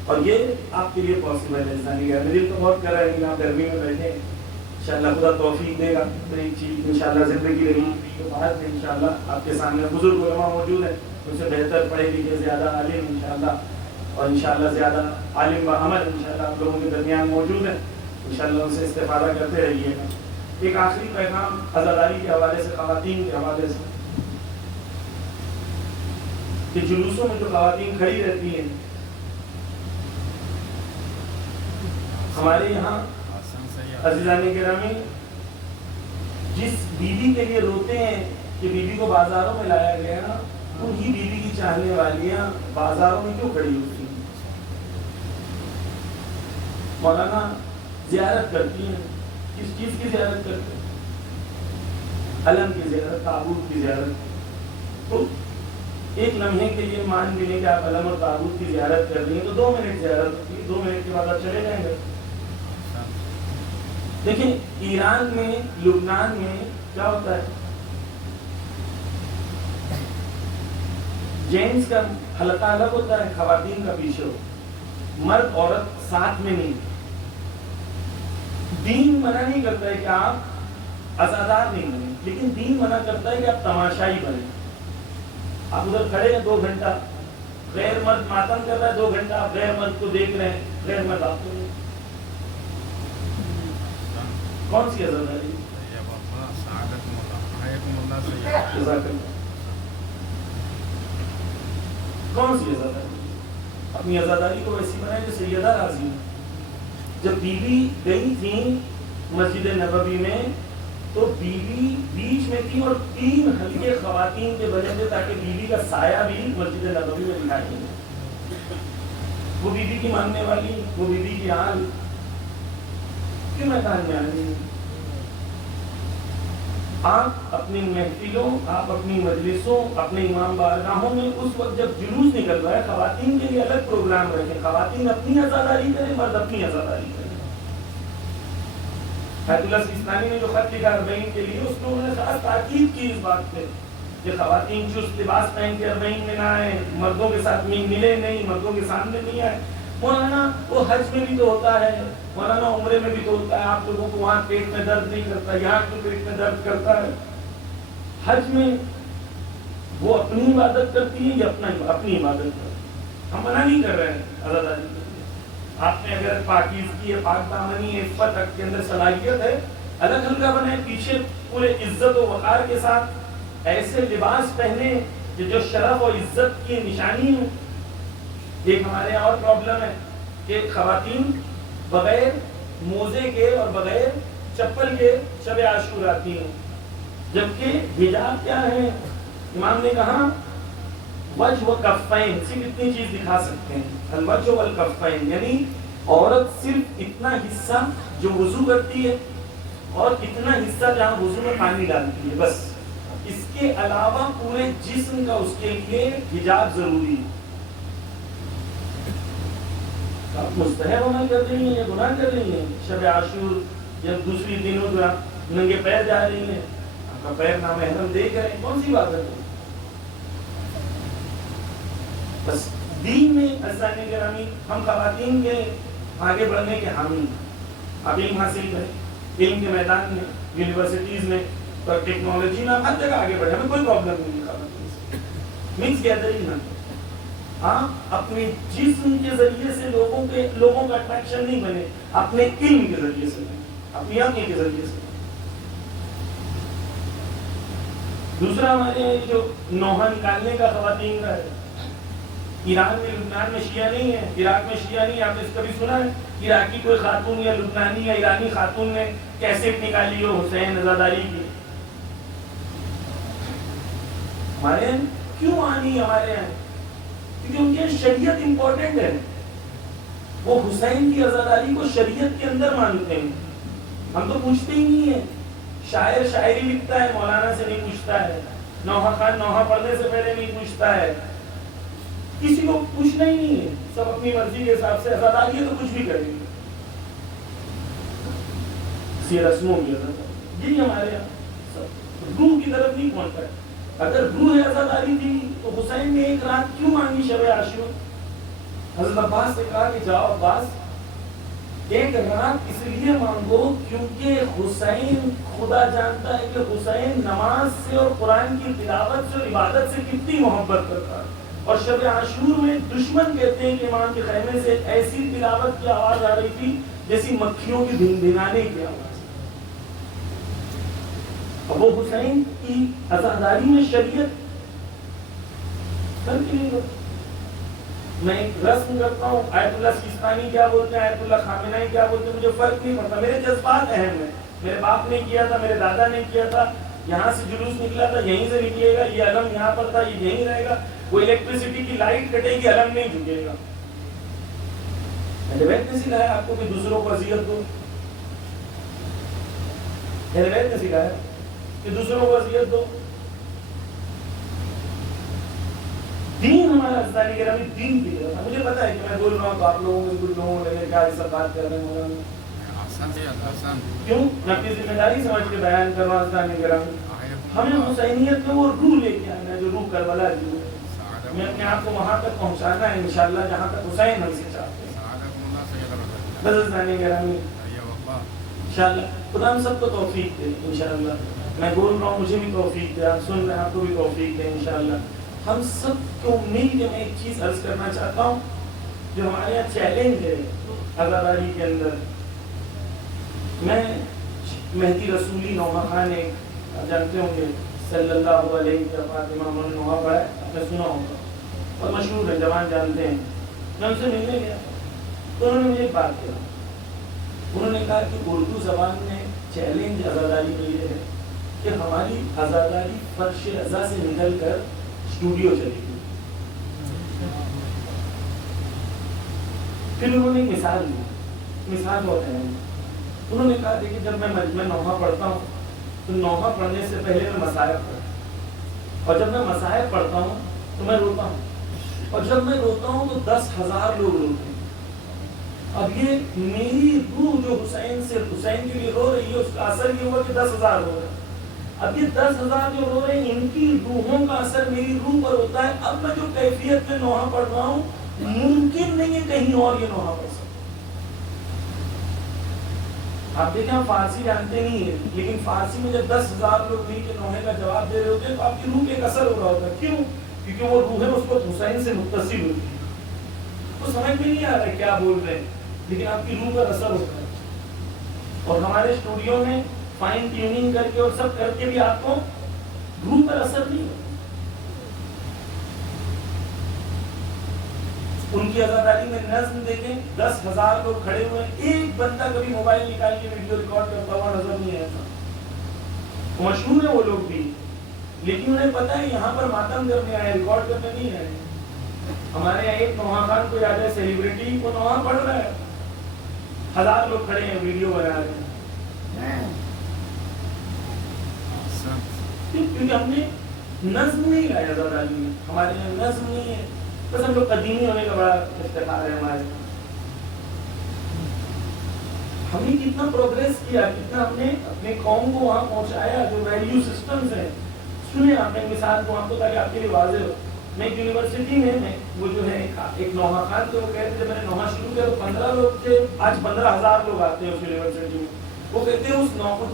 اور یہ آپ کے لیے پاسبل ہے۔ انسانی گھر میری تو بہت کر رہا ہے کہ آپ گرمی میں بیٹھے، انشاءاللہ خدا توفیق دے گا تو ایک چیز انشاءاللہ زندگی رہی تو بعد میں انشاءاللہ آپ کے سامنے بزرگ علماء موجود ہیں، ان سے بہتر پڑھے لکھے زیادہ عالم انشاءاللہ، اور انشاءاللہ زیادہ عالم بعمل انشاءاللہ آپ لوگوں کے درمیان موجود ہیں، انشاءاللہ ان سے استفادہ کرتے رہیے گا۔ ایک آخری پیغام عزاداری کے حوالے سے، خواتین کے حوالے سے، کہ جلوسوں میں جو خواتین کھڑی رہتی ہیں، ہمارے یہاں عزیزان گرامی جس بیوی کے لیے روتے ہیں کہ بیوی کو بازاروں میں لایا گیا، انہی بیوی کی چاہنے والیاں بازاروں میں کیوں کھڑی ہوتی ہیں؟ مولانا زیارت کرتی ہیں، کس چیز کی زیارت کرتے ہیں؟ علم کی زیارت، تابوت کی زیارت۔ تو ایک لمحے کے لیے مان بھی لیں کہ آپ علم اور تابوت کی زیارت کر رہی ہیں تو 2 منٹ زیارت ہوتی ہے، 2 منٹ کے بعد آپ چلے جائیں گے۔ دیکھیں ایران میں، لبنان میں کیا ہوتا ہے، جینٹس کا حلقہ الگ ہوتا ہے، خواتین کا پیچھے ہو، مرد عورت ساتھ میں نہیں۔ دین منع نہیں کرتا ہے کہ آپ عزادار نہیں بنیں، لیکن دین منع کرتا ہے کہ آپ تماشائی بنیں۔ آپ ادھر کھڑے ہیں 2 گھنٹہ، غیر مرد ماتم کر رہا ہے 2 گھنٹہ، آپ غیر مرد کو دیکھ رہے ہیں، غیر مرد آپ کو، کون سی عزاداری؟ کون سی عزاداری؟ اپنی عزاداری کو ویسی بنائے جو سیدہ راضی ہیں۔ جب بیوی گئی تھی مسجد نبوی میں تو بیوی بیچ میں تھی اور 3 حلقے خواتین کے بنے تھے تاکہ بیوی کا سایہ بھی مسجد نبوی میں دکھائی دے۔ وہ بیوی کی ماننے والی، وہ بیوی کی آل کیوں میدان میں آئی؟ آپ اپنی محفلوں، آپ اپنی مجلسوں، اپنے امام بارگاہوں میں اس وقت جب جلوس نکل رہا ہے، خواتین کے لیے الگ پروگرام رکھیں، خواتین اپنی عزاداری کریں، مرد اپنی عزاداری کریں۔ حیات اللہ سیستانی نے جو خط لکھا 40 کے لیے، اس میں انہوں نے خاص تاکید کی اس بات پہ کہ خواتین چست لباس پہن کے 40 میں نہ آئیں، مردوں کے ساتھ ملے نہیں، مردوں کے سامنے نہیں آئے۔ مولانا وہ حج میں بھی تو ہوتا ہے، مولانا عمرے میں بھی تو ہوتا ہے، آپ لوگوں کو وہاں پیٹ میں درد نہیں کرتا، یہاں تو پیٹ میں درد کرتا ہے۔ حج میں وہ اپنی عبادت کرتی ہے یا اپنی عبادت کرتی ہے؟ ہم منع نہیں کر رہے ہیں عزاداری کے لیے۔ آپ نے اگر پاکیزگی ہے، پاک دامنی ہے، عفت کے اندر صلاحیت ہے، الگ ہلکا بنائے، پیچھے پورے عزت و وقار کے ساتھ ایسے لباس پہنے کہ جو شرف و عزت کی نشانی ہو۔ ایک ہمارے یہاں اور پرابلم ہے کہ خواتین بغیر موزے کے اور بغیر چپل کے شب عاشور آتی ہیں، جبکہ حجاب کیا ہے؟ امام نے کہا وجہ و کفین، صرف اتنی چیز دکھا سکتے ہیں، الوجہ والکفین، یعنی عورت صرف اتنا حصہ جو وضو کرتی ہے اور اتنا حصہ جہاں وضو میں پانی ڈالتی ہے، بس اس کے علاوہ پورے جسم کا اس کے لیے حجاب ضروری ہے۔ آپ مستحب عمل کر رہی ہیں یا گناہ کر رہی ہیں؟ شب عاشور یا دوسری دنوں جو آپ ننگے پیر جا رہی ہیں، آپ کا پیر نامحرم دیکھ رہے ہیں، کون سی بات ہے؟ بس دین میں عزیزان گرامی ہم خواتین کے آگے بڑھنے کے حامی ہیں۔ آپ علم حاصل کریں، علم کے میدان میں، یونیورسٹیز میں اور ٹیکنالوجی میں ہر جگہ آگے بڑھیں، ہمیں کوئی پرابلم نہیں ہے خواتین سے۔ مکس گیدرنگ نہ، آپ اپنے جسم کے ذریعے سے لوگوں کا اٹریکشن نہیں بنے، اپنے علم کے ذریعے سے بنے، اپنی عقل کے ذریعے سے۔ دوسرا ہمارے جو نوحہ نکالنے کا خواتین کا ہے، ایران میں لبنان میں شیعہ نہیں ہے، عراق میں شیعہ نہیں ہے. آپ نے کبھی سنا ہے عراقی کوئی خاتون یا لبنانی یا ایرانی خاتون نے کیسٹ نکالی ہو حسین عزاداری کی؟ ہمارے یہاں کیوں آنی ہمارے یہاں؟ کیونکہ ان کے شریعت امپورٹنٹ ہے. وہ حسین کی عزاداری کو شریعت کے اندر مانتے ہیں. ہم تو پوچھتے ہی نہیں ہیں. شاعر شاعری لکھتا ہے، مولانا سے نہیں پوچھتا ہے. نوحہ خان نوحہ پڑھنے سے پہلے نہیں پوچھتا ہے. کسی کو پوچھنا ہی نہیں ہے. سب اپنی مرضی کے حساب سے عزاداری ہے تو کچھ بھی کریں گے. اسی رسموں کی عزاداری یہی ہمارے یہاں روح کی طرف نہیں پہنچتا ہے. اگر روح عزاداری تھی تو حسین نے ایک رات کیوں مانگی شب عاشور؟ حضرت عباس نے کہا کہ جاؤ عباس ایک رات اس لیے مانگو کیونکہ حسین خدا جانتا ہے کہ حسین نماز سے اور قرآن کی تلاوت سے اور عبادت سے کتنی محبت کرتا ہے. اور شب عاشور میں دشمن کہتے ہیں کہ امام کے خیمے سے ایسی تلاوت کی آواز آ رہی تھی جیسی مکھیوں کی بھنبھنانے کی آواز. اب وہ حسین کی عزاداری میں شریعت فرق نہیں کرتا. میں ایک رسم کرتا ہوں، آیت اللہ سیستانی کیا بولتے ہیں، آیت اللہ خامنہئی کیا بولتے ہیں، مجھے فرق نہیں پڑتا. میرے جذبات اہم ہیں. میرے باپ نے کیا تھا، میرے دادا نے کیا تھا، یہاں سے جلوس نکلا تھا، یہیں سے نکلے گا. یہ علم یہاں پر تھا، یہ یہیں رہے گا. وہ الیکٹریسٹی کی لائٹ کٹے گی، علم نہیں جھکے گا. اہل بیت نے سکھایا آپ کو کہ دوسروں کو اذیت دو. اہل بیت نے سکھایا کہ دوسروں کو اذیت دو. دین ہمارا اسلامی گرامی دین کی طرف. مجھے پتا ہے کہ میں بول رہا ہوں تو آپ لوگوں میں کچھ لوگوں لگے کیا یہ سب بات کر رہے ہیں. کیوں میں اپنی ذمہ داری سمجھ کے بیان کر رہا ہوں. اسلامی گرامی ہمیں حسینیت میں وہ روح لے کے آنا ہے جو روح کربلا کی ہے. ہمیں اپنے آپ کو وہاں تک پہنچانا ہے انشاءاللہ جہاں تک حسین ہم سے چاہتے ہیں. بس اسلامی گرامی انشاءاللہ خدا ہم سب کو توفیق دے. انشاءاللہ میں بول رہا ہوں مجھے بھی توفیق دے، آپ سن رہے ہیں آپ کو بھی توفیق دے. انشاءاللہ ہم سب کو مل کے میں ایک چیز عرض کرنا چاہتا ہوں جو ہمارے یہاں چیلنج ہے عزاداری کے اندر. میں مہدی رسولی نوحہ خان ایک جانتے ہوں گے صلی اللہ علیہ فاطمہ انہوں نے نوحہ پڑھا ہے، آپ نے سنا ہوگا، اور مشہور ہے، جوان جانتے ہیں. میں ان سے ملنے گیا تو انہوں نے مجھے ایک بات کہا. انہوں نے کہا کہ اردو زبان میں چیلنج عزاداری میں یہ ہے کہ ہماری عزاداری فرش عزا سے نکل کر اسٹوڈیو چلے گی. پھر انہوں نے ایک مثال دی. مثال ہوتا ہے انہوں نے کہا دیکھیں جب میں نوحہ پڑھتا ہوں تو نوحہ پڑھنے سے پہلے میں مصائب پڑھتا ہوں، اور جب میں مصائب پڑھتا ہوں تو میں روتا ہوں، اور جب میں روتا ہوں تو 10,000 لوگ روتے ہیں. اب یہ میری روح جو حسین کے لیے رو رہی ہے اس کا اثر یہ ہوا کہ 10,000 رو رہے ہیں. اب یہ 10,000 جو رو رہے ہیں ان کی روحوں کا اثر میری روح پر ہوتا ہے. اب میں جو کیفیت میں نوحہ پڑھ رہا ہوں ممکن نہیں ہے کہیں اور یہ نوحہ پڑھ سکتا. آپ دیکھیں آپ فارسی جانتے نہیں ہیں لیکن فارسی میں جب 10,000 لوگ مل کے نوحے کا جواب دے رہے ہوتے ہیں تو آپ کی روح پہ ایک اثر ہو رہا ہوتا ہے. کیوں؟ کیونکہ وہ روح ہے اس کو حسین سے متصل ہوتی ہے. وہ سمجھ میں نہیں آ رہا ہے کیا بول رہے ہیں لیکن آپ کی روح پر اثر ہوتا ہے. اور ہمارے اسٹوڈیو میں فائن ٹیوننگ کر کے اور سب کر کے بھی آپ کو روح پر اثر نہیں ہوتا. ان کی عزاداری میں نظم دیکھیں 10,000 لوگ کھڑے ہوئے ہیں، ایک بندہ کبھی موبائل نکال کے ویڈیو ریکارڈ کرتا ہوا نظر نہیں آتا. مشہور ہے وہ لوگ بھی لیکن انہیں پتا ہے یہاں پر ماتم کرنے آئے، ریکارڈ کرنے نہیں آئے. ہمارے یہاں ایک نوحہ خان کوئی آ جائے سیلیبریٹی، وہ نوحہ پڑھ رہا ہے، 1000 لوگ کھڑے ہیں ویڈیو بنا رہے ہیں. کیونکہ ہم نے نظم نہیں لایا عزاداری میں. ہمارے یہاں نظم نہیں ہے. بس ہم لوگ قدیمی ہونے کا بڑا افتخار ہے ہمارے. ہم نے کتنا پروگریس کیا، کتنا ہم نے اپنے قوم کو وہاں پہنچایا. جو ویلیو سسٹمز ہیں سنیں آپ نے مثال کو آپ کو تاکہ آپ کے لیے واضح ہو. میں ایک یونیورسٹی میں وہ جو ہے ایک نوحہ خان تھے، وہ کہتے تھے میں نے نوحہ شروع کیا تو 15 لوگ تھے، آج 15,000 لوگ آتے ہیں اس یونیورسٹی میں. وہ کہتے ہیں اس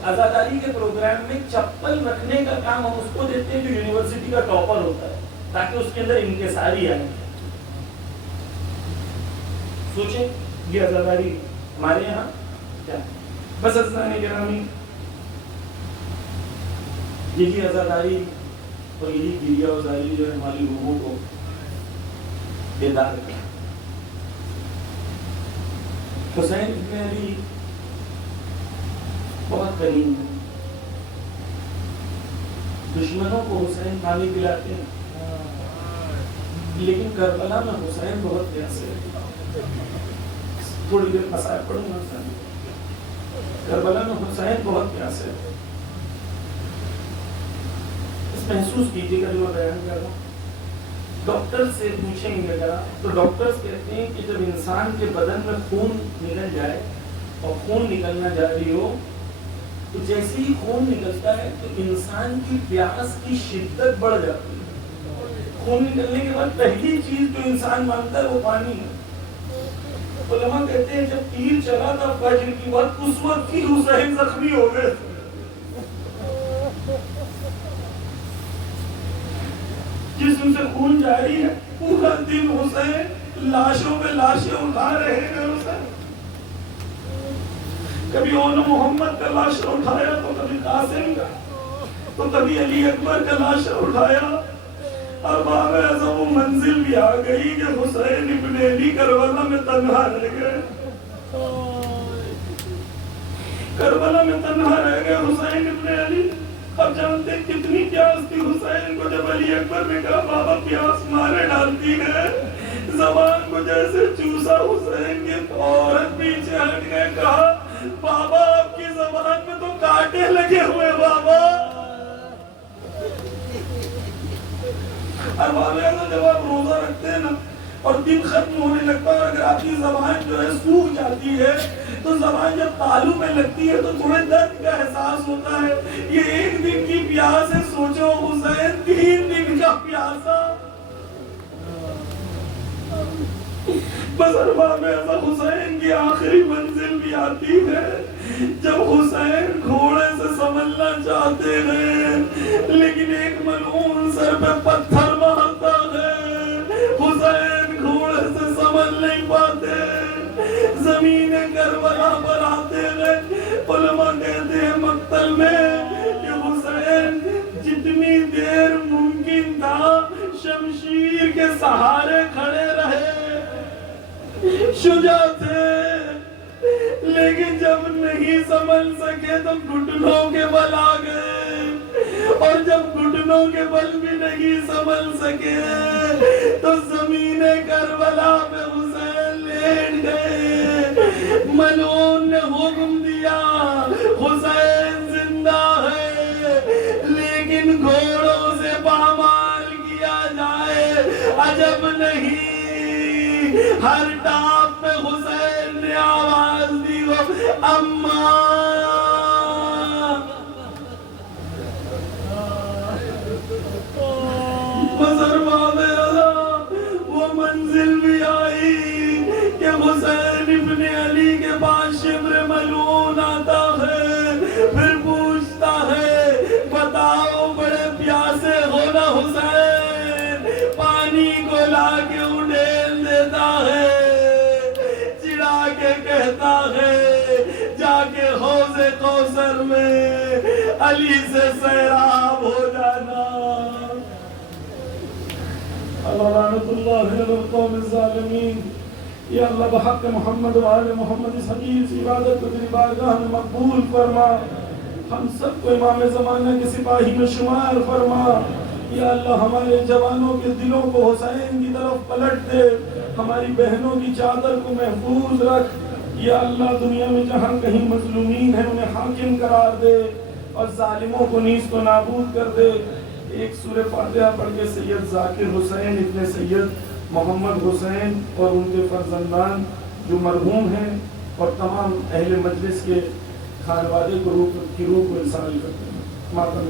عزاداری کے پروگرام میں چپل رکھنے کا کام ہم اس کو دیتے ہیں جو یونیورسٹی کا ٹاپر ہوتا ہے تاکہ اس کے اندر انکساری آئے. سوچیں یہ عزاداری ہمارے یہاں کیا ہے. بس عزیزان گرامی یہی عزاداری اور یہی گریہ وزاری جو ہے ہماری روحوں کو بیدار کیا۔ حسین ابن علی بہت کریم ہے، دشمنوں کو حسین پانی پلاتے ہیں، لیکن کربلا میں حسین بہت پیاسے ہے۔ تھوڑی دیر مسائل پڑھوں گا، کربلا میں حسین بہت پیاسے ہے۔ اس محسوس کیجیے گا جو میں بیان کر رہا ہوں۔ ڈاکٹر سے پوچھیں گے ذرا تو ڈاکٹرز کہتے ہیں کہ جب انسان کے بدن میں خون نکل جائے اور خون نکلنا جاری ہو تو جیسے ہی خون نکلتا ہے تو انسان کی پیاس کی شدت بڑھ جاتی ہے۔ خون نکلنے کے بعد پہلی چیز جو انسان مانگتا ہے وہ پانی ہے۔ علماء کہتے ہیں جب تیر چلا تھا فجر کی وقت، اس وقت ہی حسین زخمی ہو گئے۔ جسم سے خون جاری ہے، پورا دن حسین لاشوں پہ لاشیں اٹھا رہے ہیں۔ حسین کبھی اون محمد کا لاشا اٹھایا تو کبھی قاسم کا، تو کبھی علی اکبر کا لاشا اٹھایا، اور باب اعظم وہ منزل بھی آ گئی کہ حسین ابن علی کربلا میں تنہا رہ گئے۔ کربلا میں تنہا رہ گئے حسین ابن علی۔ اب جانتے کتنی پیاس تھی حسین کو، جب علی اکبر نے کہا بابا پیاس مارے ڈالتی ہے، زبان کو جیسے چوسا حسین کے، عورت پیچھے ہٹ گئے، کہا بابا آپ کی زبان میں تو کانٹے لگے ہوئے بابا۔ اور بابا جب آپ روزہ رکھتے ہیں نا اور دن ختم ہونے لگتا ہے، اور اگر آپ کی زبان جو ہے سوکھ جاتی ہے تو زبان جب تالو میں لگتی ہے تو تھوڑے درد کا احساس ہوتا ہے۔ یہ ایک دن کی پیاس ہے، سوچو حسین 3 دن کا پیاسا۔ بس ارباب ایسا حسین کی آخری منزل بھی آتی ہے جب حسین گھوڑے سے سنبھلنا چاہتے ہیں، لیکن ایک ملعون سر پہ پتھر مارتا ہے، حسین گھوڑے سے سنبھل نہیں پاتے، زمین کربلا پر آتے ہیں۔ علماء کہتے ہیں مقتل میں کہ حسین جتنی دیر ممکن تھا شمشیر کے سہارے کھڑے رہے، شجاع تھے، لیکن جب نہیں سنبھل سکے تو گھٹنوں کے بل آ گئے، اور جب گھٹنوں کے بل بھی نہیں سنبھل سکے تو زمین کربلا میں حسین لیٹ گئے۔ ملعون نے حکم دیا حسین زندہ ہے لیکن گھوڑوں سے پامال کیا جائے۔ عجب نہیں، ہر ٹاپ میں حسین نے آواز دی وہ اماں۔ وہ منزل بھی آئی کہ حسین ابن علی کے پاس شبر ملعون آتا ہے، پھر پوچھتا ہے بتاؤ بڑے پیاسے ہو نا حسین؟ پانی کو لا کے اڈیل دیتا ہے، چڑھا کے کہتا ہے جا کے حوض کوثر میں علی سے سیراب ہو جانا۔ اللہ لعنت اللہ علی القوم الظالمین۔ یا اللہ بحق محمد و آل محمد اس حقیقی عبادت کو تیری بارگاہ میں مقبول فرما، ہم سب کو امام زمانہ کے سپاہی میں شمار فرما۔ یا اللہ ہمارے جوانوں کے دلوں کو حسین کی طرف پلٹ دے، ہماری بہنوں کی چادر کو محفوظ رکھ۔ یا اللہ دنیا میں جہاں کہیں مظلومین ہیں انہیں حاکم قرار دے اور ظالموں کو نیست و نابود کر دے۔ ایک سورہ فاتحہ پڑھ کے سید ذاکر حسین ابن سید محمد حسین اور ان کے فرزندان جو مرحوم ہیں اور تمام اہل مجلس کے خانوادے کو روح کو انصاف کرتے ہیں۔ ماتم